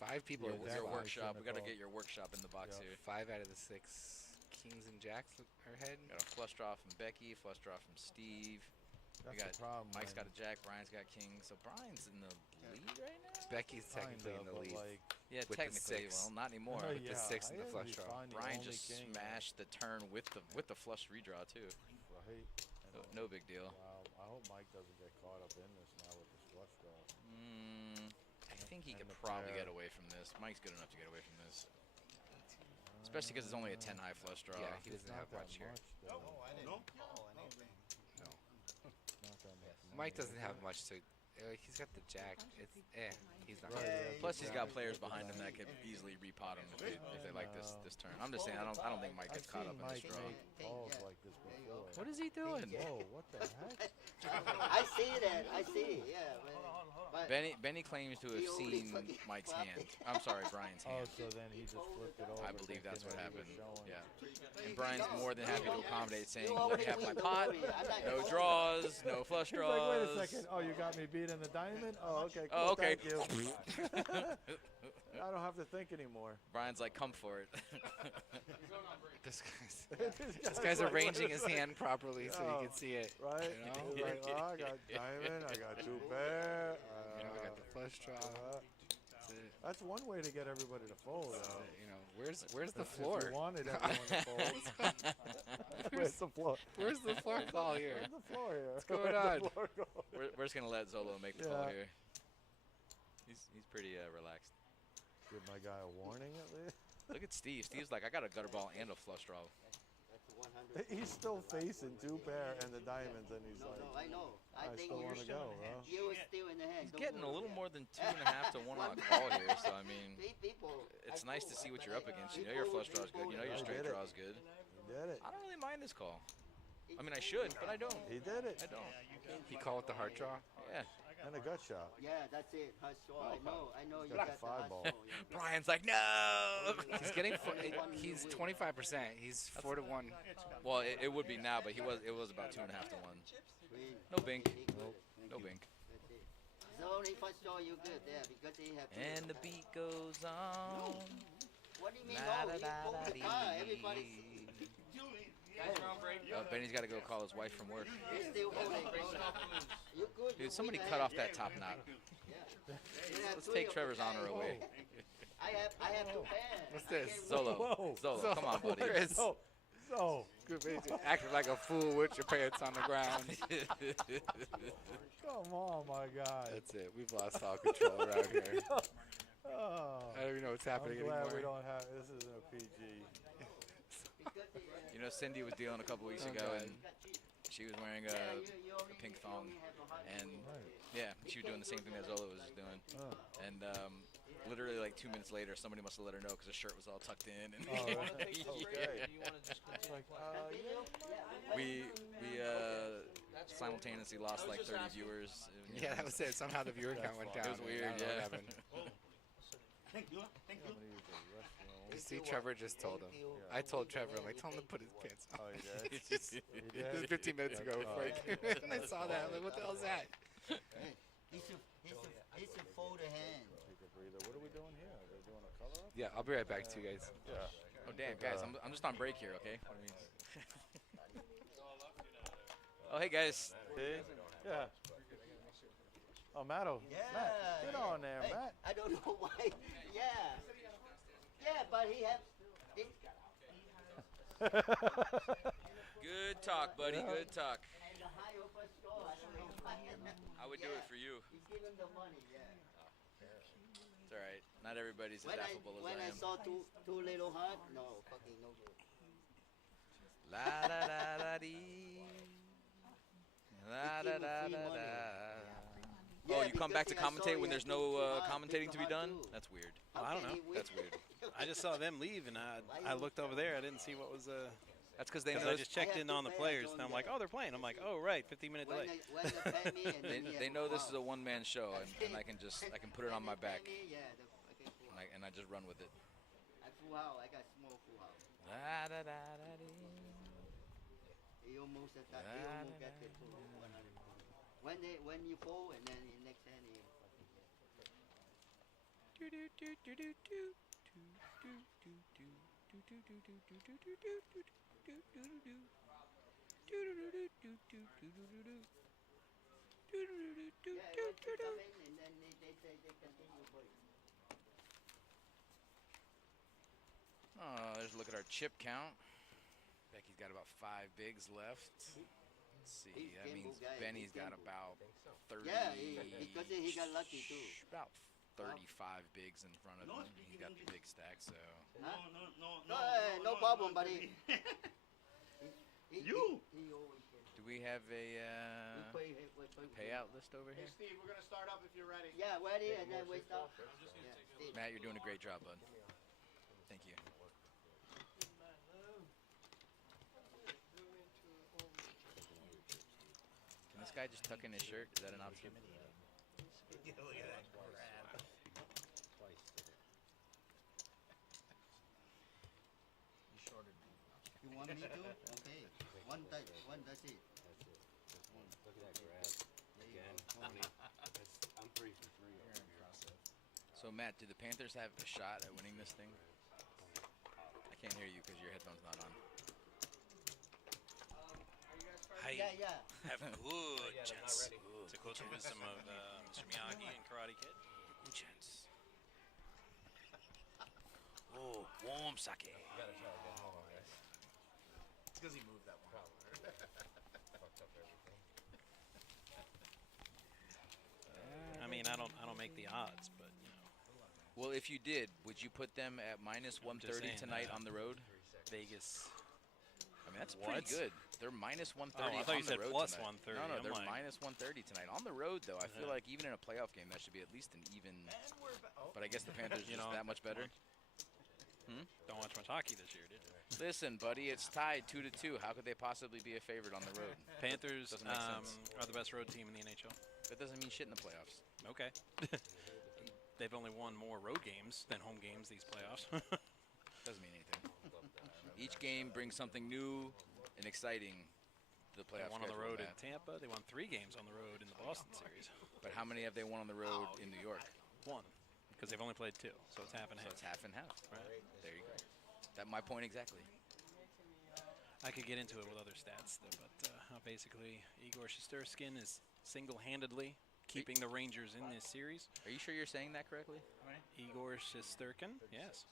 5 people your, in this your box. workshop. We gotta call. get your workshop in the box Yep. here. 5 out of the 6 kings and jacks are head. Got a flush draw from Becky, flush draw from Steve. That's we got the problem. Mike's when- got a jack, Brian's got king. So Brian's in the lead right now. Becky's technically in Kinda, the but lead. like, Yeah, with the technically, 6. well, not anymore. With the 6 and the I flush usually draw. find the Brian only just king, smashed the turn with the flush redraw too. Right. No big deal. Wow. I hope Mike doesn't get caught up in this now with this flush draw. I think he And could the probably pair. get away from this. Mike's good enough to get away from this. Especially because it's only a 10 high flush draw. Yeah, he doesn't Not have that much here. though. No, I didn't call anything. No. Not that much Mike money. doesn't have much to. He's got the jack. It's he's not. Right, gonna- yeah. Plus, he's got players behind him that could easily repot him if they like this turn. I'm just saying, I don't think Mike gets caught up in this Mike draw. make calls like this before. What is he doing? Whoa, what the heck? I see that. I see. Yeah. But Benny claims to have seen Mike's hand. I'm sorry, Brian's Oh, hand. so then he just flipped it over. I believe that's what thinking that he happened. was showing. Yeah. And Brian's more than happy to accommodate, saying, You "Let me already have my win, don't pot, worry. I'm not no gonna- draws, no flush He's draws." like, wait a second. Oh, you got me beat in the diamond? Oh, okay. Cool, Oh, okay. Thank you. I don't have to think anymore. Brian's like, "Come for it." This guy's This guy's like, wait arranging a his second. hand properly so Oh, he can see it. Right? You know? He's like, oh, I got diamond. I got two pair. You know, I got the flush draw. That's it. That's one way to get everybody to fold. You know, where's the If floor? you wanted everyone to fold. Where's the floor? Where's the floor call here? Where's the floor here? What's going Where's on? the floor go? We're just gonna let Zolo make the call Yeah. here. He's pretty relaxed. Give my guy a warning at least. Look at Steve. Steve's like, "I got a gutter ball and a flush draw." that's 100. He's still facing two pair and the diamonds, and he's No, like, I know. I think still want to go, bro. you were still in the hand. He's getting a little more than 2.5 to 1 on a call here, so I mean, People. it's nice to see what you're up against. You know your flush draw's good. You know your He straight did it. draw's good. He did it. I don't really mind this call. I mean, I should, but I don't. He did it. I don't. He called with the hard draw. Yeah. And a gut shot. Yeah, that's it. Hustle. I know you got got the five ball. hustle. Yeah. Brian's like, "No." He's getting. He's 25%. He's 4 to 1. Well, it would be now, but it was about 2.5 to 1. No bink. No bink. That's it. The only first draw you good there because he have. And the beat goes on. What do you mean? La, No, da, he da, pulled da, the dee. car. Everybody's. Benny's got to go call his wife from work. He's still holding. You good? Dude, somebody cut off that top knot. Let's take Trevor's honor away. I have two pairs. What's this? Zolo. Whoa. Zolo, come on, buddy. Chris. So, Good man. Acting like a fool with your pants on the ground. come on, my guy. That's it. We've lost all control around here. Oh, I don't even know what's happening I'm glad anymore. we don't have. This isn't a PG. You know, Cindy was dealing a couple weeks ago, and she was wearing a pink thong, and yeah, she was doing the same thing that Zola was doing. And literally like 2 minutes later, somebody must have let her know because her shirt was all tucked in. And we simultaneously lost like 30 viewers. Yeah, that was it. Somehow the viewer count went down. It was weird. I don't know what Yeah. happened. Thank you. Thank you. You see, Trevor just told him. I told Trevor, I'm like, tell him to put his pants on. Oh, you did? This was 15 minutes ago before I came in, and I saw that. I'm like, what the hell is that? He should fold a hand. Take a breather. What are we doing here? Are they doing a color up? Yeah, I'll be right back to you guys. Yeah. Oh damn, guys, I'm just on break here, okay? Oh hey guys. See? Yeah. Oh, Matto. Yeah. Matt, get on there, Hey, Matt. I don't know why. Yeah. Yeah, but he have. Good talk, buddy. Yeah. Good talk. And the high upper score, I don't know why. I would do it for you. You give him the money, yeah. It's all right. Not everybody's as affable as when I I am. saw two little heart, no, fucking no good. La da da da dee. La da da da da. Yeah, Oh, you come back to because I saw commentate he when had there's two no heart, commentating to be bigger done? heart too. That's weird. Oh, I don't know. That's weird. I just saw them leave, and I looked over there. I didn't see what was. That's because they Because know I just checked in on the players, and I'm like, oh, they're playing. I'm like, oh, right, 15-minute delay. they know this is a one-man show, and I can put it on my back, Yeah, the fucking full house. and I just run with it. I full house. I got small full house. La da da da dee. He almost at that. He almost got the full 100. When you fold, and then the next hand he fucking and then they say they continue playing. Oh, there's a look at our chip count. Becky's got about 5 bigs left. Let's see. That means Benny's got about 30. Yeah, because he got lucky too. About 35 bigs in front of him. He's got the big stack, so. No problem, buddy. You. Do we have a payout list over Hey, here? Steve, we're gonna start up if you're ready. Yeah, ready, and then we start. Matt, you're doing a great job, bud. Thank you. Can this guy just tuck in his shirt? Is that an option? Look at that crab. You shorted me. You want me to? Okay. One touch. That's it. Look at that grab. Again, 20. I'm 3 for 3 over here. So, Matt, do the Panthers have a shot at winning this thing? I can't hear you because your headphone's not on. I Yeah. have good chance. To quote the wisdom of Mr. Miyagi and Karate Kid. Good chance. Oh, warm sake. You gotta try again. Hold on, guys. It's because he moved that one. Fucked up everything. I mean, I don't make the odds, but you know. Well, if you did, would you put them at minus 130 saying, tonight on the road? Vegas. I mean, that's What? pretty good. They're minus 130 Oh, I thought on you said the road plus tonight. 130. No, I'm they're like- minus 130 tonight. On the road, though, I feel like even in a playoff game, that should be at least an even. But I guess the Panthers You are just know, that much better. Don't watch much hockey this year, did you? Listen, buddy, it's tied 2-2. How could they possibly be a favorite on the road? Panthers Doesn't make sense. are the best road team in the NHL. That doesn't mean shit in the playoffs. Okay. They've only won more road games than home games these playoffs. Doesn't mean anything. Each game brings something new and exciting to the They playoff won on the schedule, road in Matt. Tampa. They won 3 games on the road in the Boston series. But how many have they won on the road in New York? 1, because they've only played 2, so it's half and So half. it's half and half. Right. There you go. That's my point exactly. I could get into it with other stats, though, but basically, Igor Shesterkin is single-handedly keeping the Rangers in this series. Are you sure you're saying that correctly? Igor Shesterkin, yes.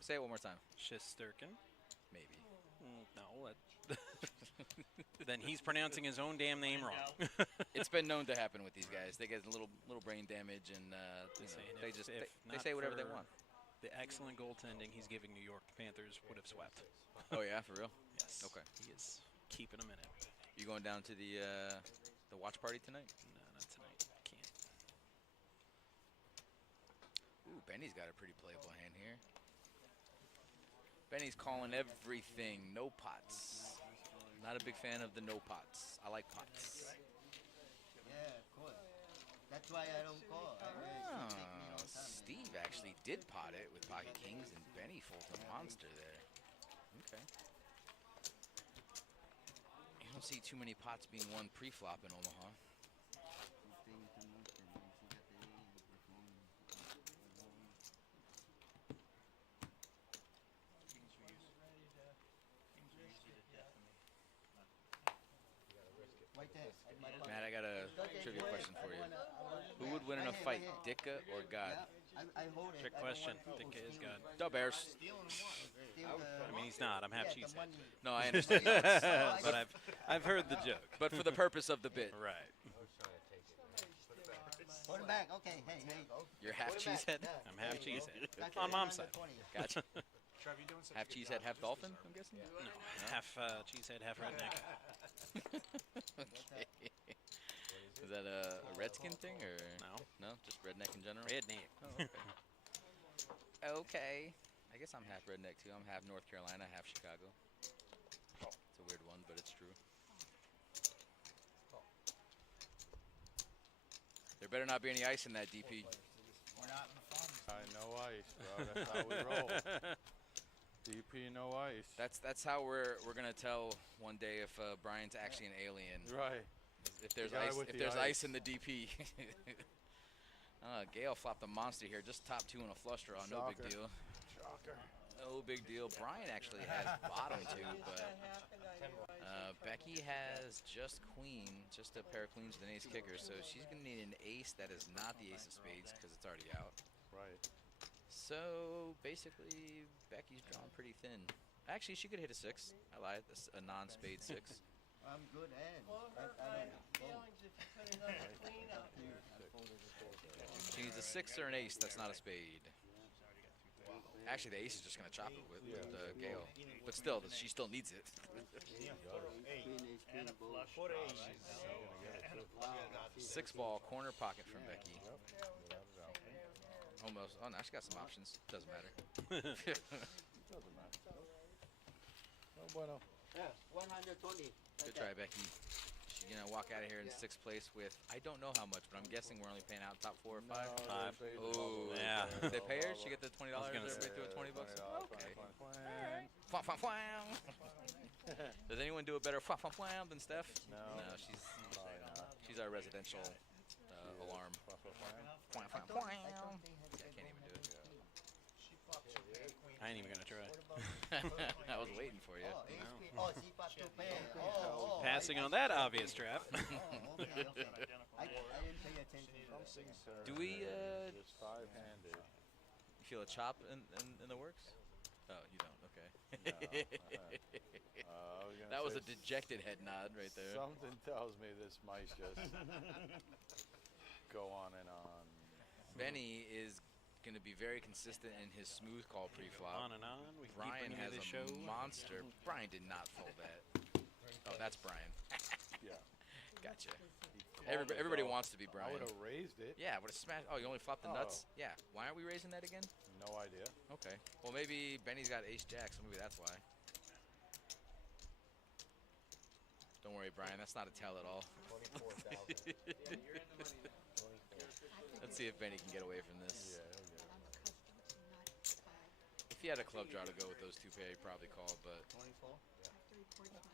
Say it one more time. Shesterkin. Maybe. No, then he's pronouncing his own damn name wrong. It's been known to happen with these guys. They get a little brain damage, and they just they say whatever they want. The excellent goaltending he's giving New York, the Panthers would have swept. Oh yeah, for real? Yes. Okay. He is keeping them in it. You going down to the watch party tonight? No, not tonight. Can't. Ooh, Benny's got a pretty playable hand here. Benny's calling everything. No pots. Not a big fan of the no pots. I like pots. Yeah, of course. That's why I don't call. Steve actually did pot it with pocket kings, and Benny folds a monster there. Okay. You don't see too many pots being won pre-flop in Omaha. Matt, I got a trivia question for you. Who would win in a fight, Dicka or God? Trick question. Dicka is God. The Bears. I mean, he's not. I'm half cheesehead. No, I understand. But I've heard the joke. But for the purpose of the bit. Right. Put him back. Okay, hey. You're half cheesehead? I'm half cheesehead. On mom's side. Gotcha. Trev, you doing such Half a good cheesehead, job. half dolphin, I'm guessing? No, half cheesehead, half redneck. Okay. Is that a Redskin thing or No. No, just redneck in general. Redneck. Oh, okay. Okay. I guess I'm half redneck too. I'm half North Carolina, half Chicago. It's a weird one, but it's true. There better not be any ice in that DP. We're not in the fun. No ice, bro. That's how we roll. DP, no ice. That's how we're gonna tell one day if Brian's actually an alien. Right. If there's The guy ice, with if the there's ice. ice in the DP. Gale flopped a monster here, just top 2 in a flush draw. No big Shocker. deal. Shocker. No big deal. Brian actually has bottom 2, but Becky has just queen, just a pair of queens with an ace kicker, so she's gonna need an ace that is not the ace of spades because it's already out. Right. So basically, Becky's drawn pretty thin. Actually, she could hit a 6. I lied. That's a non-spade 6. I'm good hand. Won't hurt my feelings if you put another queen out there. She needs a 6 or an ace. That's not a spade. Actually, the ace is just going to chop it with Gale. But still, she still needs it. And a flush draw, right? And a flush. 6 ball, corner pocket from Becky. Almost. Oh, now she got some options. Doesn't matter. Doesn't matter. No bueno. Yeah, 120. Good try, Becky. She's gonna walk out of here in 6th place with I don't know how much, but I'm guessing we're only paying out top 4 or 5. Five. Oh, Yeah. Did they pay her? She get the $20. I was gonna Everybody say, threw a 20 bucks. Okay. All right. Does anyone do a better than Steph? No. No, she's our residential alarm. I thought they had I can't even do it. She flops her pair queen. I ain't even gonna try. I was waiting for you. Oh, ace queen. Oh, she popped 2 pair. Oh, Passing on that obvious trap. Oh, okay, okay. I didn't pay attention. Do we, It's 5-handed. You feel a chop in the works? Oh, you don't. Okay. That was a dejected head nod right there. Something tells me this might just go on and on. Benny is going to be very consistent in his smooth call pre-flop. On and on. We keep Brian bringing has you a the show. monster. Brian did not fold that. Oh, that's Brian. Yeah. Gotcha. Everybody wants to be I Brian. would have raised it. Yeah, would have smashed. Oh, you only flopped the nuts? Yeah. Why aren't we raising that again? No idea. Okay. Well, maybe Benny's got ace-jack, so maybe that's why. Don't worry, Brian. That's not a tell at all. 24,000. Yeah, you're in the money now. 24. Let's see if Benny can get away from this. Yeah, he'll get it. If he had a club draw to go with those 2 pair, he'd probably call, but 24?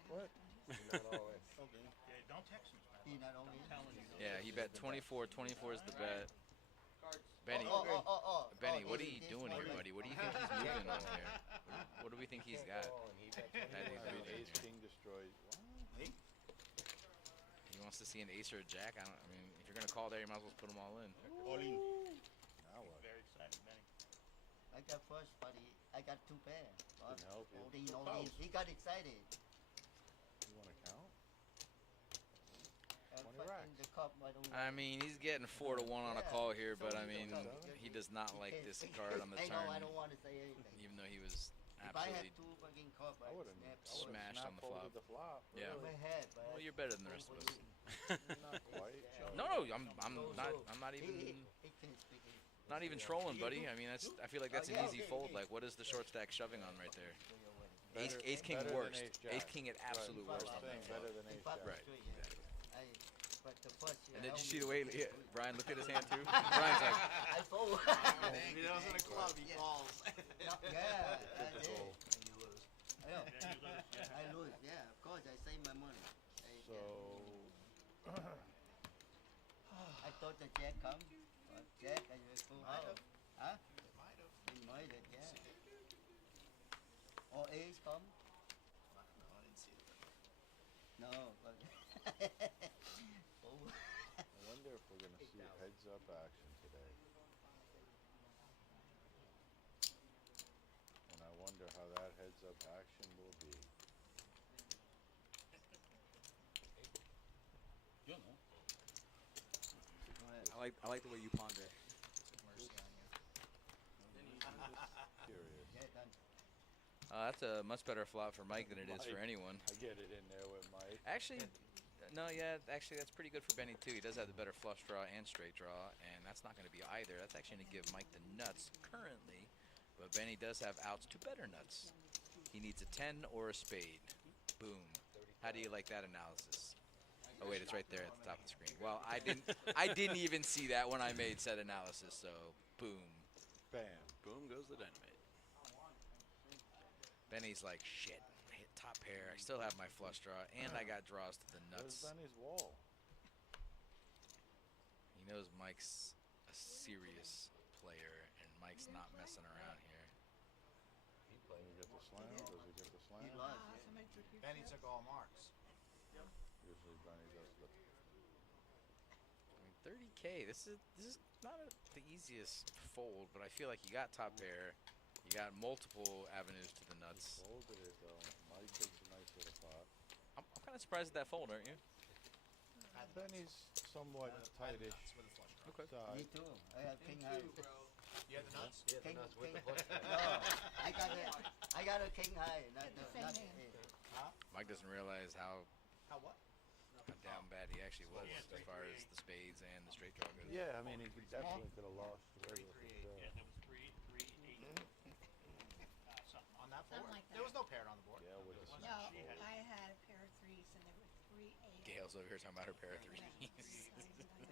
What? Not always. Okay. Yeah, don't text me. He not only. yeah, he bet 24. 24 is the bet. Benny, Benny, what are you doing here, buddy? What do you think he's moving on here? What do we think he's got? Ace king destroys. He wants to see an ace or a jack. I mean, if you're gonna call there, you might as well put them all in. All in. Now what? Very excited, Benny. I got first, but I got 2 pair. Didn't help you. He got excited. You want to count? And 20 racks. in the cup, I don't I mean, he's getting 4 to 1 on a Yeah, call here, but I so mean, he he does not like this card on the I turn. know, I don't want to say anything. Even though he was If I had absolutely 2 fucking cup, I I would would have snap. smashed on the flop. The flop. Yeah. My head, but Well, you're better than the rest of us. Not quite. No, I'm not even. Not even trolling, buddy. I mean, I feel like that's an easy fold. Like, what is the short stack shoving on right there? Ace king better than worst. ace-jack. Ace king at absolute Right. worst on that flop. Better than ace-jack. Right. But the first And did you see the way Brian looked at his hand too? Brian's like, I fold. If he doesn't a club, he falls. Yeah, I did. And you lose. I know. I lose. Yeah, of course. I save my money. So. I thought the jack come. But jack, I just go out. Huh? He might have, yeah. Or ace come. No, I didn't see it. No, but. Oh. I wonder if we're going to see heads-up action today. And I wonder how that heads-up action will be. You know. I like the way you ponder. Curious. Yeah, done. that's a much better flop for Mike than it is for Mike. anyone. I get it in there with Mike. Actually, no, yeah, actually that's pretty good for Benny too. He does have the better flush draw and straight draw, and that's not going to be either. That's actually going to give Mike the nuts currently, but Benny does have outs to better nuts. He needs a 10 or a spade. Boom. How do you like that analysis? Oh wait, it's right there at the top of the screen. Well, I didn't even see that when I made said analysis. So boom, bam, boom goes the dynamite. Benny's like, shit. I hit top pair. I still have my flush draw, and I got draws to the Where's nuts. Benny's wall? He knows Mike's a serious player, and Mike's not messing around here. Does he get the slam? Does he get the slam? He lost. Benny took all marks. Usually Benny does the. I mean, 30K. This is not the easiest fold, but I feel like you got top pair. You got multiple avenues to the nuts. He folded it though. Mike takes a nice little pot. I'm kind of surprised at that fold, aren't you? Benny's somewhat tightish. Okay. Me too. I have king high. You had the nuts? King, no, I got a king high. Not huh? Mike doesn't realize how what? down bad he actually was as far as the spades and the straight draw goes. Yeah, I mean, he definitely could have lost. the river for sure. Yeah, there was 3, 3, 8. Something on that board. Something like There that. was no pair on the board. Yeah, with the No, I had a pair of threes and there were 3 8. Gail's over here talking about her pair of threes.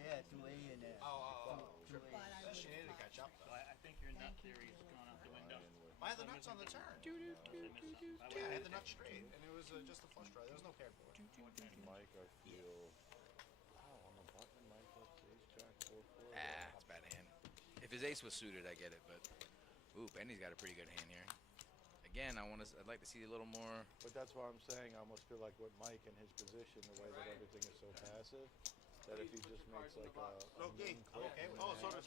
Yeah, 2A in there. Triple. But I She would've needed to thought- catch up, though. I think your nut Thank you theory for has your gone out the window. I had the nuts on the turn. Yeah, I had the nuts straight, and it was just a flush draw. There was no paired board. Mike, I feel. Wow, on the button, Mike lets ace jack 4-4. Ah, it's a bad hand. If his ace was suited, I get it, but ooh, Benny's got a pretty good hand here. Again, I'd like to see a little more. But that's why I'm saying I almost feel like with Mike in his position, the way that everything is so passive, that if he just makes like a Okay, mean I'm click okay. and Oh, then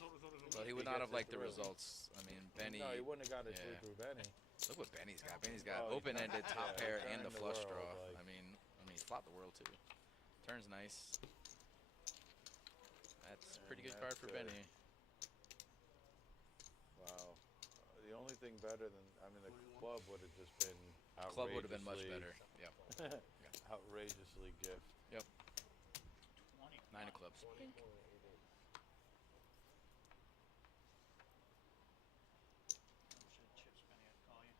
Well, he would he not gets have it liked the through. results. I mean, Benny. No, he wouldn't have got it yeah. through Benny. Look what Benny's got. Benny's got Oh, he's open-ended got- top yeah, pair he's and the turning the flush world, draw. like- I mean, he's flopped the world too. Turns nice. That's a pretty good card That's for good. Benny. Wow. The only thing better than, I mean, the club would have just been outrageously. Club would have been much better. Yep. outrageously gift. Yep. 20. 9 of clubs. Should chip spinning, I'd call you.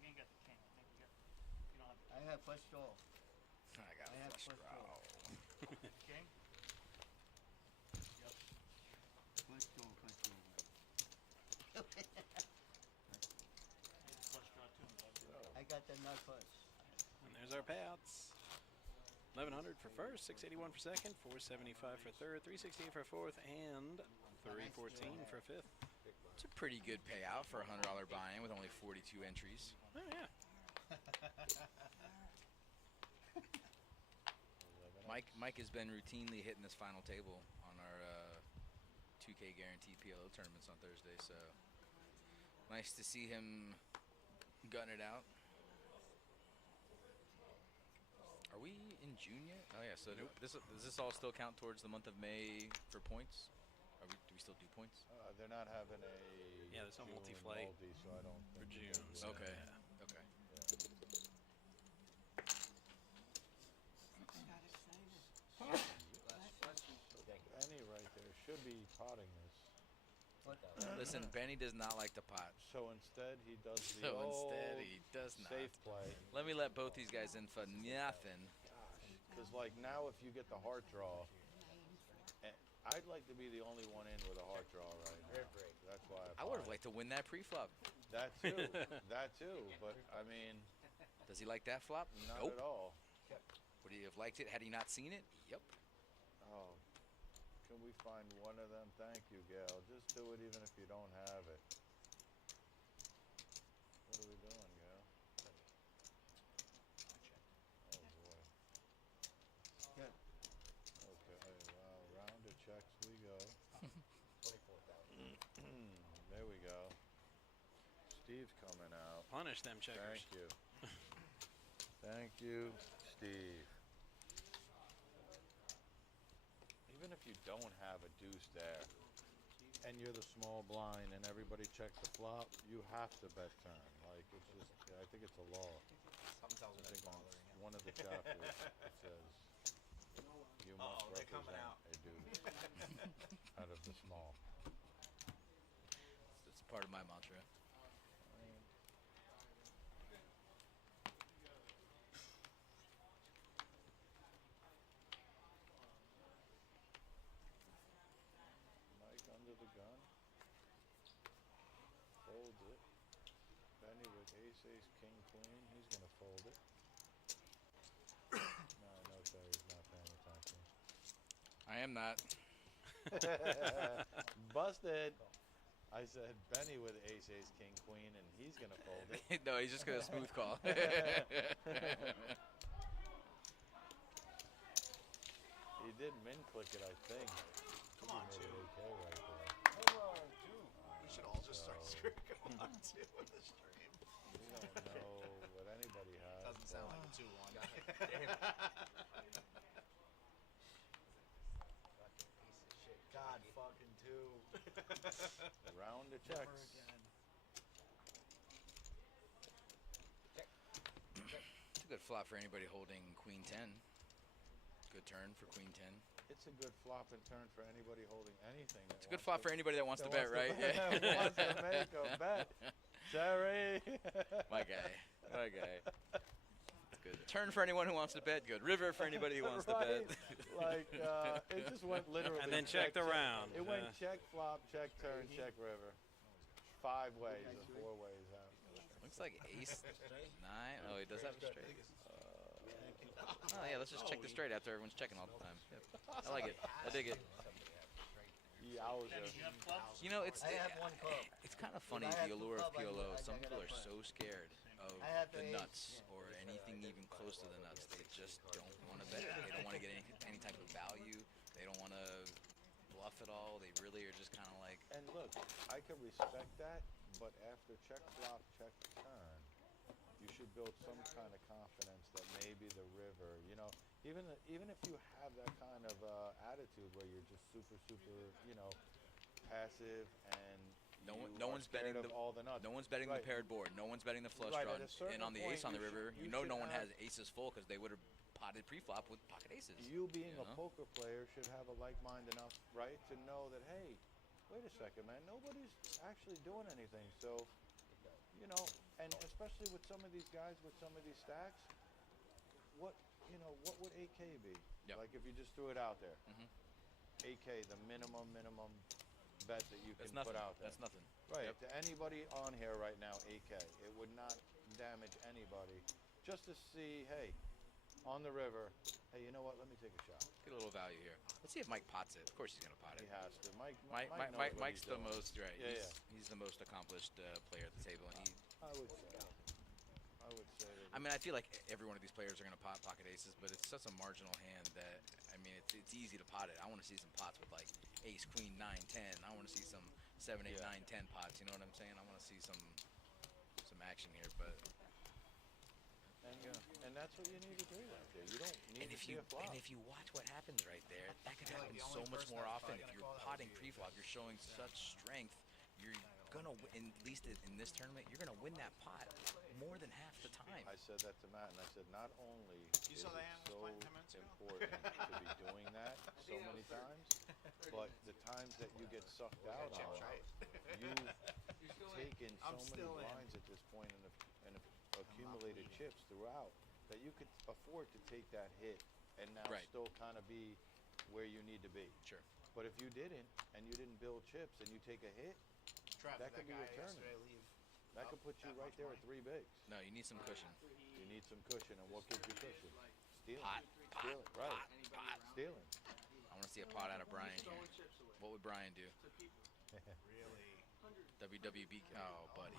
You ain't got the king. I think you got. You don't have the I have first draw. I got I have flush flush draw. king. Yep. First draw. You have the flush draw too, bud. I got the nut first. And there's our payouts. 1100 for first, 681 for second, 475 for third, 368 for fourth, and 314 for fifth. It's a pretty good payout for a $100 buy-in with only 42 entries. Oh yeah. Mike has been routinely hitting this final table on our 2K guaranteed PLO tournaments on Thursday, so nice to see him gutting it out. Are we in June yet? Oh yeah. So does this all still count towards the month of May for points? Do we still do points? They're not having a Yeah, there's no June multi-flight multi, so I don't for think June. they'll do So Okay. yeah. Okay. Benny right there should be potting this. Listen, Benny does not like to pot. So instead, he does the So old instead, he does not. safe play. Let me let both these guys in for nothing. Because like now, if you get the heart draw, I'd like to be the only one in with a heart draw right now. That's why I would have liked to win that pre-flop. that too. That too. But I mean, Does he like that flop? not Nope. at all. Would he have liked it had he not seen it? Yep. Oh, can we find one of them? Thank you, Gail. Just do it even if you don't have it. What are we doing, Gail? Oh boy. Good. Okay, well, round of checks we go. There we go. Steve's coming out. Punish them checkers. Thank you. Thank you, Steve. Even if you don't have a deuce there, and you're the small blind, and everybody checks the flop, you have to bet turn. Like it's just, I think it's a law. Something tells me I that's think on bothering him. one of the chapters it says you must they're coming represent out. a deuce out of the small. It's part of my mantra. Mike under the gun. Folds it. Benny with ace, ace, king, queen. He's going to fold it. No, sir, he's not paying attention. I am not. Busted. I said Benny with ace, ace, king, queen, and he's going to fold it. No, he's just gonna smooth call. He did min click it, I think. Come on, He two. made AK right there. We should all just start So- screwing. Come on, two in the stream. We don't know what anybody has. Doesn't sound like a 2-1. God fucking two. Round the checks. It's a good flop for anybody holding queen 10. Good turn for queen 10. It's a good flop and turn for anybody holding anything. It's a good flop for anybody that wants to bet, right? Wants to make a bet. Jerry. My guy. My guy. Good. Turn for anyone who wants to bet. Good. River for anybody who wants to bet. Like, it just went literally. And then check the round. It went check, flop, check, turn, check, river. 5 ways or 4 ways out. Looks like ace 9. Oh, he does have a straight. Oh, yeah, let's just check the straight after everyone's checking all the time. Yep. I like it. I dig it. You know, it's I have 1 club. it's kind of funny, the allure of PLO. Some people are so scared of the nuts or anything even close to the nuts. They just don't want to bet. They don't want to get any type of value. They don't want to bluff at all. They really are just kind of like. And look, I can respect that, but after check, flop, check, turn, you should build some kind of confidence that maybe the river, you know, even if you have that kind of attitude where you're just super, you know, passive and No one's betting all the nuts. No one's betting the paired board. No one's betting the flush Right, draw. at a certain And on the ace on point, the you river, should- you no should one have- has aces full because they would have potted pre-flop with pocket aces. You being you a know? poker player should have a like mind enough, right, to know that, hey, wait a second, man, nobody's actually doing anything. So, you know, and especially with some of these guys with some of these stacks, what would 8K be? Yep. Like if you just threw it out there. Mhm. 8K, the minimum bet that you That's can nothing. put out there. That's nothing. Right. Yep. To anybody on here right now, 8K. It would not damage anybody. Just to see, hey, on the river, hey, you know what? Let me take a shot. Get a little value here. Let's see if Mike pots it. Of course he's gonna pot it. He has to. Mike knows what Mike's he's the doing. most right. Yeah, He's the most accomplished player at the table, and he. I would say. I mean, I feel like every one of these players are gonna pot pocket aces, but it's such a marginal hand that I mean, it's easy to pot it. I want to see some pots with like ace, queen, 9, 10. I want to see some 7, 8, 9, 10 pots. You know what I'm saying? I want to see some action here, but. And that's what you need to do right there. You don't need to see a flop. And if you watch what happens right there, that could happen so much more often. If you're potting pre-flop, you're showing such strength. You're gonna win, at least in this tournament, you're gonna win that pot more than half the time. I said that to Matt, and I said not only You is saw the it hand so was playing 10 minutes ago? important to be doing that so many times, but the times that you get sucked out on, you've taken so many blinds at this point and accumulated chips throughout that you could afford to take that hit and now still kind of be where you need to be. Sure. But if you didn't, and you didn't build chips, and you take a hit, that could be your tournament. That could put you right there at 3 bigs. No, you need some cushion. You need some cushion, and what gives you cushion? Stealing. Pot. Stealing, right. Stealing. I want to see a pot out of Brian here. What would Brian do? Really? WWB. Oh, buddy.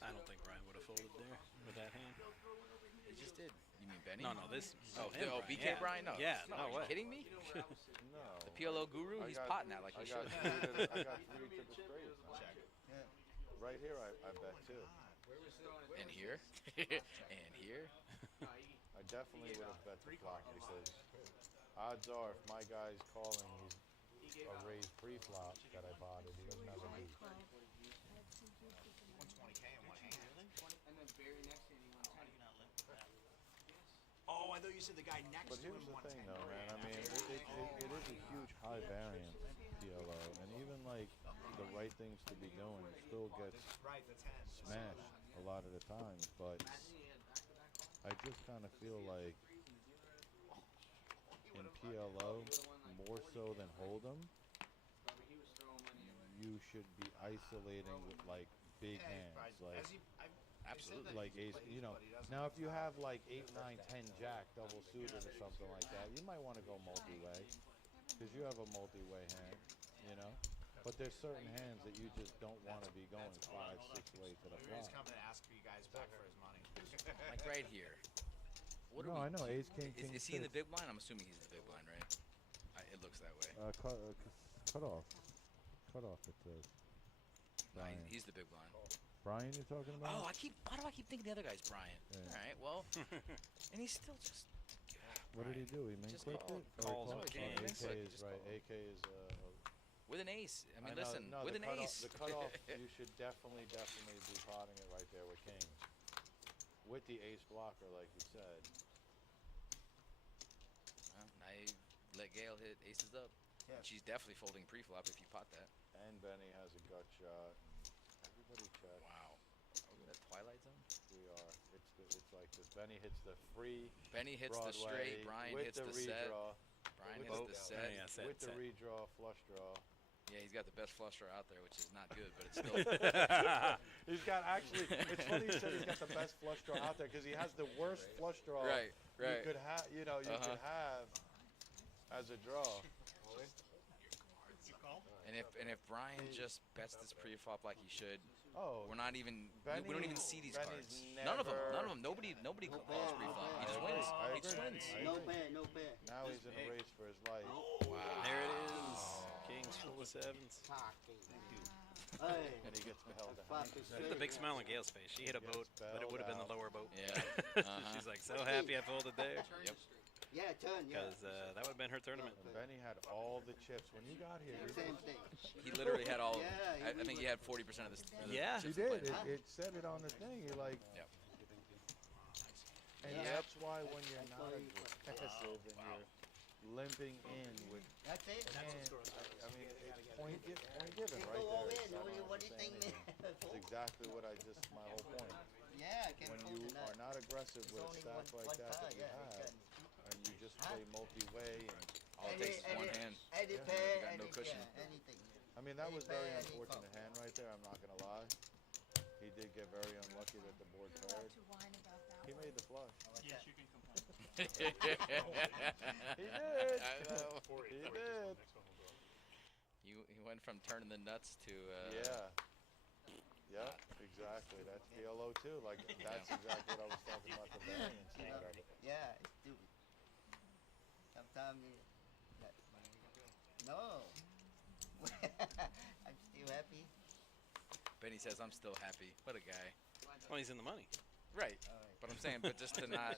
I don't think Brian would have folded there with that hand. He just did. You mean Benny? No, this. Oh, him, BK Brian? No. Yeah, no. no Are you way. kidding me? No. The PLO guru? He's potting that like he should. I got 3 to the straight. Right here, I bet too. And here? And here? I definitely would have bet the flop because odds are if my guy's calling, he's a raised pre-flop that I bought it. He doesn't have a lead. 120K in one hand. And then very next thing he wants to Oh, I thought you said the guy next But to him here's the thing 110. though, man. I mean, it is a huge high variance PLO, and even like the right things to be doing still gets smashed a lot of the times. But I just kind of feel like in PLO, more so than Hold'em, you should be isolating with like big hands, like. Absolutely. Like ace, you know. Now, if you have like 8, 9, 10 jack double suited or something like that, you might want to go multi-way because you have a multi-way hand, you know. But there's certain hands that you just don't want to be going 5, 6 way to the He's flop. coming to ask for you guys back for his money. Like right here. What No, are we, I know, ace, king, king, is he in the six. big blind? I'm assuming he's in the big blind, right? It looks that way. Cut off. Cut off, it says. No, Brian. he's the big blind. Brian, you're talking about? Oh, why do I keep thinking the other guy's Brian? Yeah. All right, well, and he's still just. What did he do? He main Just clicked called- it? calls Or it he game. AK Just called. is right. AK is With an ace. I mean, know, listen, no, with the an cutoff, ace. The cutoff, you should definitely be potting it right there with kings. With the ace blocker, like you said. Well, now you let Gail hit aces up. Yeah. She's definitely folding pre-flop if you pot that. And Benny has a gut shot. Everybody check. Wow. Are we in a Twilight Zone? We are. It's like this. Benny hits the free. Benny hits the Broadway straight. Brian with hits the set. redraw. Brian with hits the set. Yeah, set, with the set. redraw, flush draw. Yeah, he's got the best flush draw out there, which is not good, but it's still. He's got actually. It's funny you said he's got the best flush draw out there because he has the worst flush draw. Right. You could have. You know. You could have as a draw. And if Brian just bets this pre-flop like he should, we're not even. we don't even see these cards. None of them. Nobody calls pre-flop. He just wins. He just wins. No pair, no pair. Now he's in a race for his life. Wow. There it is. Kings full of sevens. And he gets held down. Look at the big smile on Gail's face. She hit a boat, but it would have been the lower boat. Yeah. She's like so happy I folded there. Yep. Yeah, turn, yeah. Because that would have been her tournament. Benny had all the chips when you got here. Same thing. He literally had all. Yeah, I think he had 40% of this. Yeah. He did. It said it on the thing. You're like. Yep. And that's why when you're not aggressive and you're limping in with. That's it. I mean, it's point given right Go all there. in. What do you think, man? That's exactly what my whole point. Yeah, I can When fold you tonight. are not aggressive It's with a only stack one like that card, that you yeah, have, and you just play multi-way and. All it takes is one hand. Any Yeah. pair, You got no cushion. anything. I mean, that Any was very pair, any unfortunate fold. hand right there. I'm not gonna lie. He did get very unlucky that the board paired. He made the flush. Yes, you can complain. He did. I know. He did. He went from turning the nuts to. Yeah. Yep, exactly. That's PLO too. Like that's exactly what I was talking about, the variance side of it. Yeah, it's stupid. Sometimes you. No. I'm still happy. Benny says, "I'm still happy." What a guy. Well, he's in the money. Right. But I'm saying, but just to not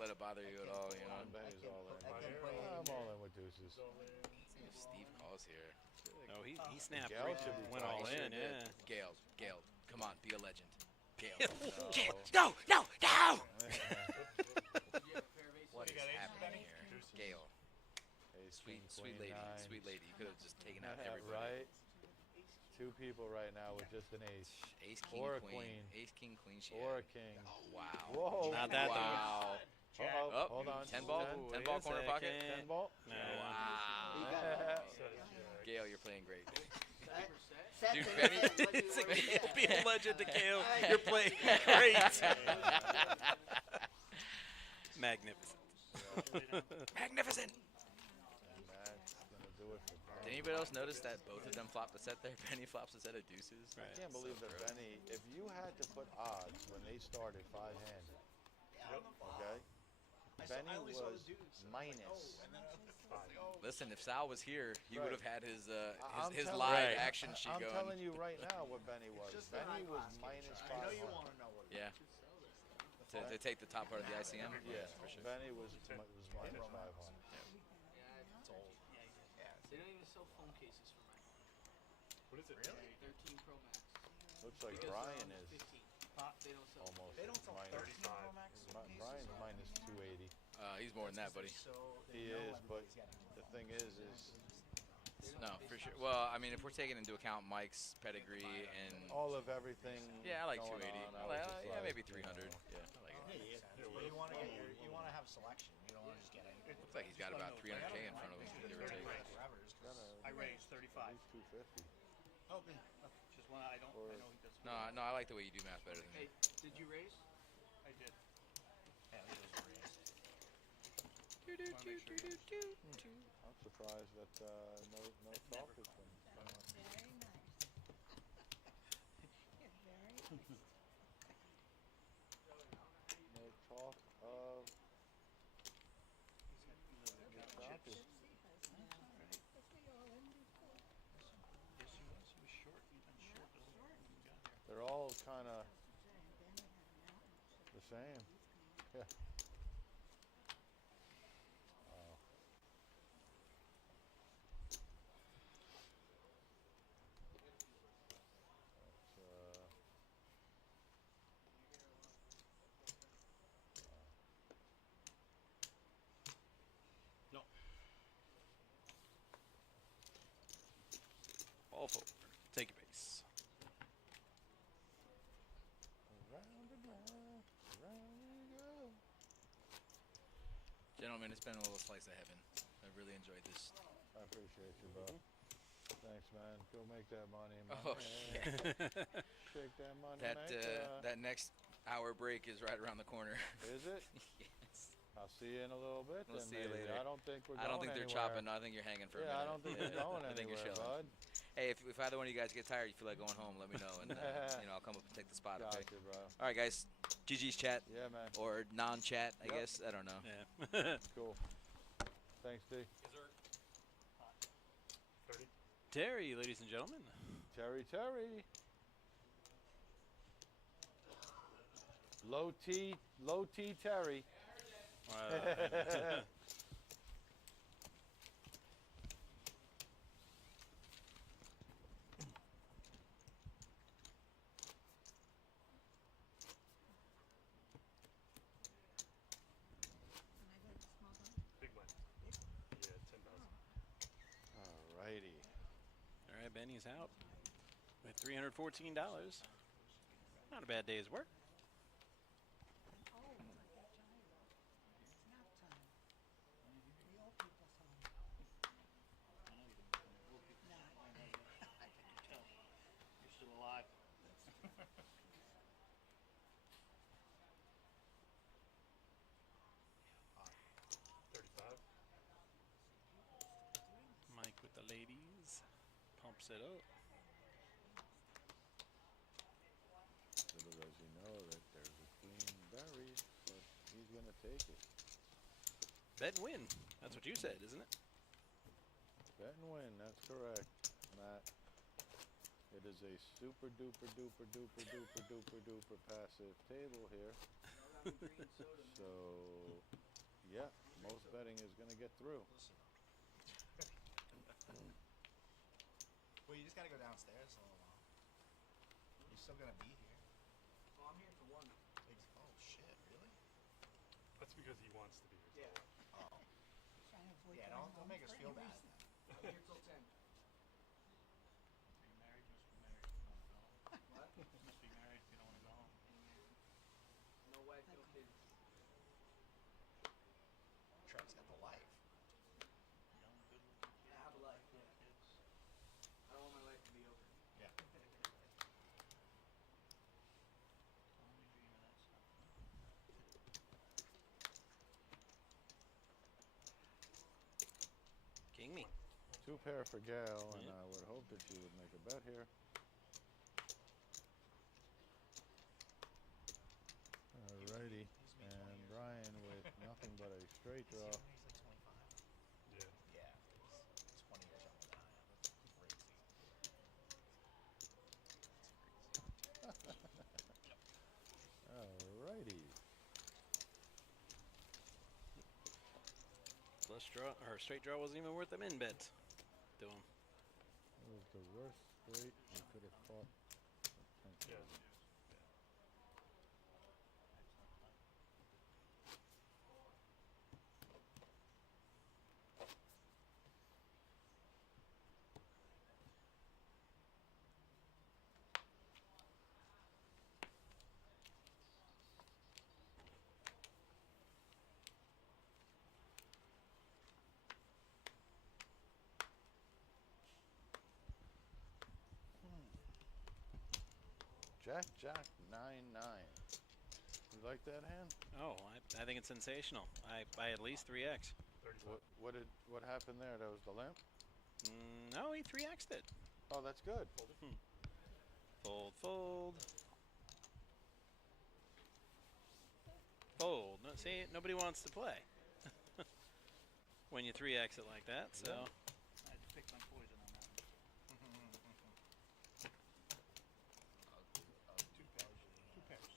let it bother you at all, you know. Benny's all in. I can play I'm all in with deuces. See if Steve calls here. Oh, he snapped. Gail should be Went fine. all He sure in. did. Yeah. Gail, come on, be a legend. Gail. No. No! What is happening here? Gail. Ace, Sweet queen, lady. nine. Sweet lady. You could have just taken out everybody. Right. Two people right now with just an ace. Ace, king, Or a queen. queen. Ace, king, queen. She Or a had. king. Wow. Whoa. Not that Wow. Uh-oh. Hold on. 10 ball. 10 ball corner pocket. 10 ball. Nah. Wow. Gail, you're playing great. Set Dude, the Benny- set, what do you want to say? Be a legend to Gail. You're playing great. Magnificent. Magnificent. And that's gonna do it for Did anybody else notice that both of them flopped the set there? Benny flops a set of deuces. I can't believe that Benny, if you had to put odds when they started 5-handed, okay? Benny was minus. Listen, if Sal was here, he would have had his I'm his telling- live Right. action sheet I'm going. telling you right now what Benny was. Benny was minus 500. Yeah. To take the top part of the ICM. Yeah, for sure. Benny was minus 500. They don't even sell phone cases for mine. What is it? Really? 13 Pro Max. Looks like Because Brian they're is 15. They don't sell. almost They don't sell minus 13 Pro Max Brian's minus 280. He's more than that, buddy. He is, but the thing is No, for sure. Well, I mean, if we're taking into account Mike's pedigree and all of everything. yeah, I like going 280. on, I was like, just yeah, like, maybe 300. Yeah, I like it. You want to get you want to have selection. You don't want to just get anything. Looks like he's got about 300K in front of him, give or take. I raised 35. 250. Okay. Just one. I know he does. No, I like the way you do math better than me. Hey, did you raise? I did. Yeah, he doesn't raise. I'm surprised that no talk has been. No talk of. They're all kind of same. Yeah. Wow. That's, No. Ball forward. Take your base. around and round we go. Gentlemen, it's been a little slice of heaven. I really enjoyed this. I appreciate you, bro. Thanks, man. Go make that money, man. Oh, yeah. Shake that money, That next hour break is right around the corner. Is it? Yes. I'll see you in a little bit. We'll then see you maybe. later. I don't think we're going I don't think they're anywhere. chopping. I think you're hanging for a minute. I don't think we're going I think you're anywhere, chilling. bud. Hey, if either one of you guys get tired, you feel like going home, let me know, and I'll come up and take the spot. Okay. Gotcha, bro. All right, guys. GG's chat. Yeah, man. Or non-chat, I guess. I don't know. Yeah. Cool. Thanks, D. 30. Terry, ladies and gentlemen. Terry. Low T Terry. Big one. Yeah, 10,000. Alrighty. All right, Benny's out with $314. Not a bad day's work. You're still alive. 35. Mike with the ladies. Pumps it up. Little does he know that there's a queen buried, but he's going to take it. Bet and win. That's what you said, isn't it? Bet and win, that's correct, Matt. It is a super duper duper duper duper duper duper passive table here. So, yeah, most betting is going to get through. Well, you just gotta go downstairs a little while. You're still gonna be here. Well, I'm here for one. Oh shit, really? That's because he wants to be here. Yeah. Oh. Yeah, don't make us feel bad. I'm here till 10. You're married, must be married if you don't want to go home. What? Must be married if you don't want to go home. No wife, no kids. Trev's got the wife. Young, good looking kid. I have a life, yeah. Kids. I don't want my life to be over. Yeah. Only dream of that stuff. King me. Two pair for Gail, and I would hope that you would make a bet here. Alrighty, and Brian with nothing but a straight draw. He's like 25. Yeah. Yeah. He's 20 years younger than I am. That's crazy. Alrighty. Flush draw, or straight draw wasn't even worth the min bet to him. It was the worst straight you could have caught. Yeah. Jack 9-9. You like that hand? Oh, I think it's sensational. I at least 3x. What happened there? That was the limp? No, he 3x'd it. Oh, that's good. Fold, fold. Fold. No, see, nobody wants to play when you 3x it like that. So. I had to pick my poison on that one. Two pairs. Two pairs.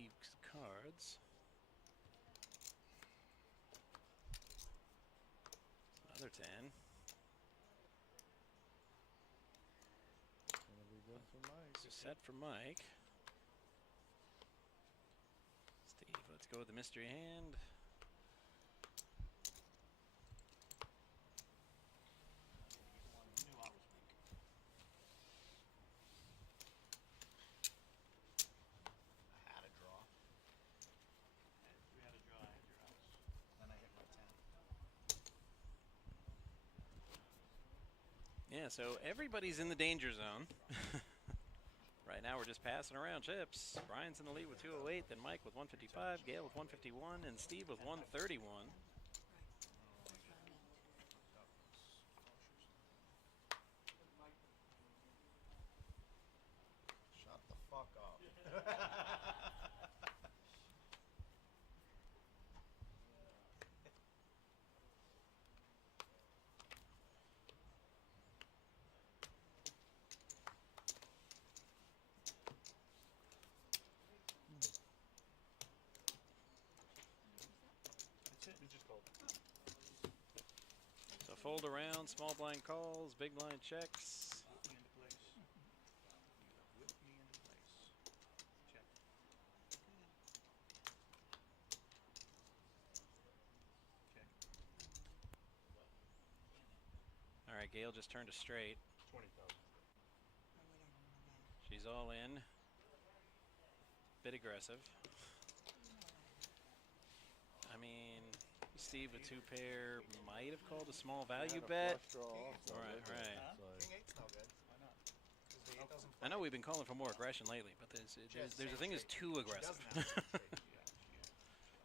Steve's cards. Another 10. Gonna be good for Mike. So set for Mike. Steve, let's go with the mystery hand. Knew I was weak. I had a draw. We had a draw. I had your outs. Then I hit my 10. Yeah, so everybody's in the danger zone. Right now we're just passing around chips. Brian's in the lead with 208, then Mike with 155, Gail with 151, and Steve with 131. Shut the fuck up. That's it. We just called. So fold around, small blind calls, big blind checks. Whip me into place. You have whipped me into place. Check. Okay. All right, Gail just turned a straight. 20,000. She's all in. Bit aggressive. I mean, Steve with 2 pair might have called a small value bet. Right, right. King 8's no good. Why not? 'Cause the 8 doesn't I know we've been calling for more aggression lately, but there's a thing is too aggressive.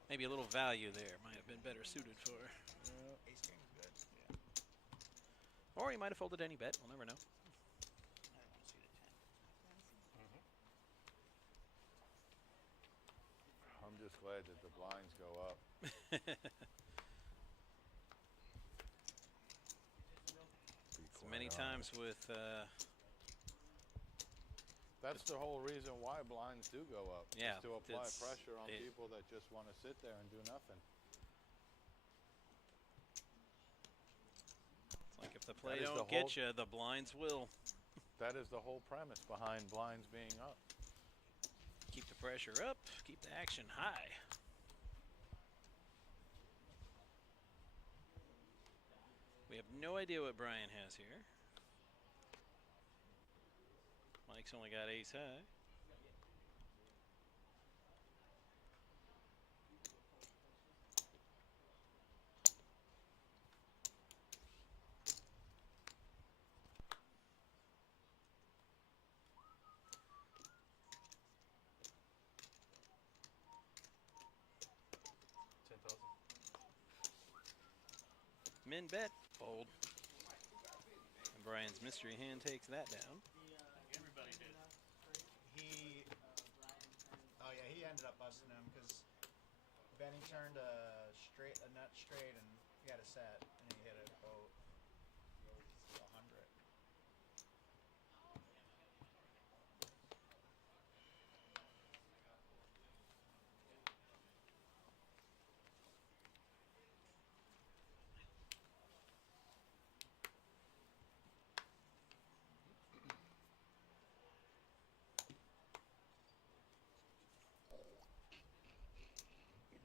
Maybe a little value there might have been better suited for her. Ace king is good. Or he might have folded any bet. We'll never know. I want to see the 10. I'm just glad that the blinds go up. So many times with that's the whole reason why blinds do go up. Yeah, is to apply it's- pressure on people that just want to sit there and do nothing. it's like if the play That is the don't get whole- you, the blinds will. That is the whole premise behind blinds being up. Keep the pressure up, keep the action high. We have no idea what Brian has here. Mike's only got ace high. Min bet, fold. And Brian's mystery hand takes that down. Everybody did. Oh yeah, he ended up busting him because Benny turned a nut straight, and he had a set, and he hit it about 100.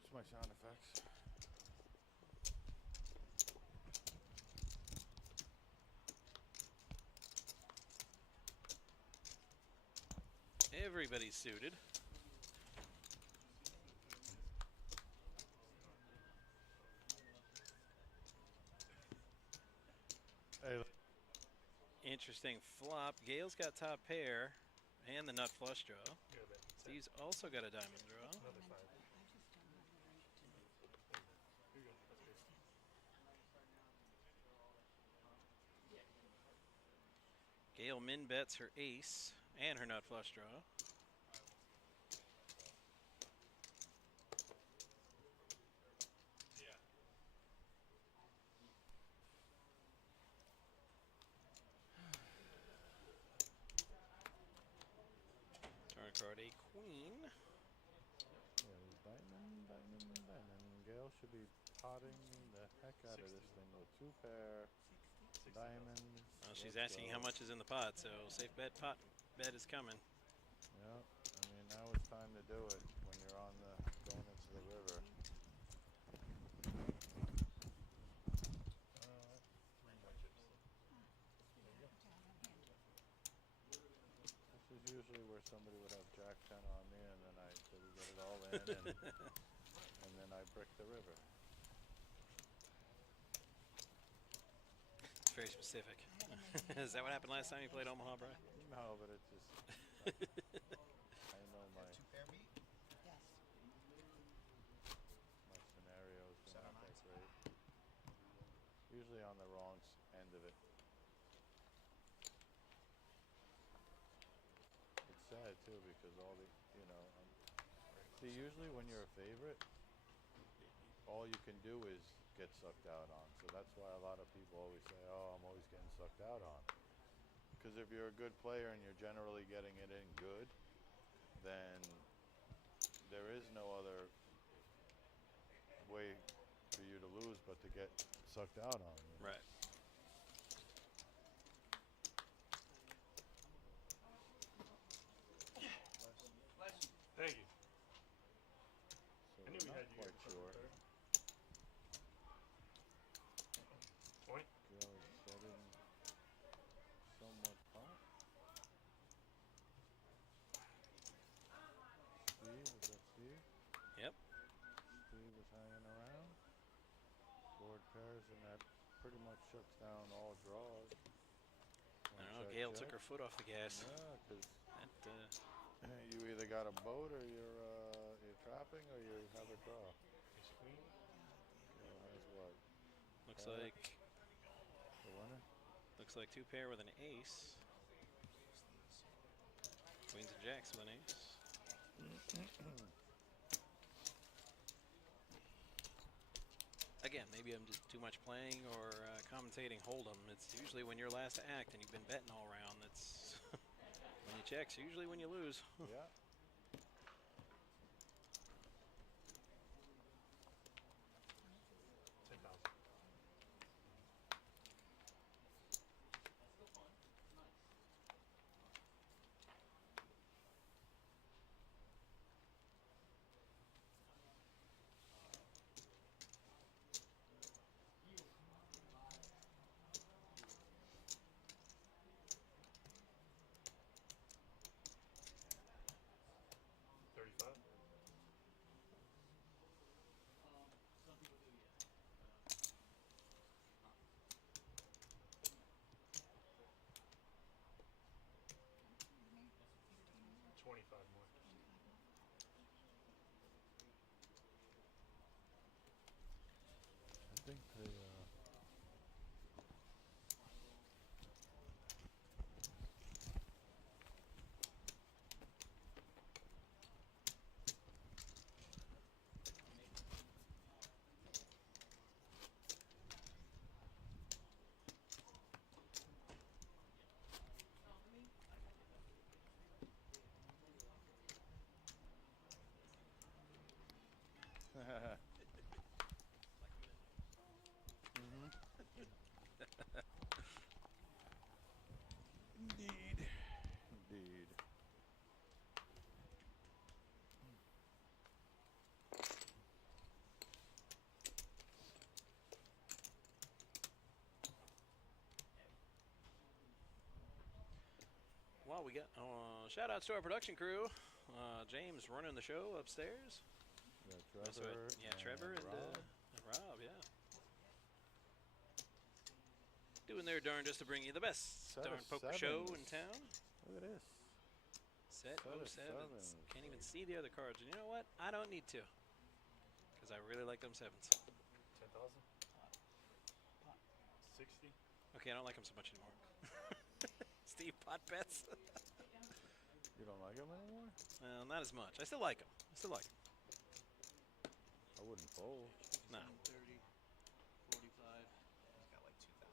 It's my sound effects. Everybody's suited. Hey. Interesting flop. Gail's got top pair and the nut flush draw. Steve's also got a diamond draw. Another 5. Here you go. That's good. Gail min bets her ace and her nut flush draw. Turn card a queen. Dale should be potting the heck out of this thing with 2 pair, diamonds. Well, she's let's asking go. how much is in the pot, so safe bet bet is coming. Yeah, I mean, now it's time to do it when you're on the going into the river. This is usually where somebody would have Jack 10 on me, and then they would get it all in, and then I brick the river. It's very specific. Is that what happened last time you played Omaha, Brian? No, but it's just I know my 2-pair beat? Yes. my scenarios are not that great. Usually on the wrong end of it. It's sad too because all the see, usually when you're a favorite, all you can do is get sucked out on. So that's why a lot of people always say, "Oh, I'm always getting sucked out on." Because if you're a good player and you're generally getting it in good, then there is no other way for you to lose but to get sucked out on. Right. Thank you. So I knew we not had you quite here sure. before. 20. Joe's setting somewhat pot. Steve, is that Steve? Yep. Steve is hanging around. Board pairs, and that pretty much shuts down all draws. I don't know, Gail took her foot off the gas. Yeah, because that, you either got a boat or you're trapping or you have a draw. Gail has what? looks Pair? like The winner? looks like 2 pair with an ace. Queens and jacks with an ace. Again, maybe I'm just too much playing or commentating hold'em. It's usually when you're last to act and you've been betting all around. That's when you check's usually when you lose. Yeah. I think they Indeed. Indeed. Well, we got shout outs to our production crew. James running the show upstairs. Yeah, Also, Trevor. Trevor and Rob. Rob, yeah. Doing their darndest to bring you the best Set of darn poker show in sevens. town. Look at this. Set Set of 07s. sevens. Can't even see the other cards. And you know what? I don't need to. Because I really like them 7s. 10,000? 60? Okay, I don't like them so much anymore. Steve, pot bets? You don't like them anymore? Well, not as much. I still like them. I wouldn't fold. No. 30, 45. He's got like 2,000.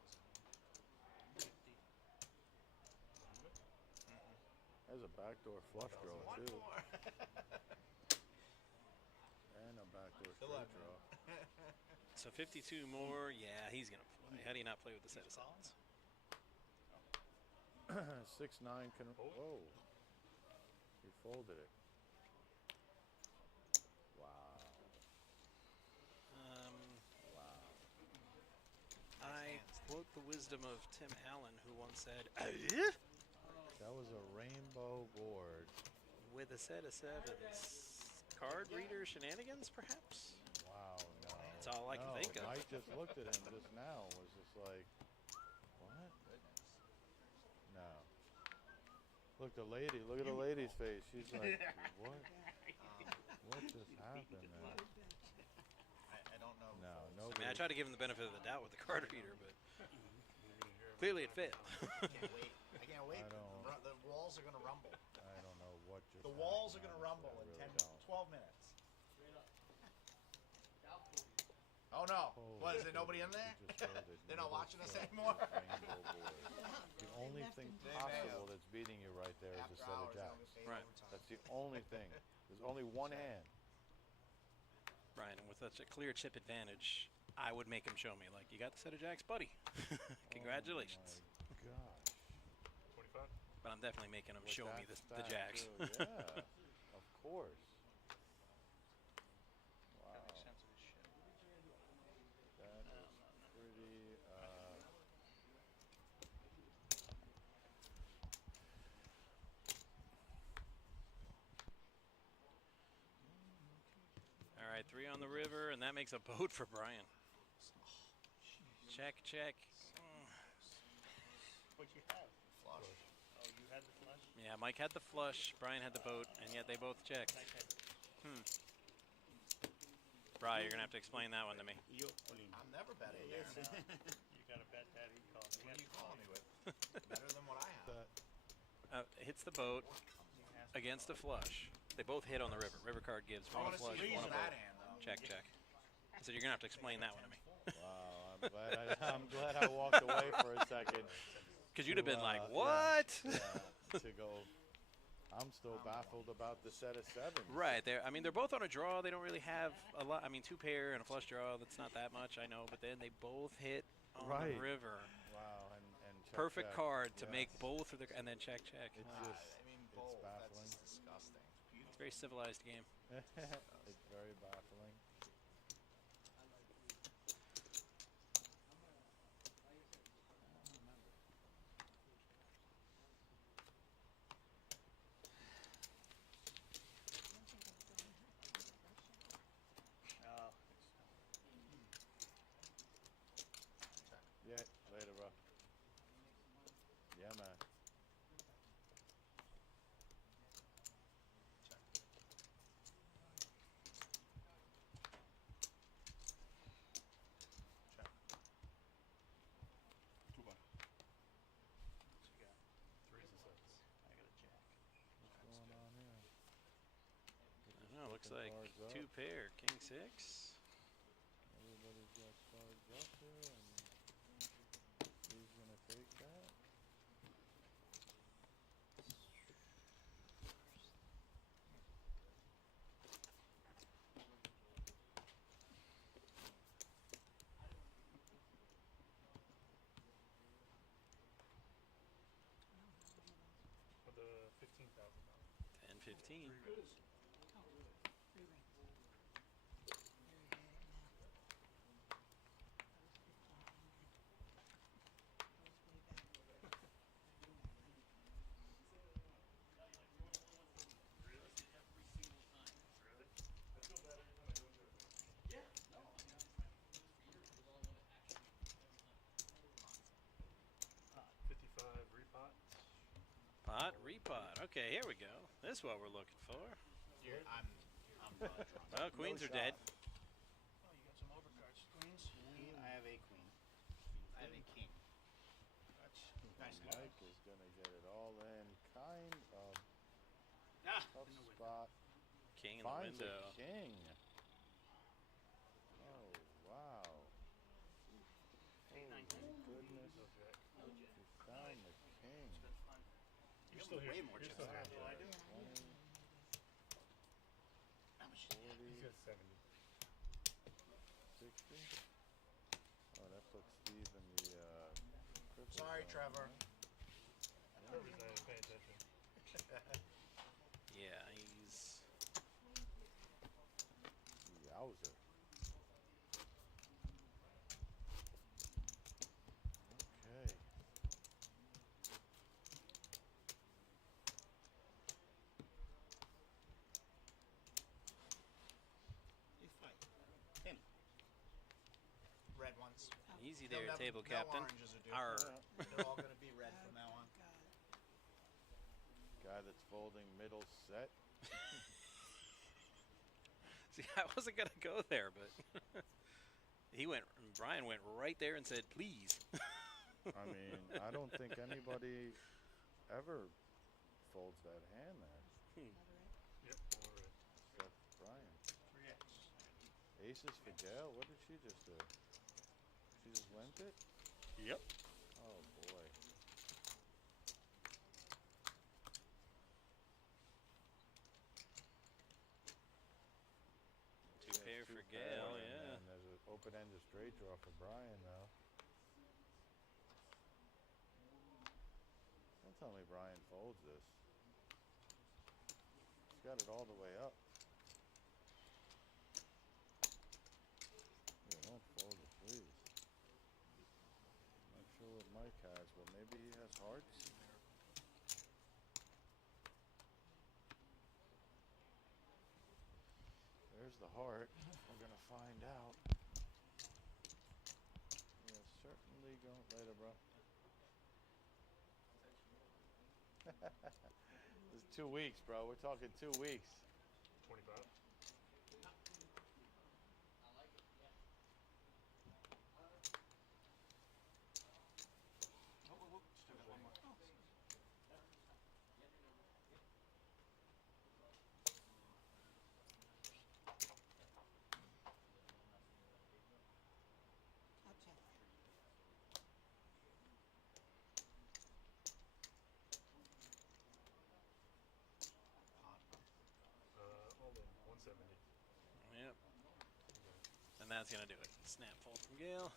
50. There's a backdoor flush draw One too. more. And a backdoor Still straight alive, man. draw. So 52 more. Yeah, he's gonna play. How do you not play with the set of sevens? 6-9 can. Whoa. He folded it. Wow. Wow. I quote the wisdom of Tim Allen, who once said, That was a rainbow board. with a set of sevens. Card reader shenanigans, perhaps? Wow, no. That's all I can think of. Mike just looked at him just now, was just like, what? No. Look, the lady, look at the lady's face. She's like, what? What just happened there? I don't know. No, I nobody. mean, I tried to give him the benefit of the doubt with the card reader, but clearly it failed. I can't wait. I can't wait. I don't- The walls are going to rumble. I don't know what just The walls are happened, going to rumble in honestly, I 10, really 12 minutes. Oh no! What is there? Nobody in there? They're not watching us anymore. Rainbow board. The only thing possible that's beating you right there is a set of jacks. Right. That's the only thing. There's only one hand. Right, and with such a clear chip advantage, I would make him show me, like, you got the set of jacks, buddy. Congratulations. Oh my gosh. 25. But I'm definitely making him With show that me the stack, jacks. too, yeah, of course. Wow. That makes sense of his shit. That is pretty. All right, 3 on the river, and that makes a boat for Brian. Check, check. What you have? Flush. Oh, you had the flush? Yeah, Mike had the flush, Brian had the boat, and yet they both checked. Mike had Brian, you're going to have to explain that one to me. I'm never betting there. you got a bet that he called me. What are you calling me with? Better than what I have. Hits the boat against a flush. They both hit on the river. River card gives I one a want to flush, see one a that boat. hand though. Check, check. So you're going to have to explain that one to me. Wow, I'm glad I walked away for a second. Because you'd have been like, yeah, what? yeah, to go. I'm still baffled about the set of sevens. Right. I mean, they're both on a draw. They don't really have a lot. I mean, 2 pair and a flush draw, that's not that much, I know. But then they both hit on Right. the river. Wow, and check, Perfect check. card to Yes. make both of the, and then check, check. It's I just, mean, it's both. baffling. That's disgusting. It's a very civilized game. It's very baffling. Oh, Yeah, later, bro. Yeah, man. you got? 3s and 7s. I got a jack. What's going on here? I don't know, looks Flipping like cards up. 2 pair, king 6. Everybody's got cards up here, and who's gonna take that? For the $15,000. 10, 15. Pot. 55 repot. Pot, repot. Okay, here we go. This is what we're looking for. I'm drunk. Well, queens are dead. Oh, you got some overcards. Queens. I have a queen. I have a king. Nice. Mike is gonna get it all in. Kind of Ah, tough in the window. spot. King in the Finds window. a king. Oh wow! Eight, nine, Oh my goodness! No jack. He found the king. It's been fun. You're still here. way more You're chips still than I here. do. I do. 20, How much? 40. He's got 70. Oh, that puts Steve in the cripple Sorry, zone, Trevor. huh? Trevor's not even paying attention. Yeah, he's. Yowzer. Okay. You fight. Him. Red ones. Easy No, there, no, table no captain. oranges are due. Arr. They're all going to be red from now on. Guy that's folding middle set. See, I wasn't gonna go there, but Brian went right there and said, "Please." I mean, I don't think anybody ever folds that hand there. Yep, all right. Except Brian. 3X. Aces for Gail? What did she just do? She just limped it? Yep. Oh boy. Two pair for pair, Gail, and yeah. then there's an open-ended straight draw for Brian, though. Don't tell me Brian folds this. He's got it all the way up. Yeah, don't fold it, please. Not sure what Mike has, but maybe he has hearts. There's the heart. We're gonna find out. Yeah, certainly going later, bro. This is 2 weeks, bro. We're talking 2 weeks. 25. Still got one more. All in 170. Yep. And that's gonna do it. Snap fold from Gail.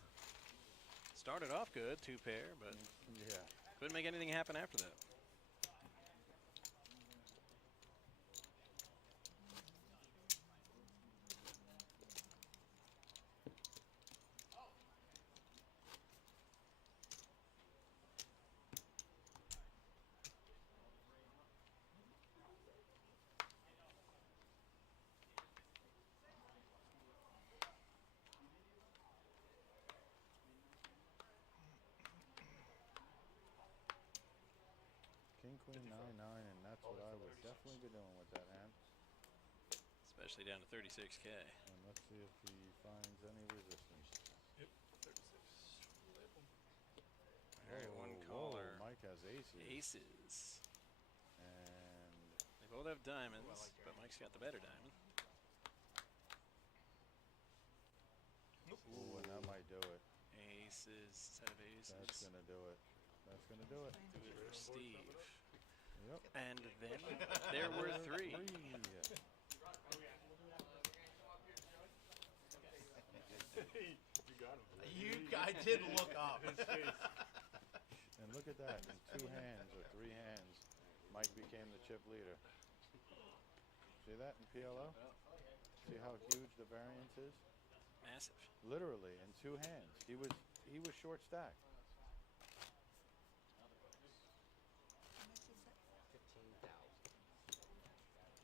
Started off good, two pair, but yeah, couldn't make anything happen after that. King, queen, 9, 9, and that's what I would definitely be doing with that hand. Especially down to 36K. And let's see if he finds any resistance. Yep, 36. Alright, one Whoa, caller. Mike has aces. Aces. And They both have diamonds, Ooh, I like but Mike's got the better diamond. ooh, and that might do it. Aces, set of aces. That's gonna do it. That's gonna do it. Do it for Steve. Yep. And then there were three. You got him. I did look up. His face. And look at that. In 2 hands or 3 hands, Mike became the chip leader. See that in PLO? See how huge the variance is? Massive. Literally in 2 hands. He was short stacked. 15,000.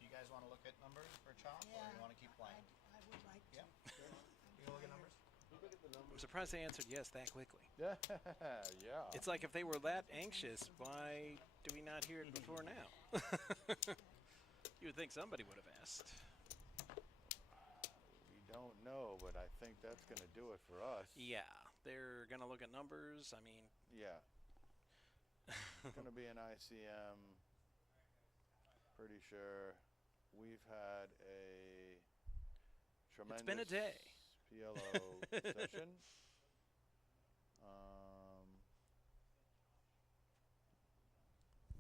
You guys want to look at numbers for Chop, or you want to keep playing? I would like to. Yeah. You look at numbers? I'm surprised they answered yes that quickly. Yeah, yeah. It's like if they were that anxious, why do we not hear it before now? You would think somebody would have asked. We don't know, but I think that's going to do it for us. Yeah, they're going to look at numbers. I mean, Yeah. It's going to be an ICM. Pretty sure we've had a tremendous it's been a day. PLO session.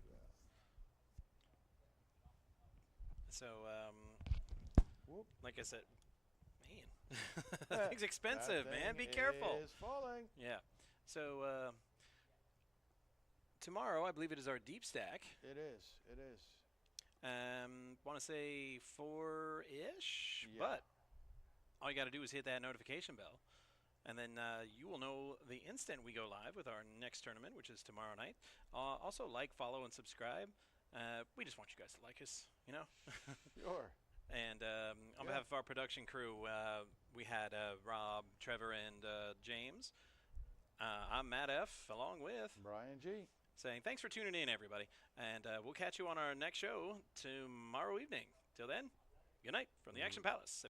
Yeah. So, Whoop. like I said, man, That thing's expensive, That man. Be thing careful. is falling. Yeah. So tomorrow, I believe it is our deep stack. It is. It is. Want to say 4-ish, Yeah. but all you got to do is hit that notification bell, and then you will know the instant we go live with our next tournament, which is tomorrow night. Also, like, follow, and subscribe. We just want you guys to like us, you know? Sure. And on behalf of our production crew, we had Rob, Trevor, and James. I'm Matt F., along with Brian G. Saying thanks for tuning in, everybody. And we'll catch you on our next show tomorrow evening. Till then, good night from the Action Palace.